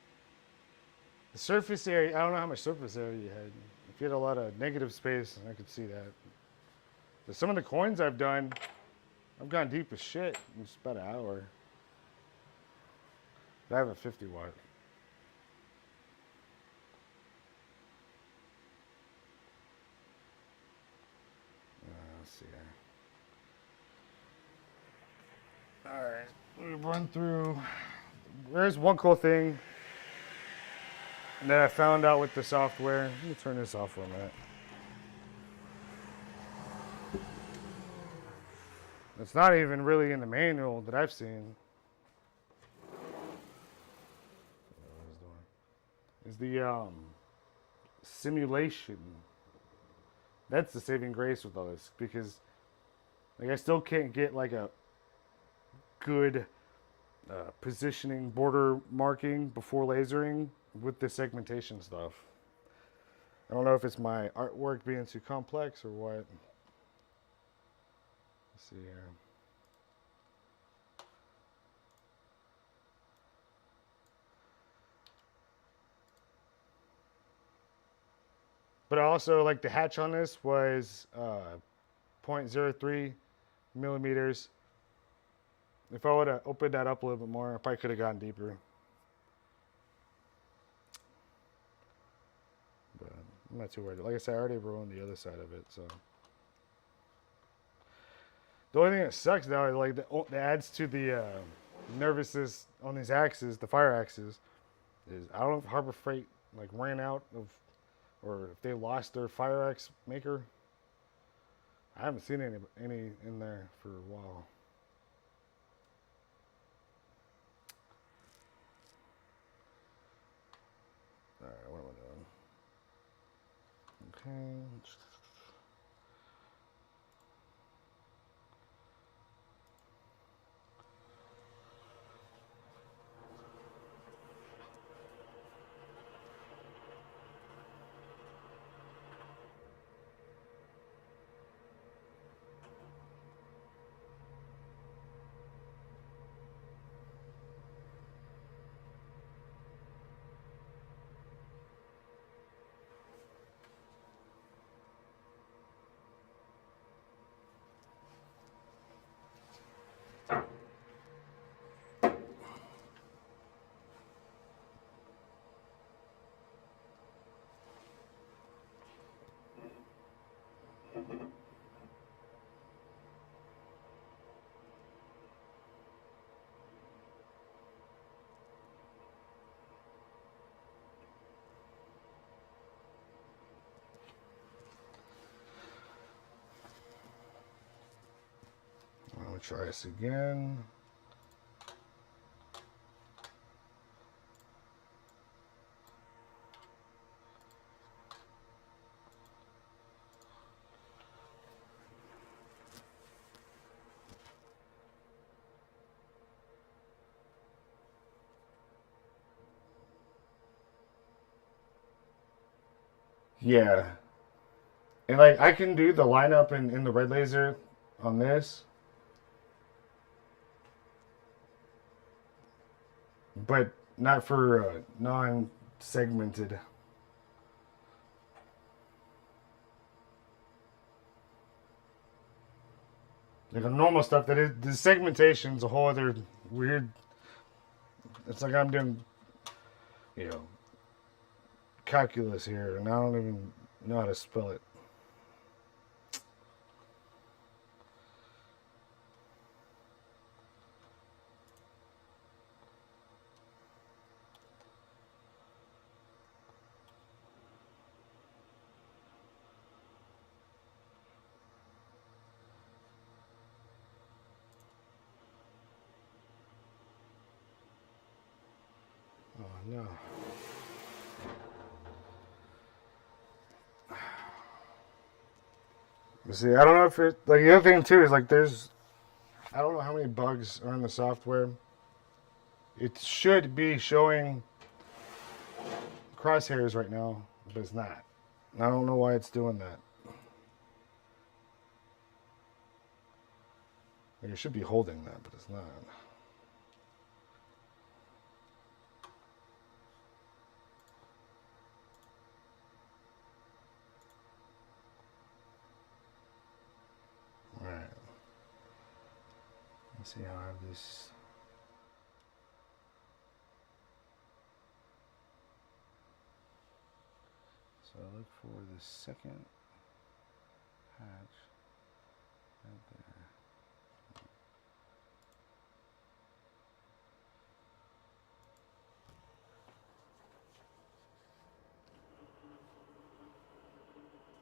the surface area, I don't know how much surface area you had. If you had a lot of negative space, I could see that. But some of the coins I've done, I've gone deep as shit in just about an hour. But I have a 50 watt. Let's see here. Alright, let me run through. There's one cool thing that I found out with the software. Let me turn this off for a minute. It's not even really in the manual that I've seen. Is the simulation. That's the saving grace with all this, because like I still can't get like a good positioning, border marking before lasering with the segmentation stuff. I don't know if it's my artwork being too complex or what. Let's see here. But also, like, the hatch on this was 0.03 millimeters. If I would have opened that up a little bit more, I probably could have gone deeper. But I'm not too worried. Like I said, I already ruined the other side of it, so. The only thing that sucks now is, like, that adds to the nervousness on these axes, the fire axes, is I don't know if Harbor Freight, like, ran out of, or if they lost their fire axe maker. I haven't seen any in there for a while. Alright, what am I doing? Okay. try this again. Yeah. And like I can do the lineup in the red laser on this. But not for non-segmented. Like a normal stuff that is the segmentation's a whole other weird. It's like I'm doing, you know, calculus here, and I don't even know how to spell it. Oh no. See, I don't know if it like the other thing too is like there's I don't know how many bugs are in the software. It should be showing crosshairs right now, but it's not. I don't know why it's doing that. Like it should be holding that, but it's not. All right. Let's see how I have this. So I look for the second hatch right there.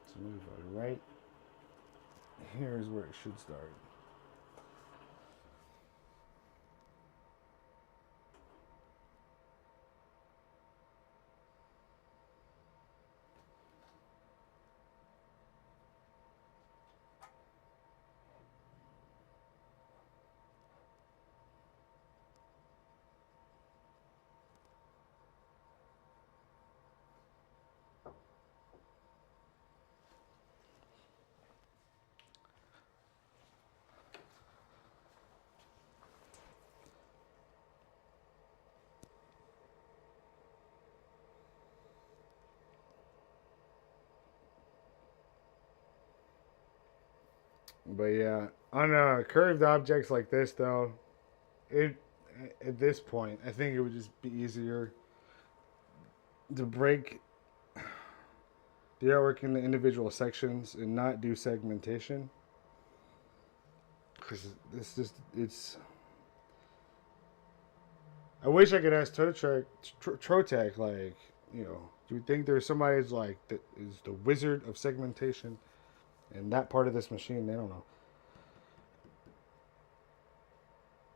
So move right here is where it should start. But yeah, on curved objects like this though, it at this point I think it would just be easier to break the artwork into individual sections and not do segmentation. Because it's just it's. I wish I could ask Trotec like do you think there's somebody who's like that is the wizard of segmentation in that part of this machine? They don't know.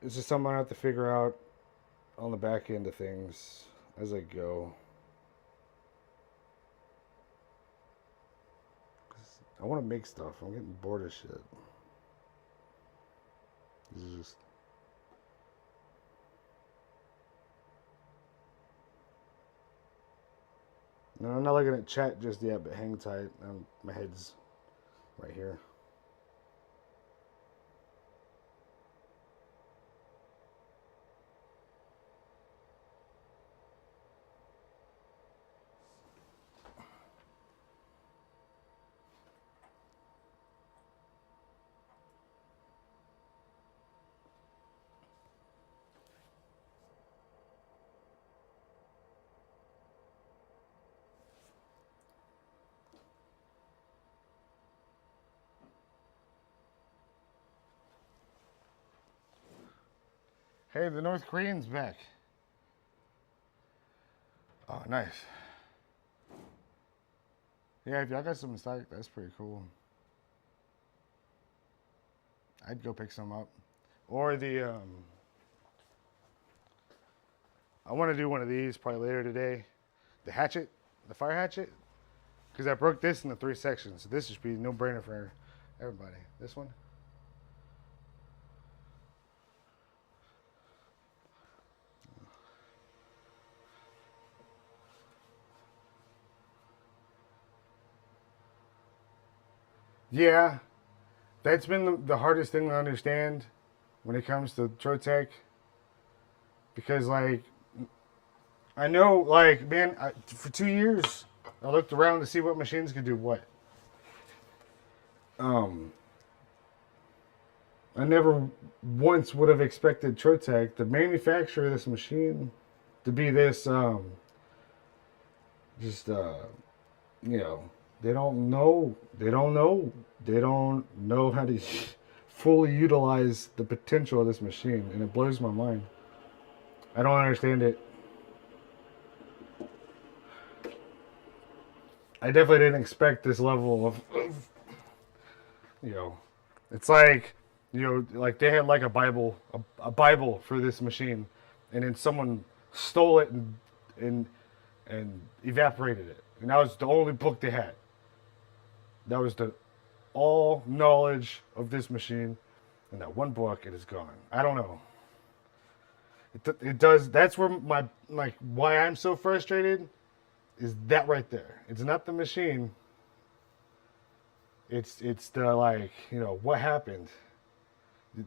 It's just something I have to figure out on the back end of things as I go. I want to make stuff. I'm getting bored of shit. This is just. No, I'm not looking at chat just yet, but hang tight. My head's right here. Hey, the North Korean's back. Oh, nice. Yeah, if y'all got some in stock, that's pretty cool. I'd go pick some up. or the I want to do one of these probably later today. The hatchet, the fire hatchet, because I broke this into 3 sections. So this should be no brainer for everybody. This one. Yeah, that's been the hardest thing to understand when it comes to Trotec, because like I know, like, man, for 2 years I looked around to see what machines could do what. Um, I never once would have expected Trotec, the manufacturer of this machine, to be this just you know, they don't know how to fully utilize the potential of this machine, and it blows my mind. I don't understand it. I definitely didn't expect this level of you know, it's like, you know, like they had like a Bible for this machine, and then someone stole it and evaporated it, and that was the only book they had. That was the all knowledge of this machine, and that one book, it is gone. I don't know. It does. That's where my, like, why I'm so frustrated is that right there. It's not the machine. It's the, like, you know, what happened.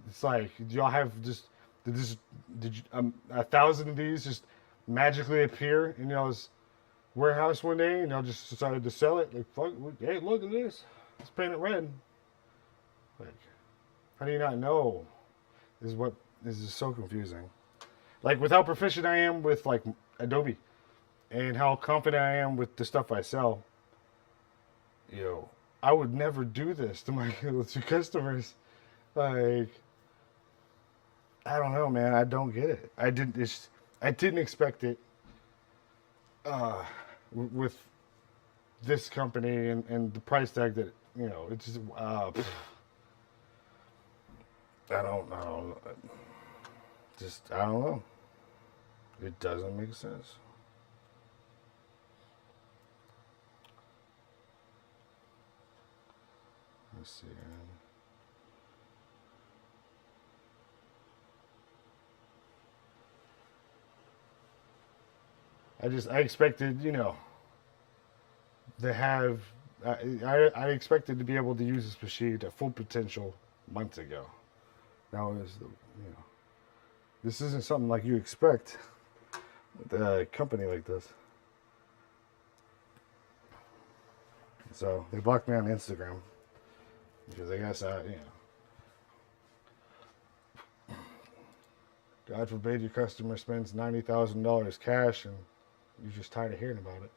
It's like, y'all have just did you, 1,000 of these just magically appear in y'all's warehouse one day, and y'all just decided to sell it? Like, fuck, hey, look at this. Let's paint it red. Like, how do you not know? This is so confusing. Like, with how proficient I am with, like, Adobe, and how confident I am with the stuff I sell, you know, I would never do this to my to customers. Like, I don't know, man. I don't get it. I didn't expect it with this company and the price tag that, you know, it's just I don't know. Just, I don't know. It doesn't make sense. Let's see. I expected, you know, to have. I expected to be able to use this machine to full potential months ago. Now is the, you know, this isn't something like you expect with a company like this. So they blocked me on Instagram because I guess you know, God forbid your customer spends $90,000 cash and you're just tired of hearing about it.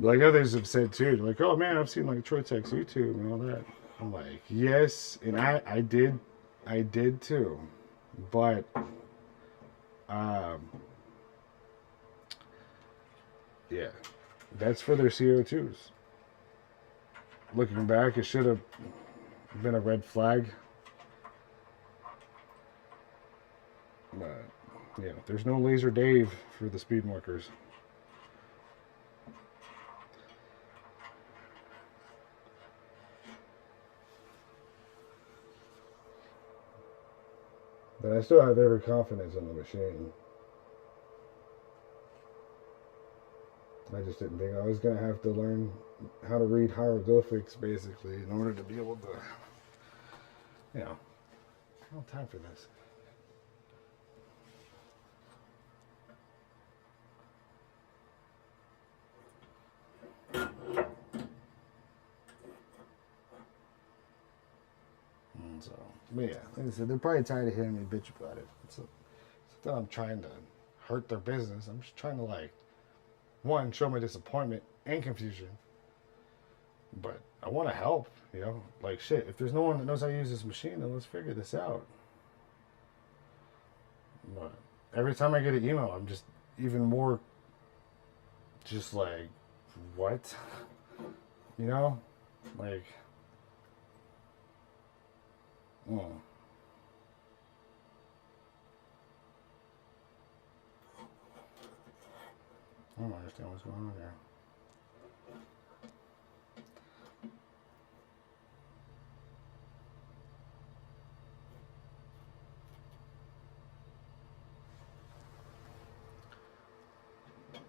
Like others have said too, like, oh man, I've seen like Trotec's YouTube and all that. I'm like, yes, and I did too, but um, yeah, that's for their CO2s. Looking back, it should have been a red flag. But yeah, there's no Laser Dave for the speed markers. But I still have every confidence in the machine. I just didn't think I was gonna have to learn how to read hieroglyphics basically in order to be able to, you know, I don't have time for this. And so, but yeah, like I said, they're probably tired of hearing me bitch about it. It's not that I'm trying to hurt their business. I'm just trying to, like, one, show my disappointment and confusion. But I want to help, you know? Like, shit, if there's no one that knows how to use this machine, then let's figure this out. But every time I get an email, I'm just even more just like, what? You know? Like, mm. I don't understand what's going on here.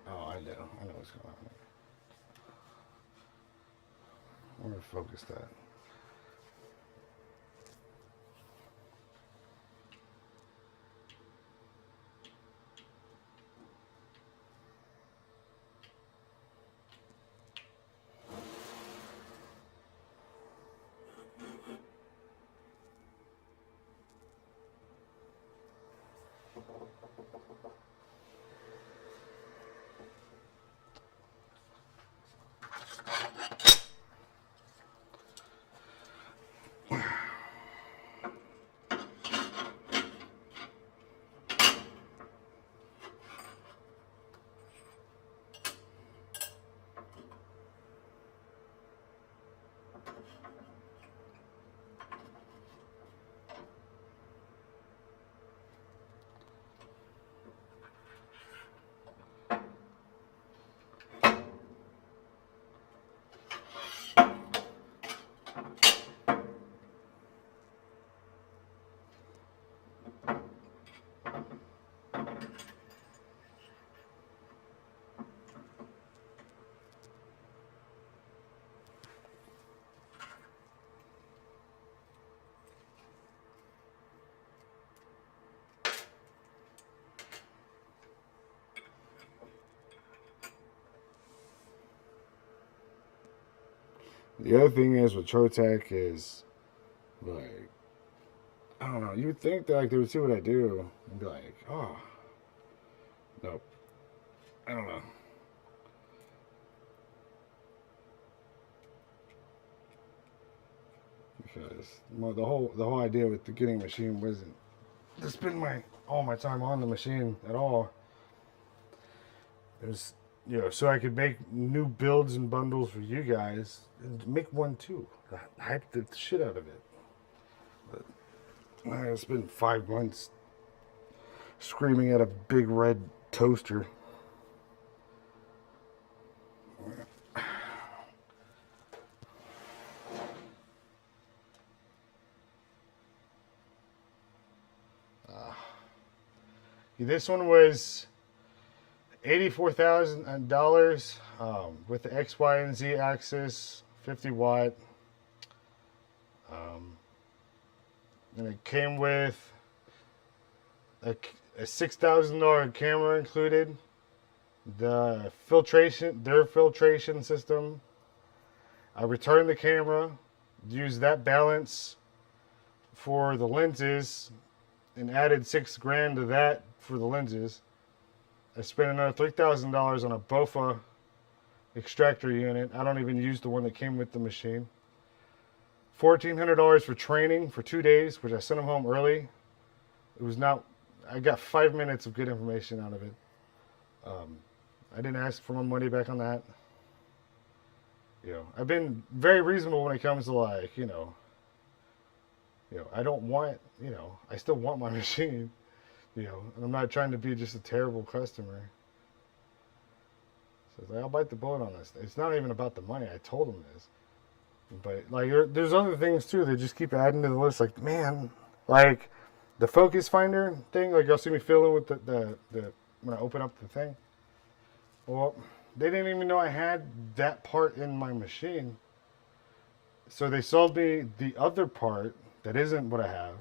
Oh, I do. I know what's going on here. Where to focus that? The other thing is with Trotec is, like, I don't know, you would think that, like, they would see what I do and be like, oh, nope. I don't know. Because well, the whole idea with the getting machine wasn't to spend all my time on the machine at all. It was, you know, so I could make new builds and bundles for you guys and make one too. Hype the shit out of it. But I spent 5 months screaming at a big red toaster. This one was $84,000 with the X, Y, and Z axis, 50 watt. And it came with a $6,000 camera included, their filtration system. I returned the camera, used that balance for the lenses, and added $6,000 to that for the lenses. I spent another $3,000 on a BOFA extractor unit. I don't even use the one that came with the machine. $1,400 for training for 2 days, which I sent them home early. It was not. I got 5 minutes of good information out of it. I didn't ask for my money back on that. You know, I've been very reasonable when it comes to, like, you know, I don't want, you know, I still want my machine, you know, and I'm not trying to be just a terrible customer. So it's like, I'll bite the bullet on this. It's not even about the money. I told them this. But, like, there's other things, too. They just keep adding to the list. Like, man, like, the focus finder thing, like, you'll see me fiddling with the when I open up the thing. Well, they didn't even know I had that part in my machine. So they sold me the other part that isn't what I have.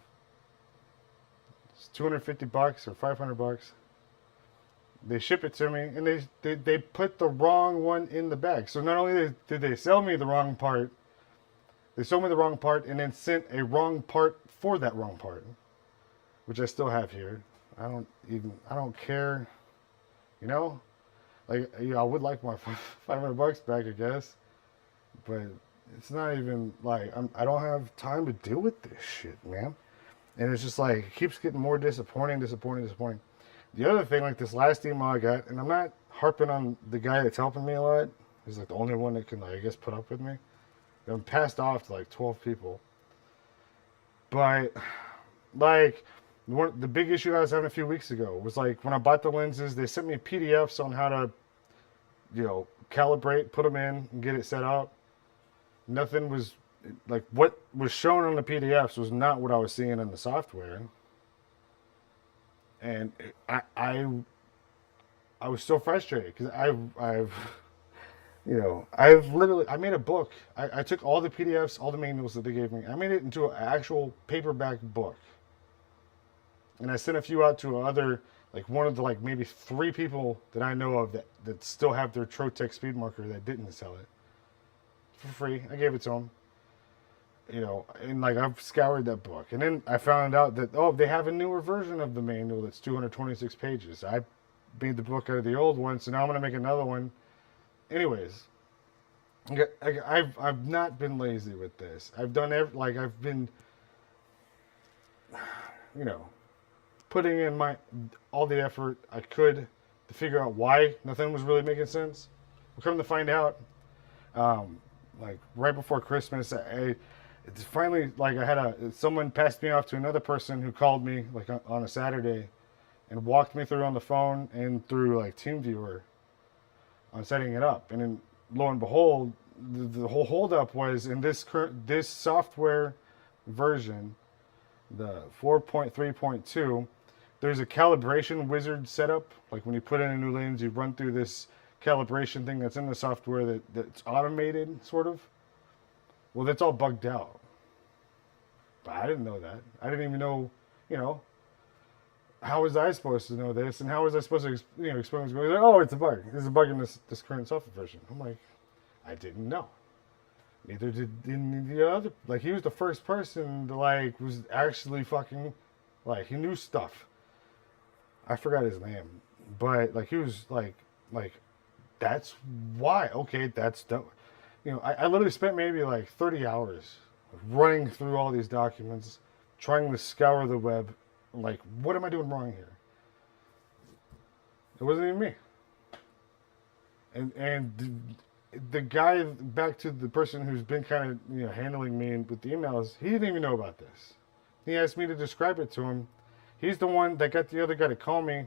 It's $250 or $500. They ship it to me, and they put the wrong one in the bag. So not only did they sell me the wrong part, they sold me the wrong part and then sent a wrong part for that wrong part, which I still have here. I don't care, you know. Like, I would like my $500 back, I guess, but it's not even like I don't have time to deal with this shit, man. And it's just like it keeps getting more disappointing. The other thing, like this last email I got, and I'm not harping on the guy that's helping me a lot. He's like the only one that can, like, I guess, put up with me. I'm passed off to like 12 people. But like the big issue I was having a few weeks ago was like when I bought the lenses, they sent me PDFs on how to, calibrate, put them in, and get it set up. Nothing was like what was shown on the PDFs was not what I was seeing in the software. And I was so frustrated because I've literally, I made a book. I took all the PDFs, all the manuals that they gave me. I made it into an actual paperback book. And I sent a few out to other, like one of the, like maybe 3 people that I know of that still have their Trotec speed marker that didn't sell it. For free. I gave it to them. And like I've scoured that book. And then I found out that, they have a newer version of the manual that's 226 pages. I made the book out of the old one, so now I'm going to make another one. Anyways, I've not been lazy with this. I've done I've been, putting in all the effort I could to figure out why nothing was really making sense. Well, come to find out, like right before Christmas, it's finally like I had someone passed me off to another person who called me like on a Saturday, and walked me through on the phone and through like TeamViewer on setting it up, and then lo and behold, the whole holdup was in this software version, the 4.3.2. There's a calibration wizard setup. Like when you put in a new lens, you run through this calibration thing that's in the software that's automated, sort of. Well, that's all bugged out. But I didn't know that. I didn't even know, how was I supposed to know this? And how was I supposed to, explain what's going on? Oh, it's a bug. There's a bug in this current software version. I'm like, I didn't know. Neither did the other. Like, he was the first person that, like, was actually fucking, like, he knew stuff. I forgot his name. But, like, he was, like, that's why. Okay, that's dope. I literally spent maybe, like, 30 hours running through all these documents, trying to scour the web. Like, what am I doing wrong here? It wasn't even me. And the guy, back to the person who's been kind of handling me with the emails, he didn't even know about this. He asked me to describe it to him. He's the one that got the other guy to call me.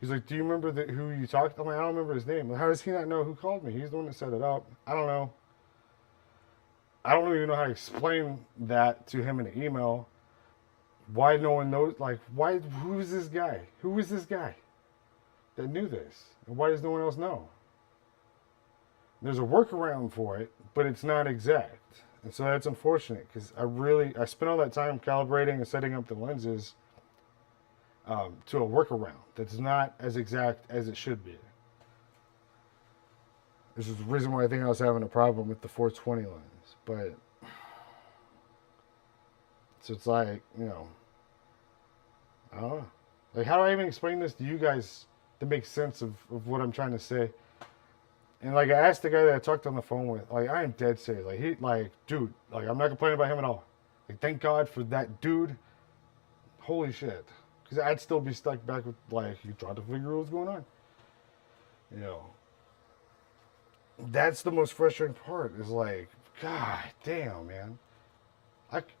He's like, "Do you remember who you talked to?" I'm like, "I don't remember his name." Well, how does he not know who called me? He's the one that set it up. I don't know. I don't even know how to explain that to him in an email. Why no one knows? Like, why? Who is this guy? Who is this guy that knew this? And why does no one else know? There's a workaround for it, but it's not exact. And so that's unfortunate because I spent all that time calibrating and setting up the lenses to a workaround that's not as exact as it should be. This is the reason why I think I was having a problem with the 420 lens. But, so it's like, I don't know. Like, how do I even explain this to you guys to make sense of what I'm trying to say? And, like, I asked the guy that I talked on the phone with, like, I am dead serious. Like, dude, like, I'm not complaining about him at all. Like, thank God for that dude. Holy shit. Because I'd still be stuck back with, like, you trying to figure out what's going on. That's the most frustrating part, is like, God damn, man.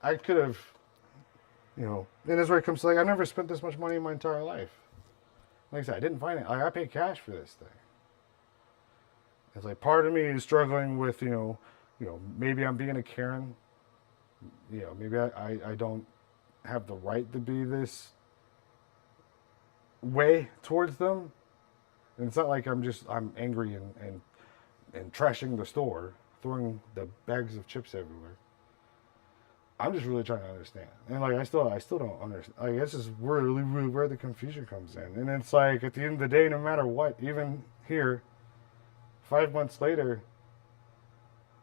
I could have, and that's where it comes to, like, I've never spent this much money in my entire life. Like I said, I didn't find it. Like, I paid cash for this thing. It's like part of me is struggling with, maybe I'm being a Karen. Maybe I don't have the right to be this way towards them. And it's not like I'm angry and and trashing the store, throwing the bags of chips everywhere. I'm just really trying to understand, and like I still don't understand. Like this is really where the confusion comes in, and it's like at the end of the day, no matter what, even here, 5 months later,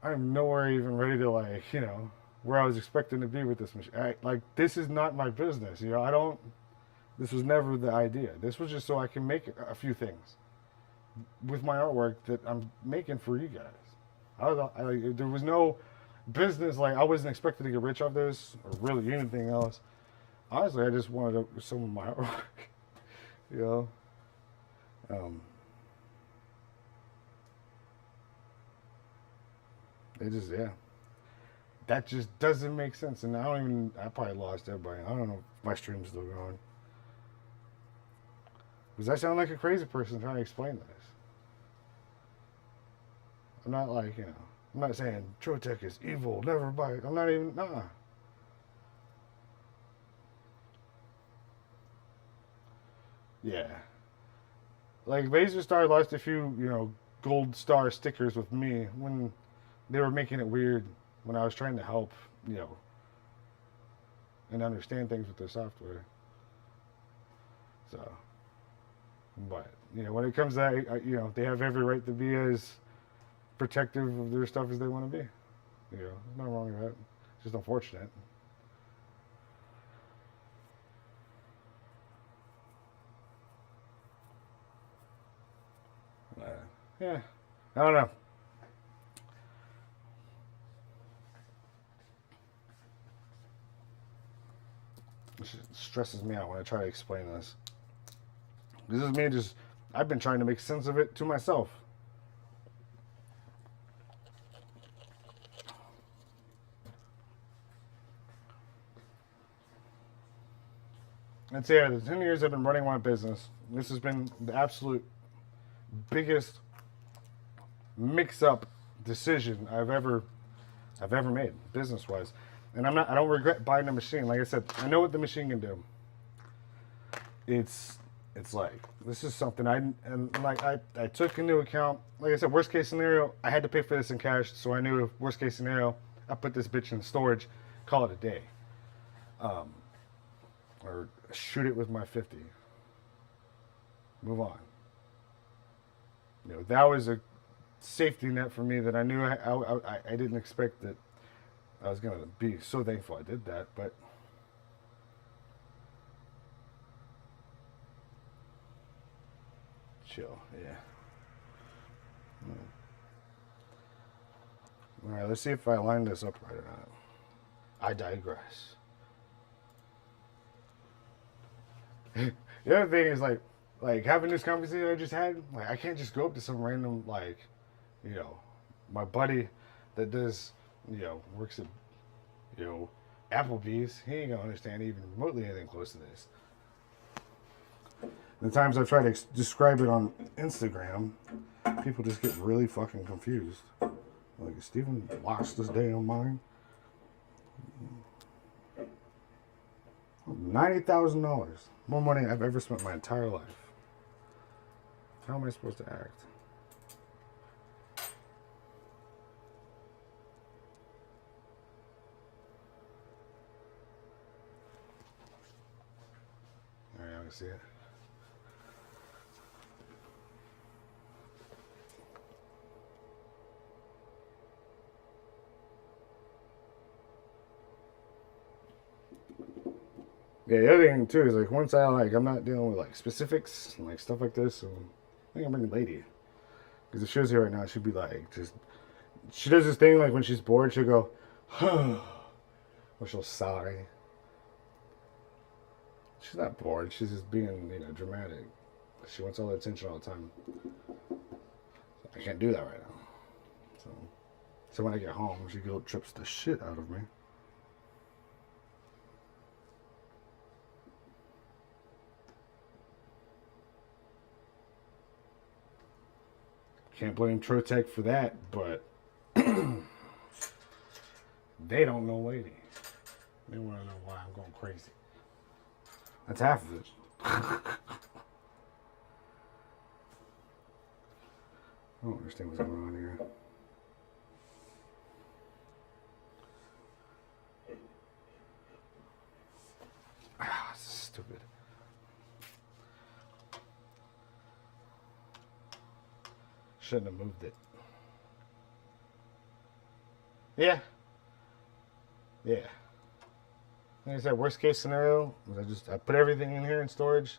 I'm nowhere even ready to like where I was expecting to be with this machine. Like this is not my business, I don't. This was never the idea. This was just so I can make a few things with my artwork that I'm making for you guys. There was no business, like I wasn't expected to get rich off this or really anything else. Honestly, I just wanted some of my artwork, you know. It just that just doesn't make sense, and I probably lost everybody. I don't know if my stream's still going. Because I sound like a crazy person trying to explain this. I'm not like, I'm not saying Trotec is evil, never buy it. I'm not even, nah. Yeah. Like, Laser Star lost a few, gold star stickers with me when they were making it weird when I was trying to help, and understand things with their software. So, but, when it comes to that, they have every right to be as protective of their stuff as they want to be. There's nothing wrong with that. It's just unfortunate. Yeah, I don't know. It stresses me out when I try to explain this. This is me I've been trying to make sense of it to myself. And so, the 10 years I've been running my business, this has been the absolute biggest mix-up decision I've ever made, business-wise. And I don't regret buying the machine. Like I said, I know what the machine can do. It's like, this is something I took into account. Like I said, worst case scenario, I had to pay for this in cash, so I knew worst case scenario, I put this bitch in storage, call it a day. Or shoot it with my 50. Move on. That was a safety net for me that I knew I didn't expect that I was going to be so thankful I did that, but chill, yeah. All right, let's see if I line this up right or not. I digress. The other thing is like having this conversation I just had, like I can't just go up to some random my buddy that does works at Applebee's. He ain't gonna understand even remotely anything close to this. The times I've tried to describe it on Instagram, people just get really fucking confused. Like, Steven lost his damn mind. $90,000. More money I've ever spent my entire life. How am I supposed to act? Alright, I can see it. Yeah, the other thing too is like once I'm not dealing with like specifics and like stuff like this, so I think I'm bringing lady. Because if she was here right now, she'd be like she does this thing like when she's bored, she'll go, or she'll sigh. She's not bored, she's just being, dramatic. She wants all the attention all the time. I can't do that right now. So when I get home, she guilt trips the shit out of me. Can't blame Trotec for that, but they don't know lady. They want to know why I'm going crazy. That's half of it. I don't understand what's going on here. Ah, this is stupid. Shouldn't have moved it. Yeah. Yeah. Like I said, worst case scenario is I put everything in here in storage,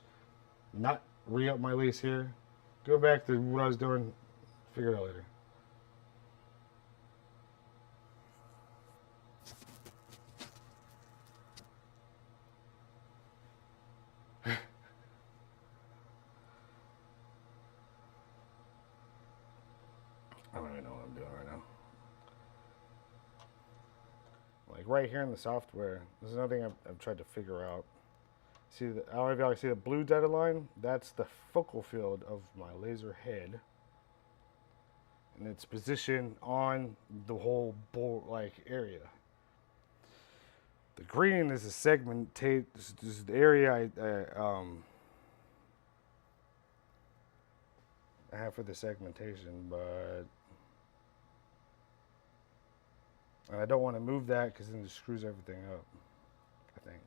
not re-up my lease here, go back to what I was doing, figure it out later. I don't even know what I'm doing right now. Like right here in the software, this is another thing I've tried to figure out. See, I don't know if y'all see the blue dotted line? That's the focal field of my laser head. And it's positioned on the whole like area. The green is a segmentate. This is the area I have for the segmentation, but and I don't want to move that because then it screws everything up, I think.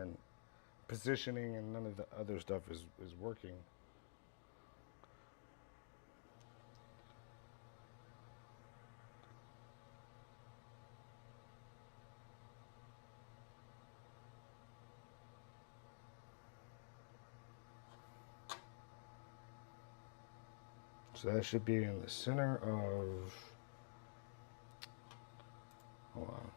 And positioning and none of the other stuff is working. So that should be in the center of, hold on.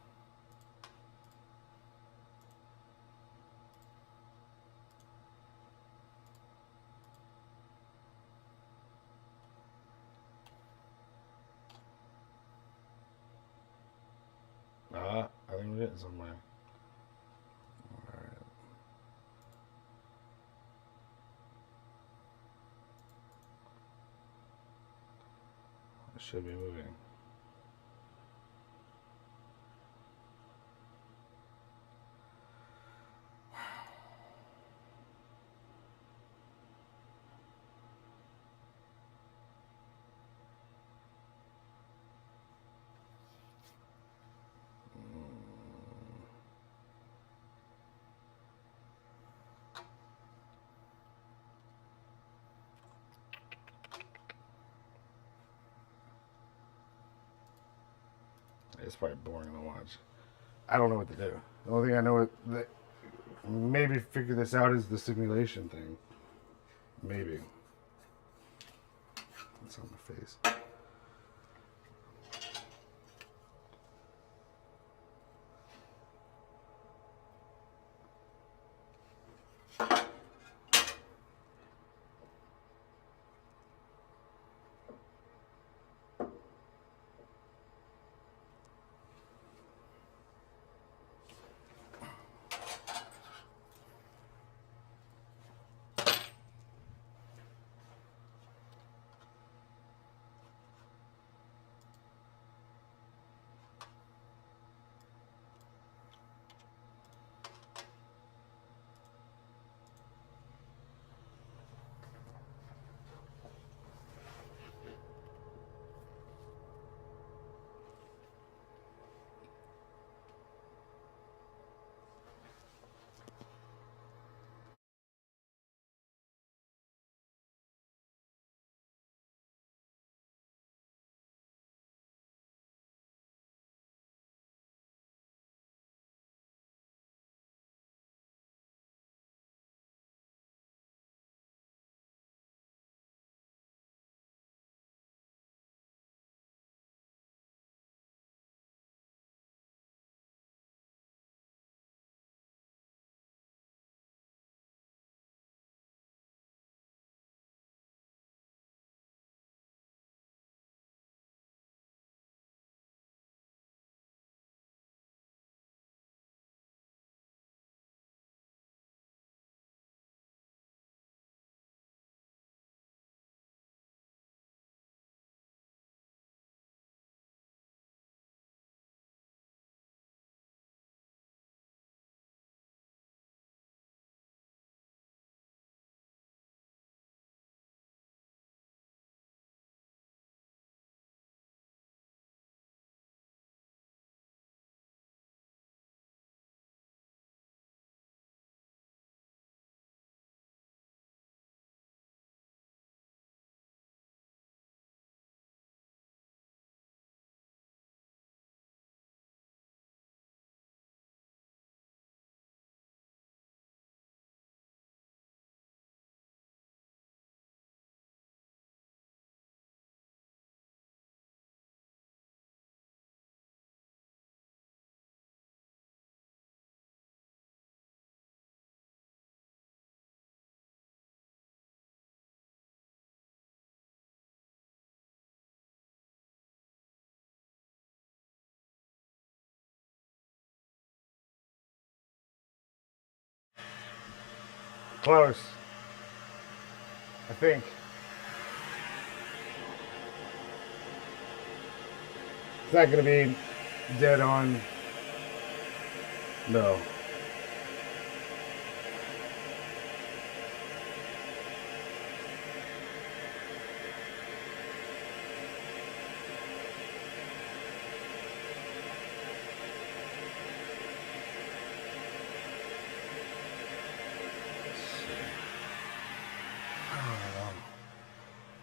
I think it is somewhere. Alright. It should be moving. It's probably boring to watch. I don't know what to do. The only thing I know that maybe figure this out is the simulation thing. Maybe. It's on my face. Close. I think. It's not gonna be dead on. No.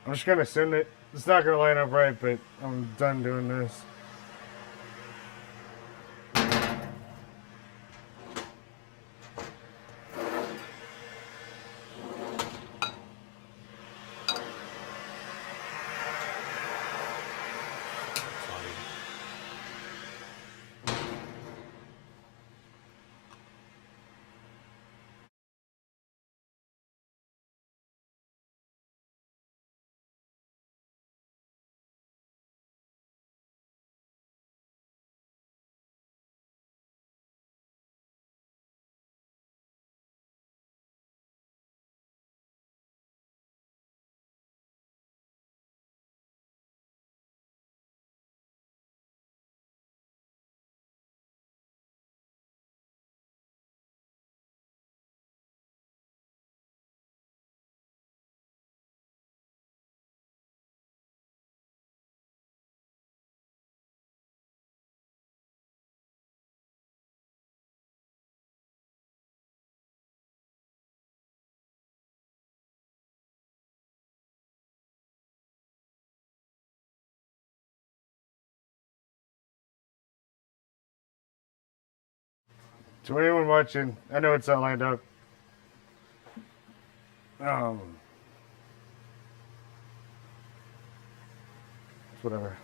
I'm just gonna send it. It's not gonna line up right, but I'm done doing this. To anyone watching, I know it's not lined up. Um, it's whatever.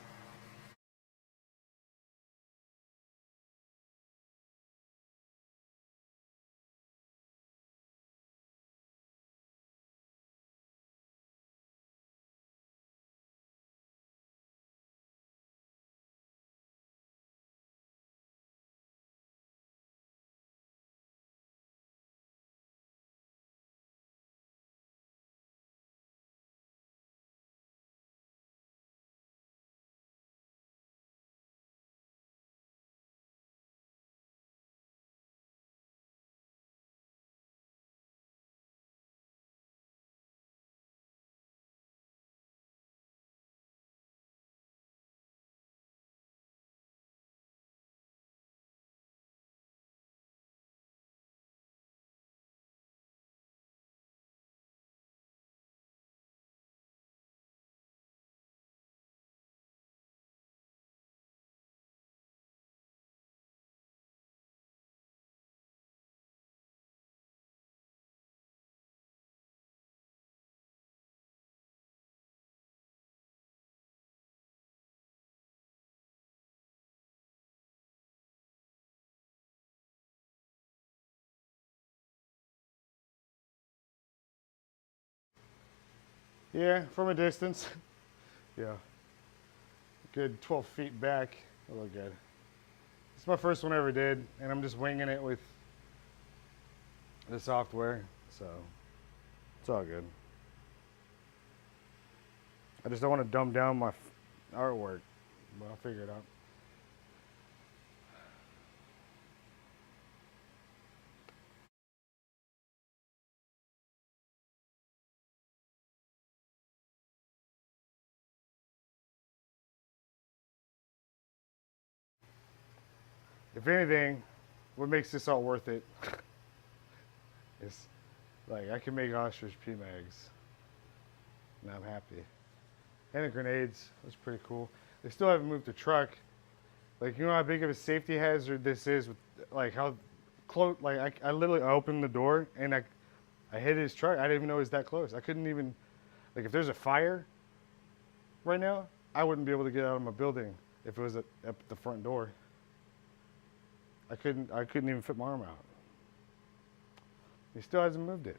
Yeah, from a distance. Yeah. Good 12 feet back. It'll look good. It's my first one I ever did, and I'm just winging it with the software, so it's all good. I just don't want to dumb down my artwork, but I'll figure it out. If anything, what makes this all worth it is like I can make ostrich PMags, and I'm happy. And the grenades was pretty cool. They still haven't moved the truck. Like, you know how big of a safety hazard this is with, like, how close, like, I literally opened the door and I hit his truck. I didn't even know it was that close. I couldn't even, like, if there's a fire right now, I wouldn't be able to get out of my building if it was at the front door. I couldn't even fit my arm out. He still hasn't moved it.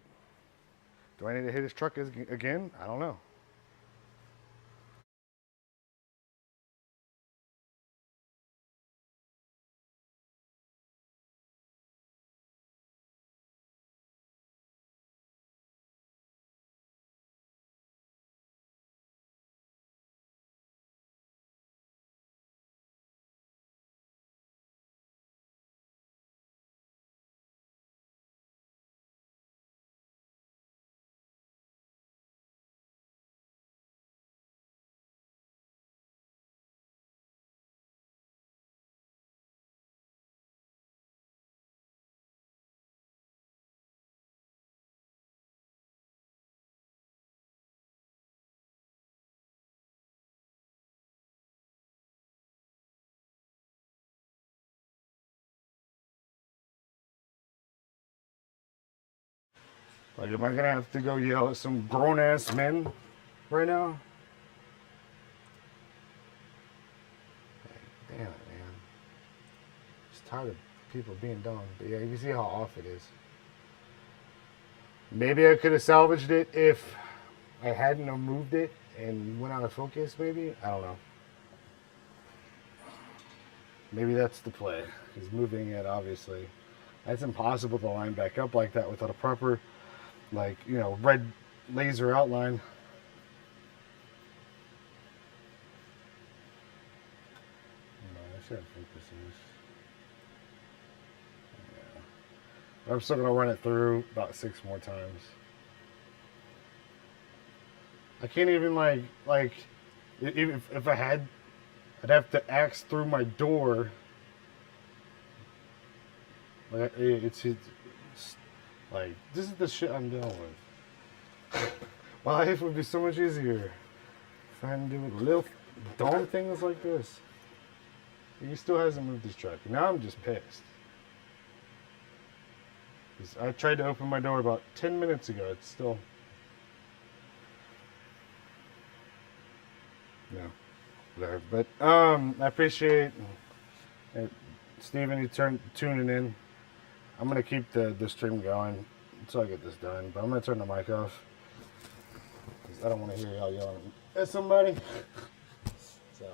Do I need to hit his truck again? I don't know. Like, am I gonna have to go yell at some grown ass men right now? Damn it, man. Just tired of people being dumb. But yeah, you can see how off it is. Maybe I could have salvaged it if I hadn't moved it and went out of focus, maybe? I don't know. Maybe that's the play, is moving it, obviously. That's impossible to line back up like that without a proper, like, you know, red laser outline. I should have focuses. Yeah. I'm still going to run it through about 6 more times. I can't even, like, even if I had, I'd have to axe through my door. Like, it's like, this is the shit I'm dealing with. My life would be so much easier if I hadn't do little dumb things like this. He still hasn't moved his truck. Now I'm just pissed. I tried to open my door about 10 minutes ago. It's still... No. Whatever. But, I appreciate Steven, you tuning in. I'm going to keep the stream going until I get this done. But I'm going to turn the mic off. I don't want to hear y'all yelling at somebody. So...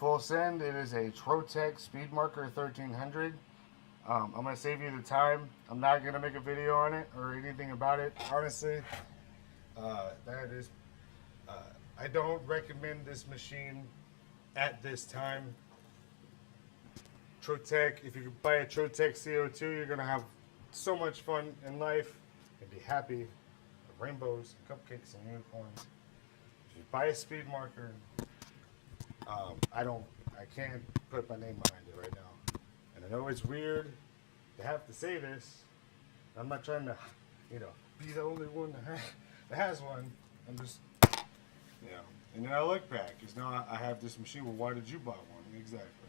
Full send, it is a Trotec Speed Marker 1300. I'm going to save you the time. I'm not going to make a video on it or anything about it, honestly. That is, I don't recommend this machine at this time. Trotec, if you buy a Trotec CO2, you're going to have so much fun in life and be happy. Rainbows, cupcakes, and unicorns. If you buy a speed marker, I can't put my name behind it right now. And I know it's weird to have to say this. I'm not trying to, you know, be the only one that has one. I'm just, you know. And then I look back, because now I have this machine. Well, why did you buy one? Exactly.